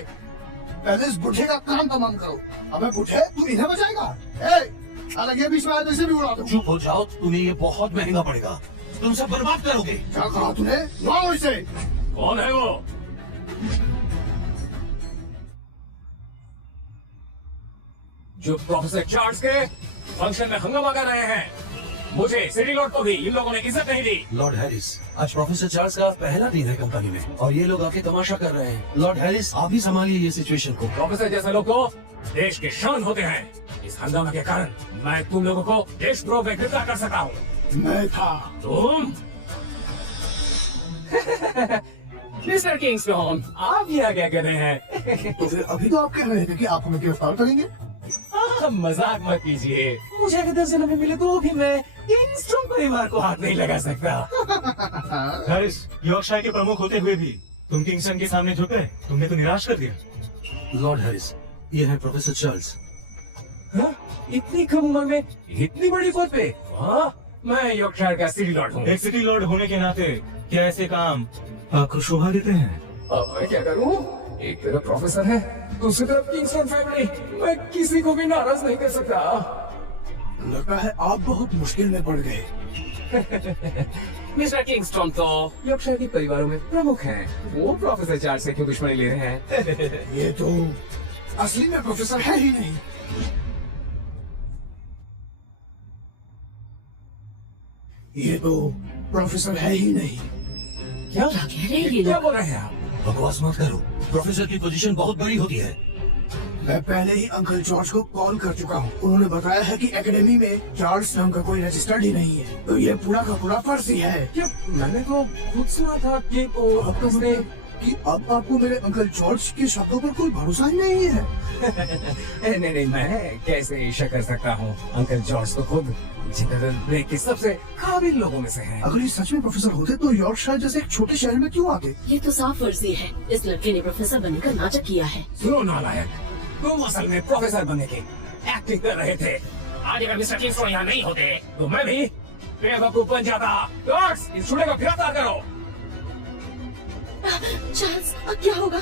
पहले इस बुढ़े का काम तमाम करो। अबे बुढ़े, तू इन्हें बचाएगा? अलग ये बीच में आए तो इसे भी उड़ा दो। चुप हो जाओ, तुम्हें ये बहुत महंगा पड़ेगा। तुम सब बर्बाद करोगे। क्या कहा तूने? मारो इसे। कौन है वो? जो प्रोफेसर चार्ल्स के फंक्शन में हंगामा कर रहे हैं। मुझे सिटी लॉर्ड को भी इन लोगों ने इज्जत नहीं दी। लॉर्ड हैरिस, आज प्रोफेसर चार्ल्स का पहला दिन है कंपनी में और ये लोग आके तमाशा कर रहे हैं। लॉर्ड हैरिस, आप ही संभालिए ये सिचुएशन को। प्रोफेसर जैसे लोग तो देश के शान होते हैं। इस हंगामा के कारण मैं तुम लोगों को देशद्रोह में गिरफ्तार कर सकता हूँ। मैं था। तुम मिस्टर किंगस्टोन, आप यहाँ क्या कर रहे हैं? तो फिर अभी तो आप कह रहे थे कि आप हमें गिरफ्तार करेंगे। मजाक मत कीजिए। मुझे अगर 10 जन्म मिले तो भी मैं किंगस्टोन परिवार को हाथ नहीं लगा सकता। हैरिस, यॉर्कशायर के प्रमुख होते हुए भी तुम किंगस्टन के सामने झुक गए। तुमने तो निराश कर दिया। लॉर्ड हैरिस, ये है प्रोफेसर चार्ल्स। हाँ? इतनी कम उम्र में इतनी बड़ी पद पे? हाँ? मैं यॉर्कशायर का सिटी लॉर्ड हूँ। एक सिटी लॉर्ड होने के नाते क्या ऐसे काम आपको शोभा देते हैं? अब मैं क्या करूँ? एक तरफ प्रोफेसर है, दूसरी तरफ किंगस्टन फैमिली। मैं किसी को भी नाराज नहीं कर सकता। लगता है आप बहुत मुश्किल में पड़ गए। मिस्टर किंगस्टन तो यॉर्कशायर के परिवारों में प्रमुख हैं। वो प्रोफेसर चार्ल्स से क्यों दुश्मनी ले रहे हैं? ये तो असली में प्रोफेसर है ही नहीं। ये तो प्रोफेसर है ही नहीं। क्या क्या कह रहे हैं ये क्या लोग? बोल रहे हैं आप? बकवास मत करो। प्रोफेसर की पोजीशन बहुत बड़ी होती है। मैं पहले ही अंकल जॉर्ज को कॉल कर चुका हूँ। उन्होंने बताया है कि एकेडमी में चार्ल्स नाम का कोई रजिस्टर्ड ही नहीं है, तो ये पूरा का पूरा फर्जी है। क्या मैंने तो खुद सुना था कि वो आपका उसने मतलब कि अब आपको मेरे अंकल जॉर्ज के शब्दों पर कोई भरोसा ही नहीं है। नहीं, मैं कैसे शक कर सकता हूँ? अंकल जॉर्ज तो खुद जनरल ब्रेक के सबसे काबिल लोगों में से हैं। अगर ये सच में प्रोफेसर होते तो यॉर्कशायर जैसे एक छोटे शहर में क्यों आते? ये तो साफ फर्जी है। इस लड़के ने प्रोफेसर बनने का नाटक किया है। सुनो नालायक, तुम असल में प्रोफेसर बनने की एक्टिंग कर रहे थे। आज अगर मिस्टर किंगस्टन यहाँ नहीं होते तो मैं भी बेवकूफ बन जाता। लॉर्ड्स, इस छुड़े को गिरफ्तार करो। चार्ल्स, अब क्या होगा?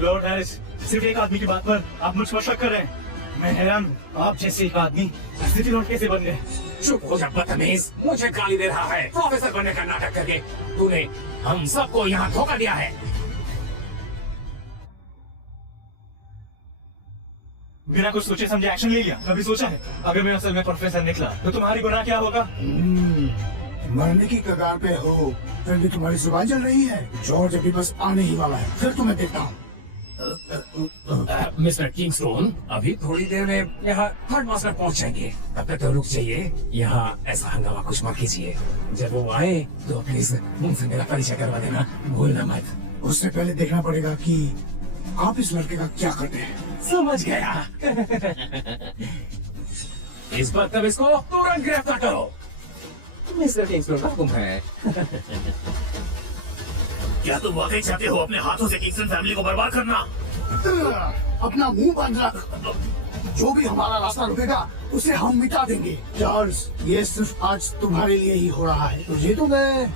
लॉर्ड हैरिस, सिर्फ एक आदमी की बात पर आप मुझ पर शक कर रहे हैं। मैं हैरान हूँ, आप जैसे एक आदमी सिटी लॉर्ड कैसे बन गए? चुप हो जा बदतमीज। मुझे गाली दे रहा है। प्रोफेसर बनने का नाटक करके तूने हम सबको यहाँ धोखा दिया है। बिना कुछ सोचे समझे एक्शन ले लिया। कभी सोचा है अगर मैं असल में प्रोफेसर निकला तो तुम्हारी गुनाह क्या होगा? मरने की कगार पे हो, फिर भी तुम्हारी जुबान चल रही है। जॉर्ज अभी बस आने ही वाला है, फिर तुम्हें देखता हूँ। मिस्टर किंगस्टोन, अभी थोड़ी देर में यहाँ थर्ड मास्टर पहुँच जाएंगे। तब तक तो रुक जाइए। यहाँ ऐसा हंगामा कुछ मत कीजिए। जब वो आए तो प्लीज मुझसे मेरा परिचय करवा देना, भूलना मत। उससे पहले देखना पड़ेगा कि आप इस लड़के का क्या करते हैं। समझ गया। इस बार तब इसको तुरंत गिरफ्तार करो। मिस्टर किंगस्टोन का हुक्म है। क्या तुम वाकई चाहते हो अपने हाथों से किंगस्टन फैमिली को बर्बाद करना? अपना मुंह बंद रख। जो भी हमारा रास्ता रुकेगा उसे हम मिटा देंगे। चार्ल्स, ये सिर्फ आज तुम्हारे लिए ही हो रहा है। तो ये तो मैं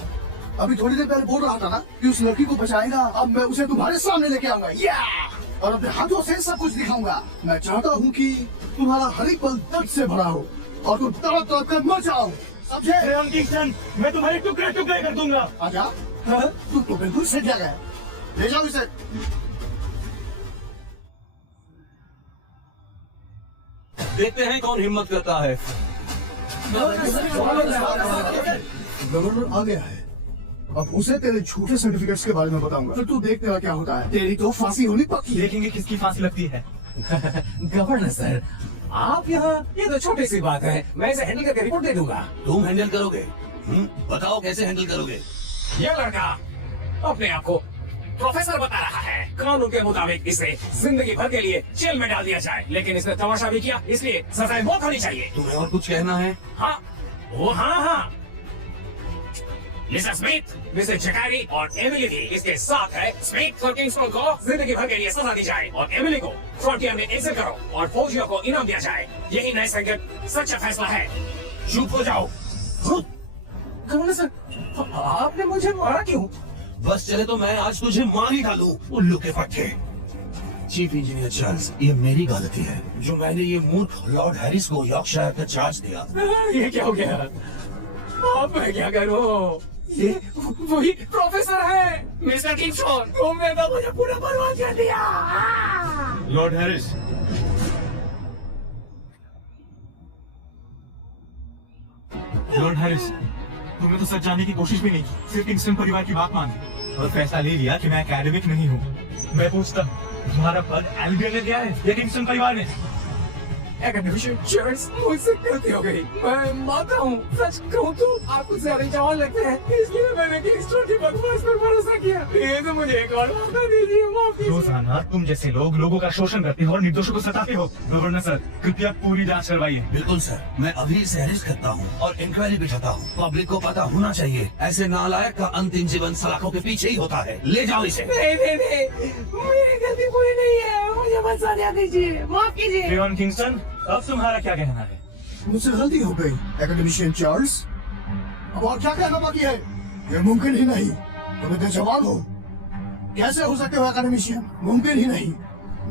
अभी थोड़ी देर पहले बोल रहा था ना कि उस लड़की को बचाएगा। अब मैं उसे तुम्हारे सामने लेके आऊंगा और अपने हाथों से सब कुछ दिखाऊंगा। मैं चाहता हूँ कि तुम्हारा हर एक पल दर्द से भरा हो और तुम तड़प तड़प कर मर जाओ। समझे? हैरान किंगस्टन, मैं तुम्हारे टुकड़े टुकड़े कर दूंगा। आजा। तू तो बिल्कुल सेट जा गया। ले जाओ इसे। देखते हैं कौन हिम्मत करता है। गवर्नर आ गया है। अब उसे तेरे झूठे सर्टिफिकेट्स के बारे में बताऊंगा, फिर तू देख तेरा क्या होता है। तेरी तो फांसी होनी पक्की है। देखेंगे किसकी फांसी लगती है। गवर्नर सर, आप यहाँ, ये तो छोटी सी बात है। मैं इसे हैंडल करके रिपोर्ट दे दूंगा। तुम हैंडल करोगे? बताओ कैसे हैंडल करोगे? ये लड़का अपने आप को प्रोफेसर बता रहा है। कानून के मुताबिक इसे जिंदगी भर के लिए जेल में डाल दिया जाए, लेकिन इसने तमाशा भी किया, इसलिए सजाएं मौत होनी चाहिए। तुम्हें और कुछ कहना है? हाँ, वो हाँ। मिस्टर स्मिथ, मिस्टर जकारी और एमिली भी इसके साथ है। स्मिथ और किंगस्टन को जिंदगी भर के लिए सजा दी जाए और एमिली को फ्रंटियर में एग्जिट करो और फौजियों को इनाम दिया जाए। यही नए संकट सच्चा फैसला है। चुप हो जाओ। गवर्नर सर, आपने मुझे मारा क्यों? बस चले तो मैं आज तुझे मार ही डालूं, उल्लू के फट्टे। चीफ इंजीनियर चार्ल्स, ये मेरी गलती है जो मैंने ये मूर्ख लॉर्ड हैरिस को यॉर्कशायर का चार्ज दिया। ये क्या हो गया? अब मैं क्या करूं? ये वही प्रोफेसर है। मिस्टर किंगस्टन, तुमने तो मुझे पूरा बर्बाद कर दिया। लॉर्ड हैरिस, लॉर्ड हैरिस, तुमने तो सच जानने की कोशिश भी नहीं की, सिर्फ किंगस्टन परिवार की बात मानी और फैसला ले लिया कि मैं एकेडमिक नहीं हूँ। मैं पूछता हूँ, तुम्हारा पद एल्बियन ने दिया है या किंगस्टन परिवार ने? एकेडमिशियन चार्ल्स, मुझसे गलती हो गई। मैं मानता हूँ, सच कहूँ तो आप मुझसे ज्यादा जवान लगते हैं, इसलिए मैंने किंगस्टन की बकवास पर भरोसा किया। प्लीज मुझे एक और मौका दीजिए, माफ कीजिए। रोजाना तुम जैसे लोग लोगों का शोषण करते हो और निर्दोषों को सताते हो। गवर्नर सर, कृपया पूरी जांच करवाइए। बिल्कुल सर, मैं अभी इसे अरेस्ट करता हूँ और इंक्वायरी बिठाता हूँ। पब्लिक को पता होना चाहिए, ऐसे नालायक का अंतिम जीवन सलाखों के पीछे ही होता है। ले जाओ इसे। नहीं, मेरी गलती पूरी नहीं है, मुझे मत सजा दीजिए, माफ कीजिए। लियोन किंगस्टन, अब तुम्हारा क्या कहना है? मुझसे गलती हो गई एकेडमिशियन चार्ल्स। अब और क्या कहना बाकी है? ये मुमकिन ही नहीं। तुम इतने जवान हो, कैसे हो सकते हो एकेडमिशियन? मुमकिन ही नहीं।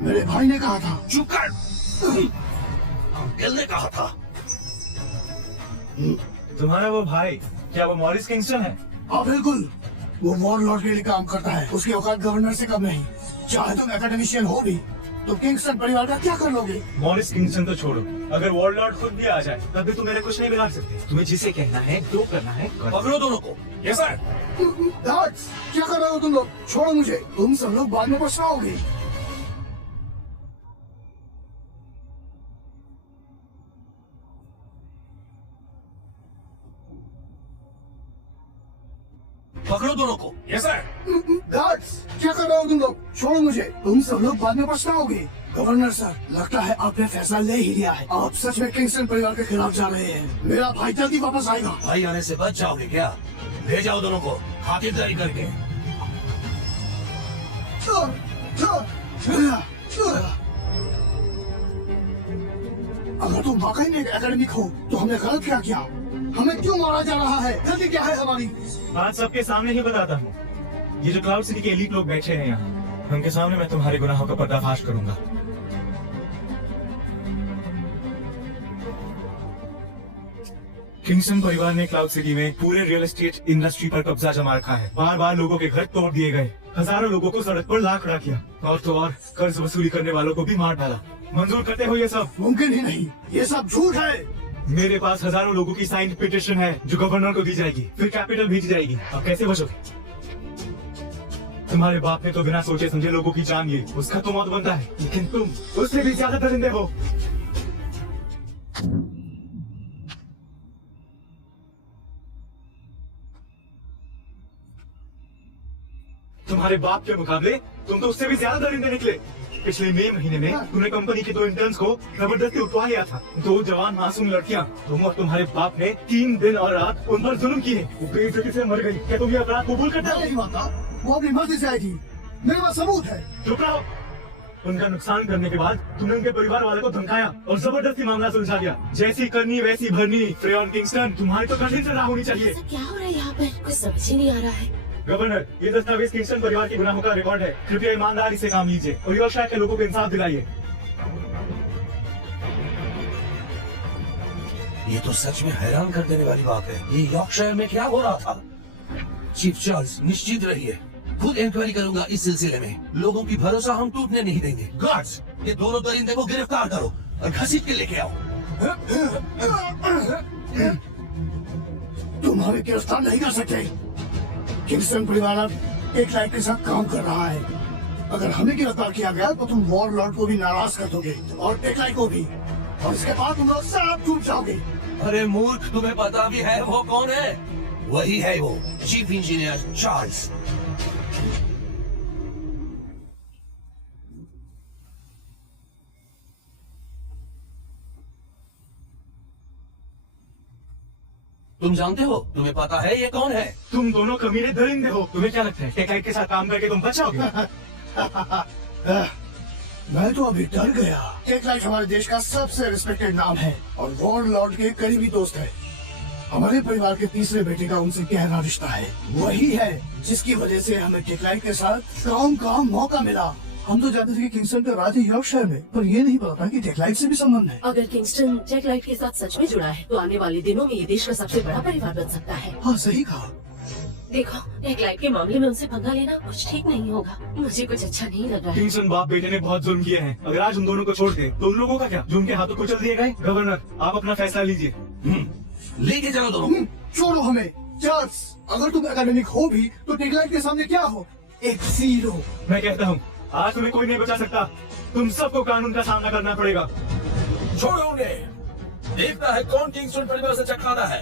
मेरे भाई ने कहा था। चुप कर। अंकल ने कहा था। तुम्हारा वो भाई, क्या वो मॉरिस किंगस्टन है? हाँ बिल्कुल, वो वॉरलॉर्ड के लिए काम करता है। उसकी औकात गवर्नर से कम नहीं। चाहे तुम एकेडमिशियन हो भी तो किंगस्टन परिवार का क्या कर लोगे? मॉरिस किंगस्टन तो छोड़ो, अगर वॉरलॉर्ड खुद भी आ जाए तब भी तुम मेरे कुछ नहीं बिगाड़ सकते। तुम्हें जिसे कहना है, जो करना है करो। पकड़ो दोनों को। Yes sir. गार्ड्स, क्या कर रहे हो तुम लोग? छोड़ो मुझे, तुम सब लोग बाद में पछताओगे। पकड़ो दोनों को। Yes sir. गार्ड्स, क्या कर रहे हो तुम लोग? छोड़ो मुझे, तुम सब लोग बाद में पछताओगे। गवर्नर सर, लगता है आपने फैसला ले ही लिया है। आप सच में किंगस्टन परिवार के खिलाफ जा रहे हैं। मेरा भाई जल्दी वापस आएगा। भाई आने से बच जाओगे क्या? ले जाओ दोनों को खातिरदारी करके। अगर तुम वाकई में एक एकेडमिक हो तो हमने गलत क्या किया? हमें क्यों मारा जा रहा है? गलती क्या है हमारी? आज सबके सामने ही बताता हूँ। ये जो क्लाउड सिटी के एलीट लोग बैठे हैं यहाँ, उनके सामने मैं तुम्हारे गुनाहों का पर्दाफाश करूंगा। किंगस्टन परिवार ने क्लाउड सिटी में पूरे रियल एस्टेट इंडस्ट्री पर कब्जा जमा रखा है। बार बार लोगों के घर तोड़ दिए गए, हजारों लोगों को सड़क पर ला खड़ा किया और तो और कर्ज वसूली करने वालों को भी मार डाला। मंजूर करते हो ये सब? मुमकिन ही नहीं, ये सब झूठ है। मेरे पास हजारों लोगों की साइंड पिटिशन है जो गवर्नर को दी जाएगी, फिर कैपिटल भेजी जाएगी। अब कैसे बचोगे? तुम्हारे बाप ने तो बिना सोचे समझे लोगों की जान ली, उसका तो मौत बनता है, लेकिन तुम उससे भी ज्यादा दरिंदे हो। तुम्हारे बाप के मुकाबले तुम तो उससे भी ज्यादा दरिंदे निकले। पिछले मई महीने में तुमने कंपनी के 2 इंटर्न्स को जबरदस्ती उठवा लिया था। 2 जवान मासूम लड़कियां, तुम और तुम्हारे बाप ने 3 दिन और रात उन पर जुल्म किए। वो बेइज्जती से मर गई। क्या तुम ये अपराध कबूल करते हो? नहीं मानता, वो अपनी मर्जी से आई थी। मेरे पास सबूत है। चुप रहो। उनका नुकसान करने के बाद तुमने उनके परिवार वाले को धमकाया और जबरदस्ती मामला सुलझा दिया। जैसी करनी वैसी भरनी। फ्रेयॉन किंगस्टन, तुम्हारी तो कठिन सजा होनी चाहिए। क्या हो रहा है यहाँ पर? कुछ समझ ही नहीं आ रहा है। गवर्नर, ये दस्तावेज किंगस्टन परिवार के गुनाहों का रिकॉर्ड है। कृपया ईमानदारी से काम लीजिए और यॉर्कशायर के लोगों को इंसाफ दिलाइए। ये तो सच में हैरान कर देने वाली बात है। ये यॉर्कशायर में क्या हो रहा था? चीफ चार्ल्स, निश्चित रहिए, खुद इंक्वायरी करूंगा इस सिलसिले में। लोगों की भरोसा हम टूटने नहीं देंगे। गार्ड्स, ये दोनों दरिंदे को गिरफ्तार करो और घसीट के लेके आओ। तुम्हारे गिरफ्तार नहीं कर सकते। किंगस्टन परिवार अब एक लाइट के साथ काम कर रहा है। अगर हमें गिरफ्तार किया गया तो तुम वॉरलॉर्ड को भी नाराज कर दोगे और एक लाइट को भी, और इसके बाद तुम लोग सब टूट जाओगे। अरे मूर्ख, तुम्हें पता भी है वो कौन है? वही है वो चीफ इंजीनियर चार्ल्स। तुम जानते हो, तुम्हें पता है ये कौन है? तुम दोनों कमीने दरिंदे हो। तुम्हें क्या लगता है टेकलाइट के साथ काम करके तुम बच जाओगे? मैं तो अभी डर गया। टेकलाइट हमारे देश का सबसे रिस्पेक्टेड नाम है और वॉरलॉर्ड के करीबी दोस्त है। हमारे परिवार के तीसरे बेटे का उनसे गहरा रिश्ता है। वही है जिसकी वजह से हमें टेकलाइट के साथ काम का मौका मिला। हम तो जानते थे कि किंगस्टन का राज है यॉर्कशायर में, पर ये नहीं पता था कि टेकलाइट से भी संबंध है। अगर किंगस्टन टेकलाइट के साथ सच में जुड़ा है तो आने वाले दिनों में ये देश का सबसे बड़ा परिवार बन सकता है। हाँ सही कहा। देखो, टेकलाइट के मामले में उनसे पंगा लेना कुछ ठीक नहीं होगा। मुझे कुछ अच्छा नहीं लग रहा है। किंगस्टन बाप बेटे ने बहुत जुल्म किए हैं। अगर आज उन दोनों को छोड़ दे तो उन लोगों का क्या, जो उनके हाथों कुचल दिए गए? गवर्नर, आप अपना फैसला लीजिए। लेके चलो दोनों। छोड़ो हमें चार्ल्स, अगर तुम एकेडमिक हो भी तो टेकलाइट के सामने क्या हो? एक जीरो। मैं कहता हूँ आज तुम्हें कोई नहीं बचा सकता। तुम सबको कानून का सामना करना पड़ेगा। छोड़ो उन्हें, देखता है कौन किंगस्टन परिवार से चकराता है।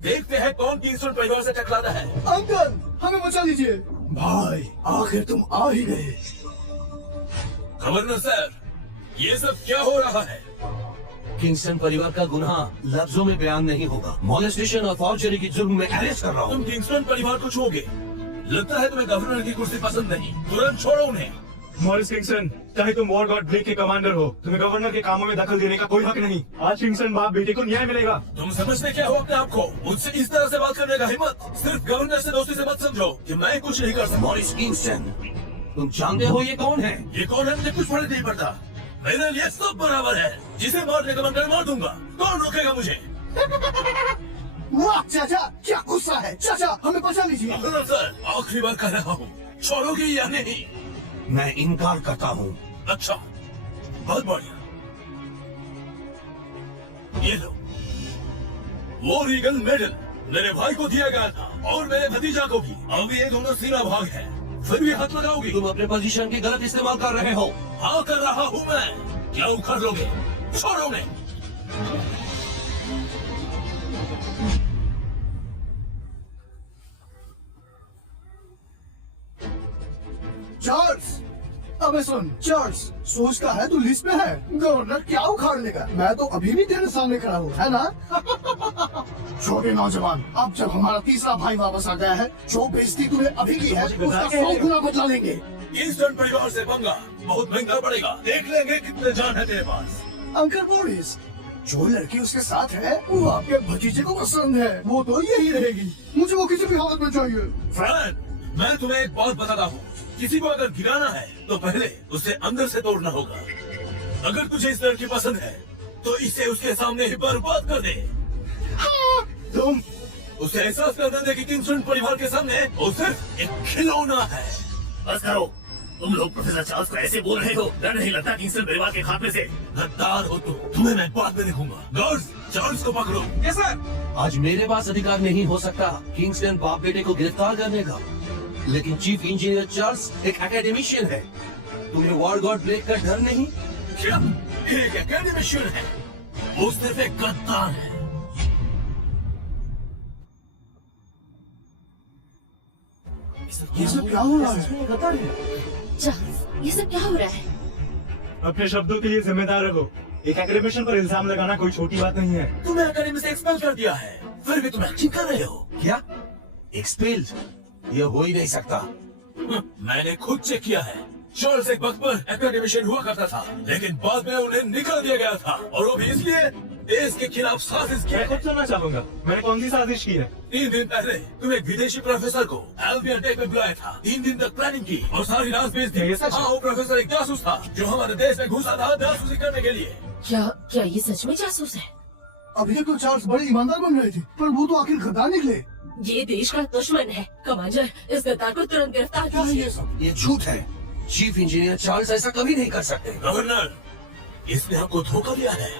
देखते हैं कौन किंगस्टन परिवार से टकराता है। अंकल हमें बचा लीजिए। भाई आखिर तुम आ ही गए। गवर्नर सर, ये सब क्या हो रहा है? किंगस्टन परिवार का गुनाह लफ्जों में बयान नहीं होगा। मॉलेस्टेशन और फॉर्जरी की जुर्म में अरेस्ट कर रहा हूँ। तुम किंगस्टन परिवार को छोड़ोगे? लगता है तुम्हें गवर्नर की कुर्सी पसंद नहीं। तुरंत छोड़ो उन्हें। मॉरिस किंगस्टन, चाहे तुम वॉर गॉड ब्लेक के कमांडर हो, तुम्हें गवर्नर के कामों में दखल देने का कोई हक नहीं। आज किंगस्टन बाप बेटे को न्याय मिलेगा। तुम समझते क्या हो अपने आप को? मुझसे इस तरह से बात करने का हिम्मत? सिर्फ गवर्नर से दोस्ती से मत समझो कि मैं कुछ नहीं कर सकता। मॉरिस किंगस्टन, तुम जानते हो ये कौन है? ये कौन है मुझे कुछ फर्क नहीं पड़ता। मेरे लिए सब बराबर है। जिसे मारने का मन करे मार दूंगा। कौन रोकेगा मुझे? वाह चाचा, क्या गुस्सा है। चाचा हमें बचा लीजिए। गवर्नर सर, आखिरी बार कह रहा हूँ, छोड़ोगी या नहीं? मैं इनकार करता हूँ। अच्छा, बहुत बढ़िया। ये लो, वो रीगल मेडल मेरे भाई को दिया गया था और मेरे भतीजा को भी। अब ये दोनों सीना भाग है, फिर भी हाथ लगाओगी? तुम अपने पोजीशन की गलत इस्तेमाल कर रहे हो। हाँ कर रहा हूँ मैं। क्या उखड़ लोगे? छोड़ो उन्हें। चार्ल्स, अबे सुन चार्ल्स, सोचता है तू लिस्ट में है। गवर्नर क्या उखाड़ लेगा? मैं तो अभी भी तेरे सामने खड़ा हूँ, है ना? छोटे नौजवान, अब जब हमारा तीसरा भाई वापस आ गया है, जो बेइज्जती तूने अभी की है उसका 100 गुना बदला लेंगे। किंगस्टन परिवार से पंगा बहुत महंगा पड़ेगा। देख लेंगे कितने जान है तेरे पास। अंकल बोरिस, जो लड़की उसके साथ है वो आपके भतीजे को पसंद है। वो तो यही रहेगी। मुझे वो किसी भी हालत में चाहिए। फ्रैंक, मैं तुम्हें एक बात बताता हूँ, किसी को अगर गिराना है तो पहले उसे अंदर से तोड़ना होगा। अगर तुझे इस लड़की पसंद है तो इसे उसके सामने ही बर्बाद कर दे। तुम उसे एहसास कर दे कि किंगस्टन परिवार के सामने वो सिर्फ एक खिलौना है। बस करो, तुम लोग प्रोफेसर चार्ल्स को ऐसे बोल रहे हो। डर नहीं लगता किंगस्टन परिवार के खात्मे से? गद्दार हो तुम। तुम्हें मैं बाद में देखूंगा। गार्ड्स, चार्ल्स को पकड़ो। Yes sir. आज मेरे पास अधिकार नहीं हो सकता किंगस्टन बाप बेटे को गिरफ्तार करने का, लेकिन चीफ इंजीनियर चार्ल्स एक एकेडमिशियन है। तुम्हें वॉर गॉड ब्लेक का डर नहीं? क्या एक एकेडमिशियन है? वो सिर्फ एक गद्दार है। ये सब क्या हो रहा है? चार्ल्स, ये सब क्या हो रहा है? अपने शब्दों के लिए जिम्मेदार रहो। एक एकेडमिशियन पर इल्जाम लगाना कोई छोटी बात नहीं है। तुम्हें अकेडमी से एक्सपेल कर दिया है, फिर भी तुम एक्टिंग कर रहे हो। क्या एक्सपेल्ड? ये हो ही नहीं सकता। मैंने खुद चेक किया है। चार्ल्स एक वक्त पर एकेडमिशियन हुआ करता था, लेकिन बाद में उन्हें निकाल दिया गया था, और वो भी इसलिए देश के खिलाफ साजिश की मैं है। खुद सुनना चाहूंगा, मैंने कौन सी साजिश की है? 3 दिन पहले तुम एक विदेशी प्रोफेसर को एल्बियन टेक में बुलाया था। 3 दिन तक प्लानिंग की और सारी रात बेच दी। ये सच है? हाँ, वो प्रोफेसर एक जासूस था जो हमारे देश में घुसा था जासूसी करने के लिए। क्या ये सच में जासूस है? अभी तक तो चार्ल्स बड़े ईमानदार बन रहे थे, पर वो तो आखिर गद्दार निकले। ये देश का दुश्मन है। कमांडर, इस गद्दार को तुरंत गिरफ्तार क्या है कीजिए। ये सब? ये झूठ है। चीफ इंजीनियर चार्ल्स ऐसा कभी नहीं कर सकते। गवर्नर, इसने आपको धोखा दिया है।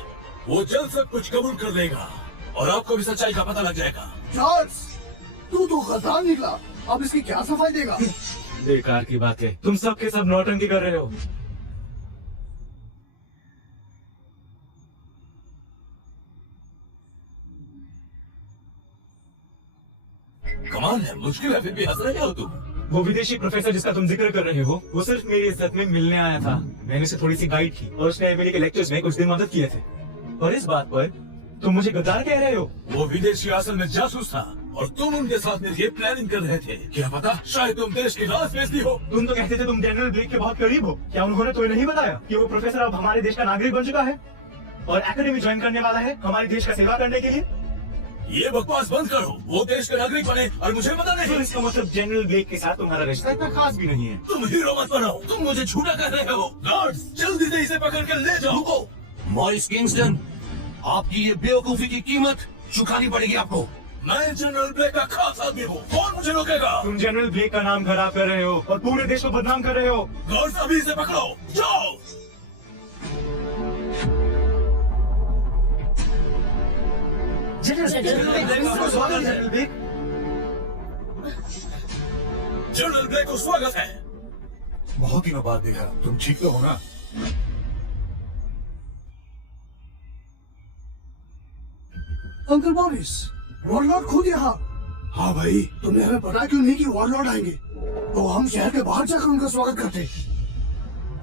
वो जल्द सब कुछ कबूल कर लेगा और आपको भी सच्चाई का पता लग जाएगा। चार्ल्स, तू तो गद्दार निकला, अब इसकी क्या सफाई देगा? बेकार की बात है, तुम सब के सब नौटंकी कर रहे हो। कमाल है, मुश्किल है, फिर भी हंस रहे हो तुम। वो विदेशी प्रोफेसर जिसका तुम जिक्र कर रहे हो, वो सिर्फ मेरी इज्जत में मिलने आया था। मैंने उसे थोड़ी सी गाइड की और उसने एमिली के लेक्चर्स में कुछ दिन मदद किए थे। और इस बात पर तुम मुझे गद्दार कह रहे हो? वो विदेशी असल में जासूस था और तुम उनके साथ में ये प्लानिंग कर रहे थे। क्या पता शायद तुम देश की राज बेचती हो। तुम तो कहते थे तुम जनरल ब्लेक के बहुत करीब हो। क्या उन्होंने तुम्हें नहीं बताया कि वो प्रोफेसर अब हमारे देश का नागरिक बन चुका है और एकेडमी ज्वाइन करने वाला है हमारे देश का सेवा करने के लिए? ये बकवास बंद करो। वो देश का नागरिक बने और मुझे पता तो नहीं। इसका मतलब जनरल ब्लेक के साथ तुम्हारा रिश्ता इतना खास भी नहीं है। तुम हीरो मत बनाओ, तुम मुझे झूठा कर रहे हो। गार्ड्स, जल्दी से इसे पकड़ कर ले जाओ को। मॉरिस किंगस्टन, आपकी ये बेवकूफी की कीमत चुकानी पड़ेगी आपको। मैं जनरल ब्लेक का खास आदमी हूँ, कौन मुझे रोकेगा? तुम जनरल ब्लेक का नाम खराब कर रहे हो और पूरे देश को बदनाम कर रहे हो। गार्ड्स अभी इसे पकड़ो, जाओ। जनरल ब्लेक को स्वागत है। बहुत दिनों बाद देखा, तुम ठीक तो हो ना? अंकल मॉरिस, वॉरलॉर्ड खुद यहाँ। हाँ भाई, तुमने हमें पता क्यों नहीं कि वॉरलॉर्ड आएंगे? तो हम शहर के बाहर जाकर उनका स्वागत करते।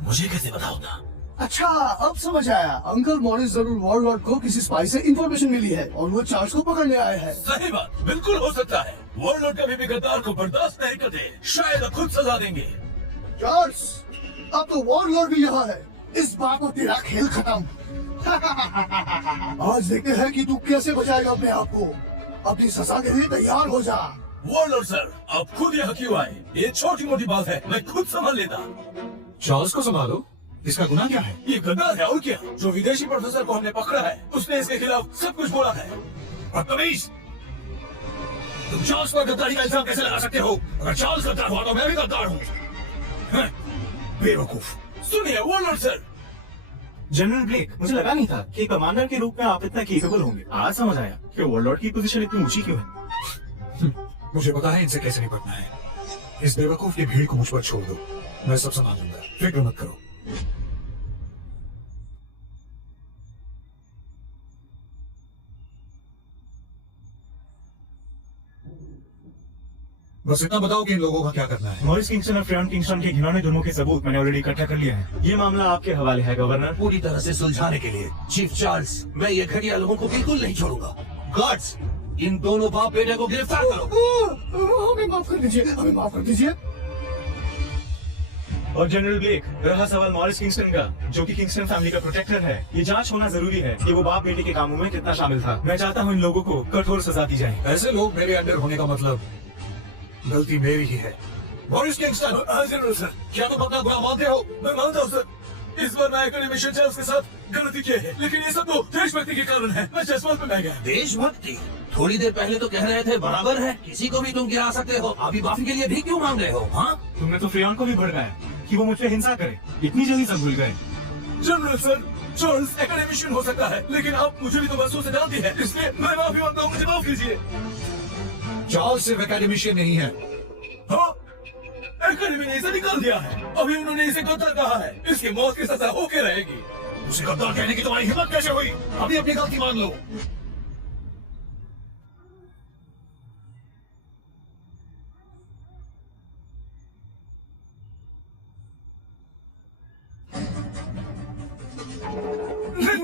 मुझे कैसे पता होता? अच्छा, अब समझ आया। अंकल मॉरिस जरूर वॉरलॉर्ड को किसी स्पाई से इंफॉर्मेशन मिली है और वो चार्ल्स को पकड़ने आए हैं। सही बात, बिल्कुल हो सकता है। वॉरलॉर्ड कभी भी गद्दार को बर्दाश्त नहीं करते, शायद अब खुद सजा देंगे। चार्ल्स, अब तो वॉरलॉर्ड भी यहाँ है। इस बार तो तेरा खेल खत्म। आज देखते हैं कि तू कैसे बचाएगा अपने आप को। अपनी सजा के लिए तैयार हो जा। वॉरलॉर्ड सर, आप खुद यहाँ क्यों आए? ये छोटी मोटी बात है, मैं खुद संभाल लेता। चार्ल्स को संभालो, इसका गुनाह क्या है? ये गद्दार है और क्या? जो विदेशी प्रोफेसर को हमने पकड़ा है, उसने इसके खिलाफ सब कुछ बोला है। बदतमीज! तुम चार्ल्स पर गद्दारी का इल्जाम कैसे लगा सकते हो? अगर चार्ल्स गद्दार हुआ तो मैं भी गद्दार हूँ। बेवकूफ! सुनिए वॉरलॉर्ड सर, जनरल ब्लेक, मुझे लगा नहीं था कि कमांडर के रूप में आप इतना केपेबल होंगे। आज समझ आया कि वॉरलॉर्ड की पोजीशन इतनी ऊंची क्यों है। मुझे पता है इनसे कैसे निपटना है। इस बेवकूफ की भीड़ को मुझ पर छोड़ दो, मैं सब संभाल लूंगा, फिक्र मत करो। बस इतना बताओ कि इन लोगों का क्या करना है। मॉरिस किंगस्टन और फ्रेड किंगस्टन के घिनौने जुर्मों के सबूत मैंने ऑलरेडी इकट्ठा कर लिया है। ये मामला आपके हवाले है गवर्नर। पूरी तरह से सुलझाने के लिए चीफ चार्ल्स, मैं ये घटिया लोगों को बिल्कुल नहीं छोड़ूंगा। गार्ड्स, इन दोनों बाप बेटे को गिरफ्तार करो। हमें माफ कर दीजिए, हमें माफ कर दीजिए। और जनरल ब्लेक, रहा सवाल मॉरिस किंगस्टन का, जो कि किंगस्टन फैमिली का प्रोटेक्टर है, ये जांच होना जरूरी है कि वो बाप बेटे के कामों में कितना शामिल था। मैं चाहता हूँ इन लोगों को कठोर सजा दी जाए। ऐसे लोग मेरे अंडर होने का मतलब गलती मेरी ही है। मॉरिस किंगस्टन, हाँ जनरल सर, क्या तुम अपना गुनाह मानते हो? मैं मानता हूँ सर। इस बार नायक ने मिशन चार्ल्स के साथ गलती की है, लेकिन ये सब तो देशभक्ति के कारण है। मैं जज्बात में बह गया। देशभक्ति? थोड़ी देर पहले तो कह रहे थे बराबर है, किसी को भी तुम गिरा सकते हो। अभी माफी के लिए भी क्यों मांग रहे हो? हाँ, तुमने तो फ्रेयन को भी भड़काया कि वो मुझ पे हिंसा करे। इतनी जल्दी सब भूल गए। जनरल सर, चार्ल्स एकेडमिशियन हो सकता है, लेकिन आप मुझे भी तो बरसों से जानती है, इसलिए मैं माफी मांगता हूँ, मुझे माफ कीजिए। चार्ल्स सिर्फ एकेडमिशियन नहीं है। हाँ, एकेडमी ने इसे निकाल दिया है। अभी उन्होंने इसे गद्दार कहा है, इसकी मौत की सजा होके रहेगी। उसे गद्दार कहने की तुम्हारी हिम्मत कैसे हुई? अभी अपनी गलती मान लो।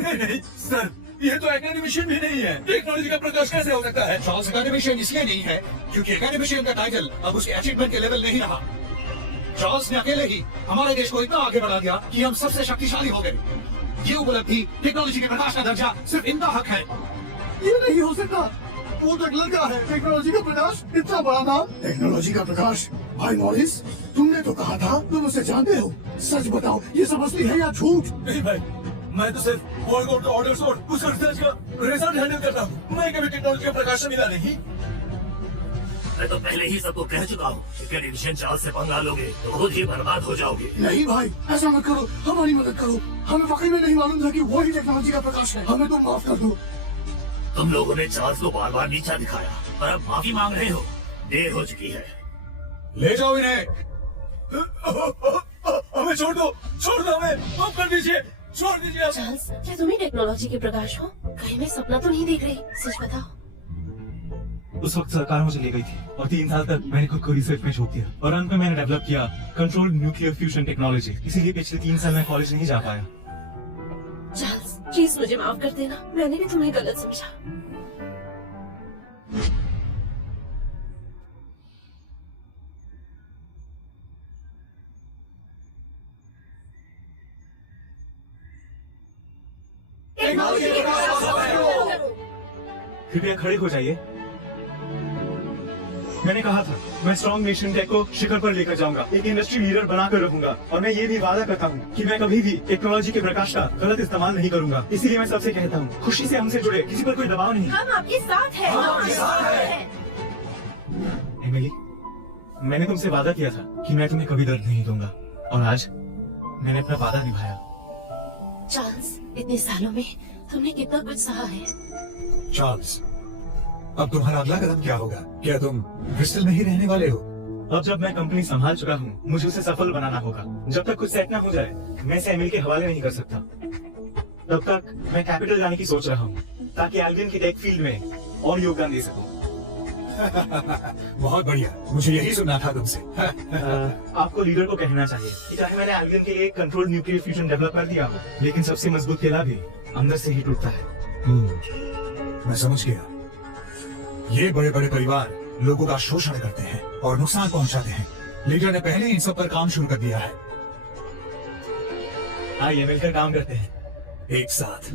नहीं सर, ये तो एकेडमिशियन भी नहीं है। टेक्नोलॉजी का प्रकाश कैसे हो सकता है? चार्ल्स एकेडमिशियन इसलिए नहीं है क्योंकि एकेडमिशियन का टाइटल अब उसके अचीवमेंट के लेवल नहीं रहा। चार्ल्स ने अकेले ही हमारे देश को इतना आगे बढ़ा दिया कि हम सबसे शक्तिशाली हो गए। ये उपलब्धि, टेक्नोलॉजी के प्रकाश का दर्जा सिर्फ इनका हक है। ये नहीं हो सकता। वो तो लड़का है। टेक्नोलॉजी का प्रकाश, इतना बड़ा नाम। टेक्नोलॉजी का प्रकाश। भाई मॉरिस, तुमने तो कहा था तुम उसे जानते हो। सच बताओ, ये सब असली है या झूठ? नहीं भाई, मैं तो सिर्फ वॉरलॉर्ड का ऑर्डर्स और उस रिसर्च का रिजल्ट हैंडल करता हूँ। मैं कभी टेक्नोलॉजी का प्रकाश से मिला नहीं। मैं तो पहले ही सबको कह चुका हूँ, एकेडमिशियन चार्ल्स से पंगा लोगे तो खुद ही बर्बाद हो जाओगे। नहीं भाई, ऐसा मत करो, हमारी मदद करो। हमें वाकई में नहीं मालूम था कि वो ही टेक्नोलॉजी का प्रकाश है। हमें तुम माफ कर दो। तुम लोगों ने चार्ल्स को बार बार नीचा दिखाया और अब माफी मांग रहे हो। देर हो चुकी है। ले जाओ इन्हें। हमें छोड़ दो हमें, माफ कर दीजिए, छोड़ दीजिए आप। चार्ल्स, क्या तुम ही टेक्नोलॉजी के प्रकाश हो? कहीं मैं सपना तो नहीं देख रही? सच बताओ। उस वक्त सरकार मुझे ले गई थी और 3 साल तक मैंने खुद को रिसर्च में झोंक दिया और अंत में मैंने डेवलप किया कंट्रोल्ड न्यूक्लियर फ्यूजन टेक्नोलॉजी। इसीलिए पिछले 3 साल मैं कॉलेज नहीं जा पाया। चार्ल्स, प्लीज मुझे माफ कर देना, मैंने भी तुम्हें गलत समझा। कृपया खड़े हो जाइए। मैंने कहा था मैं स्ट्रॉन्ग नेशन टेक को शिखर पर लेकर जाऊंगा, एक इंडस्ट्री लीडर बनाकर रहूंगा। और मैं ये भी वादा करता हूँ कि मैं कभी भी टेक्नोलॉजी के प्रकाश का गलत इस्तेमाल नहीं करूंगा। इसीलिए मैं सबसे कहता हूँ, खुशी से हमसे जुड़े, किसी पर कोई दबाव नहीं। हम आपके साथ हैं। एमिली, मैंने तुमसे वादा किया था कि मैं तुम्हें कभी दर्द नहीं दूंगा, और आज मैंने अपना वादा निभाया। चार्ल्स, इतने सालों में तुमने कितना कुछ सहा है। चार्ल्स, अब तुम्हारा अगला कदम क्या होगा? क्या तुम ब्रिस्टल में ही रहने वाले हो? अब जब मैं कंपनी संभाल चुका हूँ, मुझे उसे सफल बनाना होगा। जब तक कुछ सेट ना हो जाए, मैं इसे एमिल के हवाले नहीं कर सकता। तब तक मैं कैपिटल जाने की सोच रहा हूँ, ताकि एल्विन की टेक फील्ड में और योगदान दे सकूं। बहुत बढ़िया, मुझे यही सुनना था तुमसे। आपको लीडर को कहना चाहिए कि चाहे मैंने एल्विन के लिए कंट्रोल न्यूक्लियर फ्यूजन डेवलप कर दिया हो, लेकिन सबसे मजबूत किला भी अंदर से ही टूटता है। मैं समझ गया। ये बड़े बड़े परिवार लोगों का शोषण करते हैं और नुकसान पहुंचाते हैं। लीडर ने पहले ही इन सब पर काम शुरू कर दिया है। आइए मिलकर काम करते हैं एक साथ।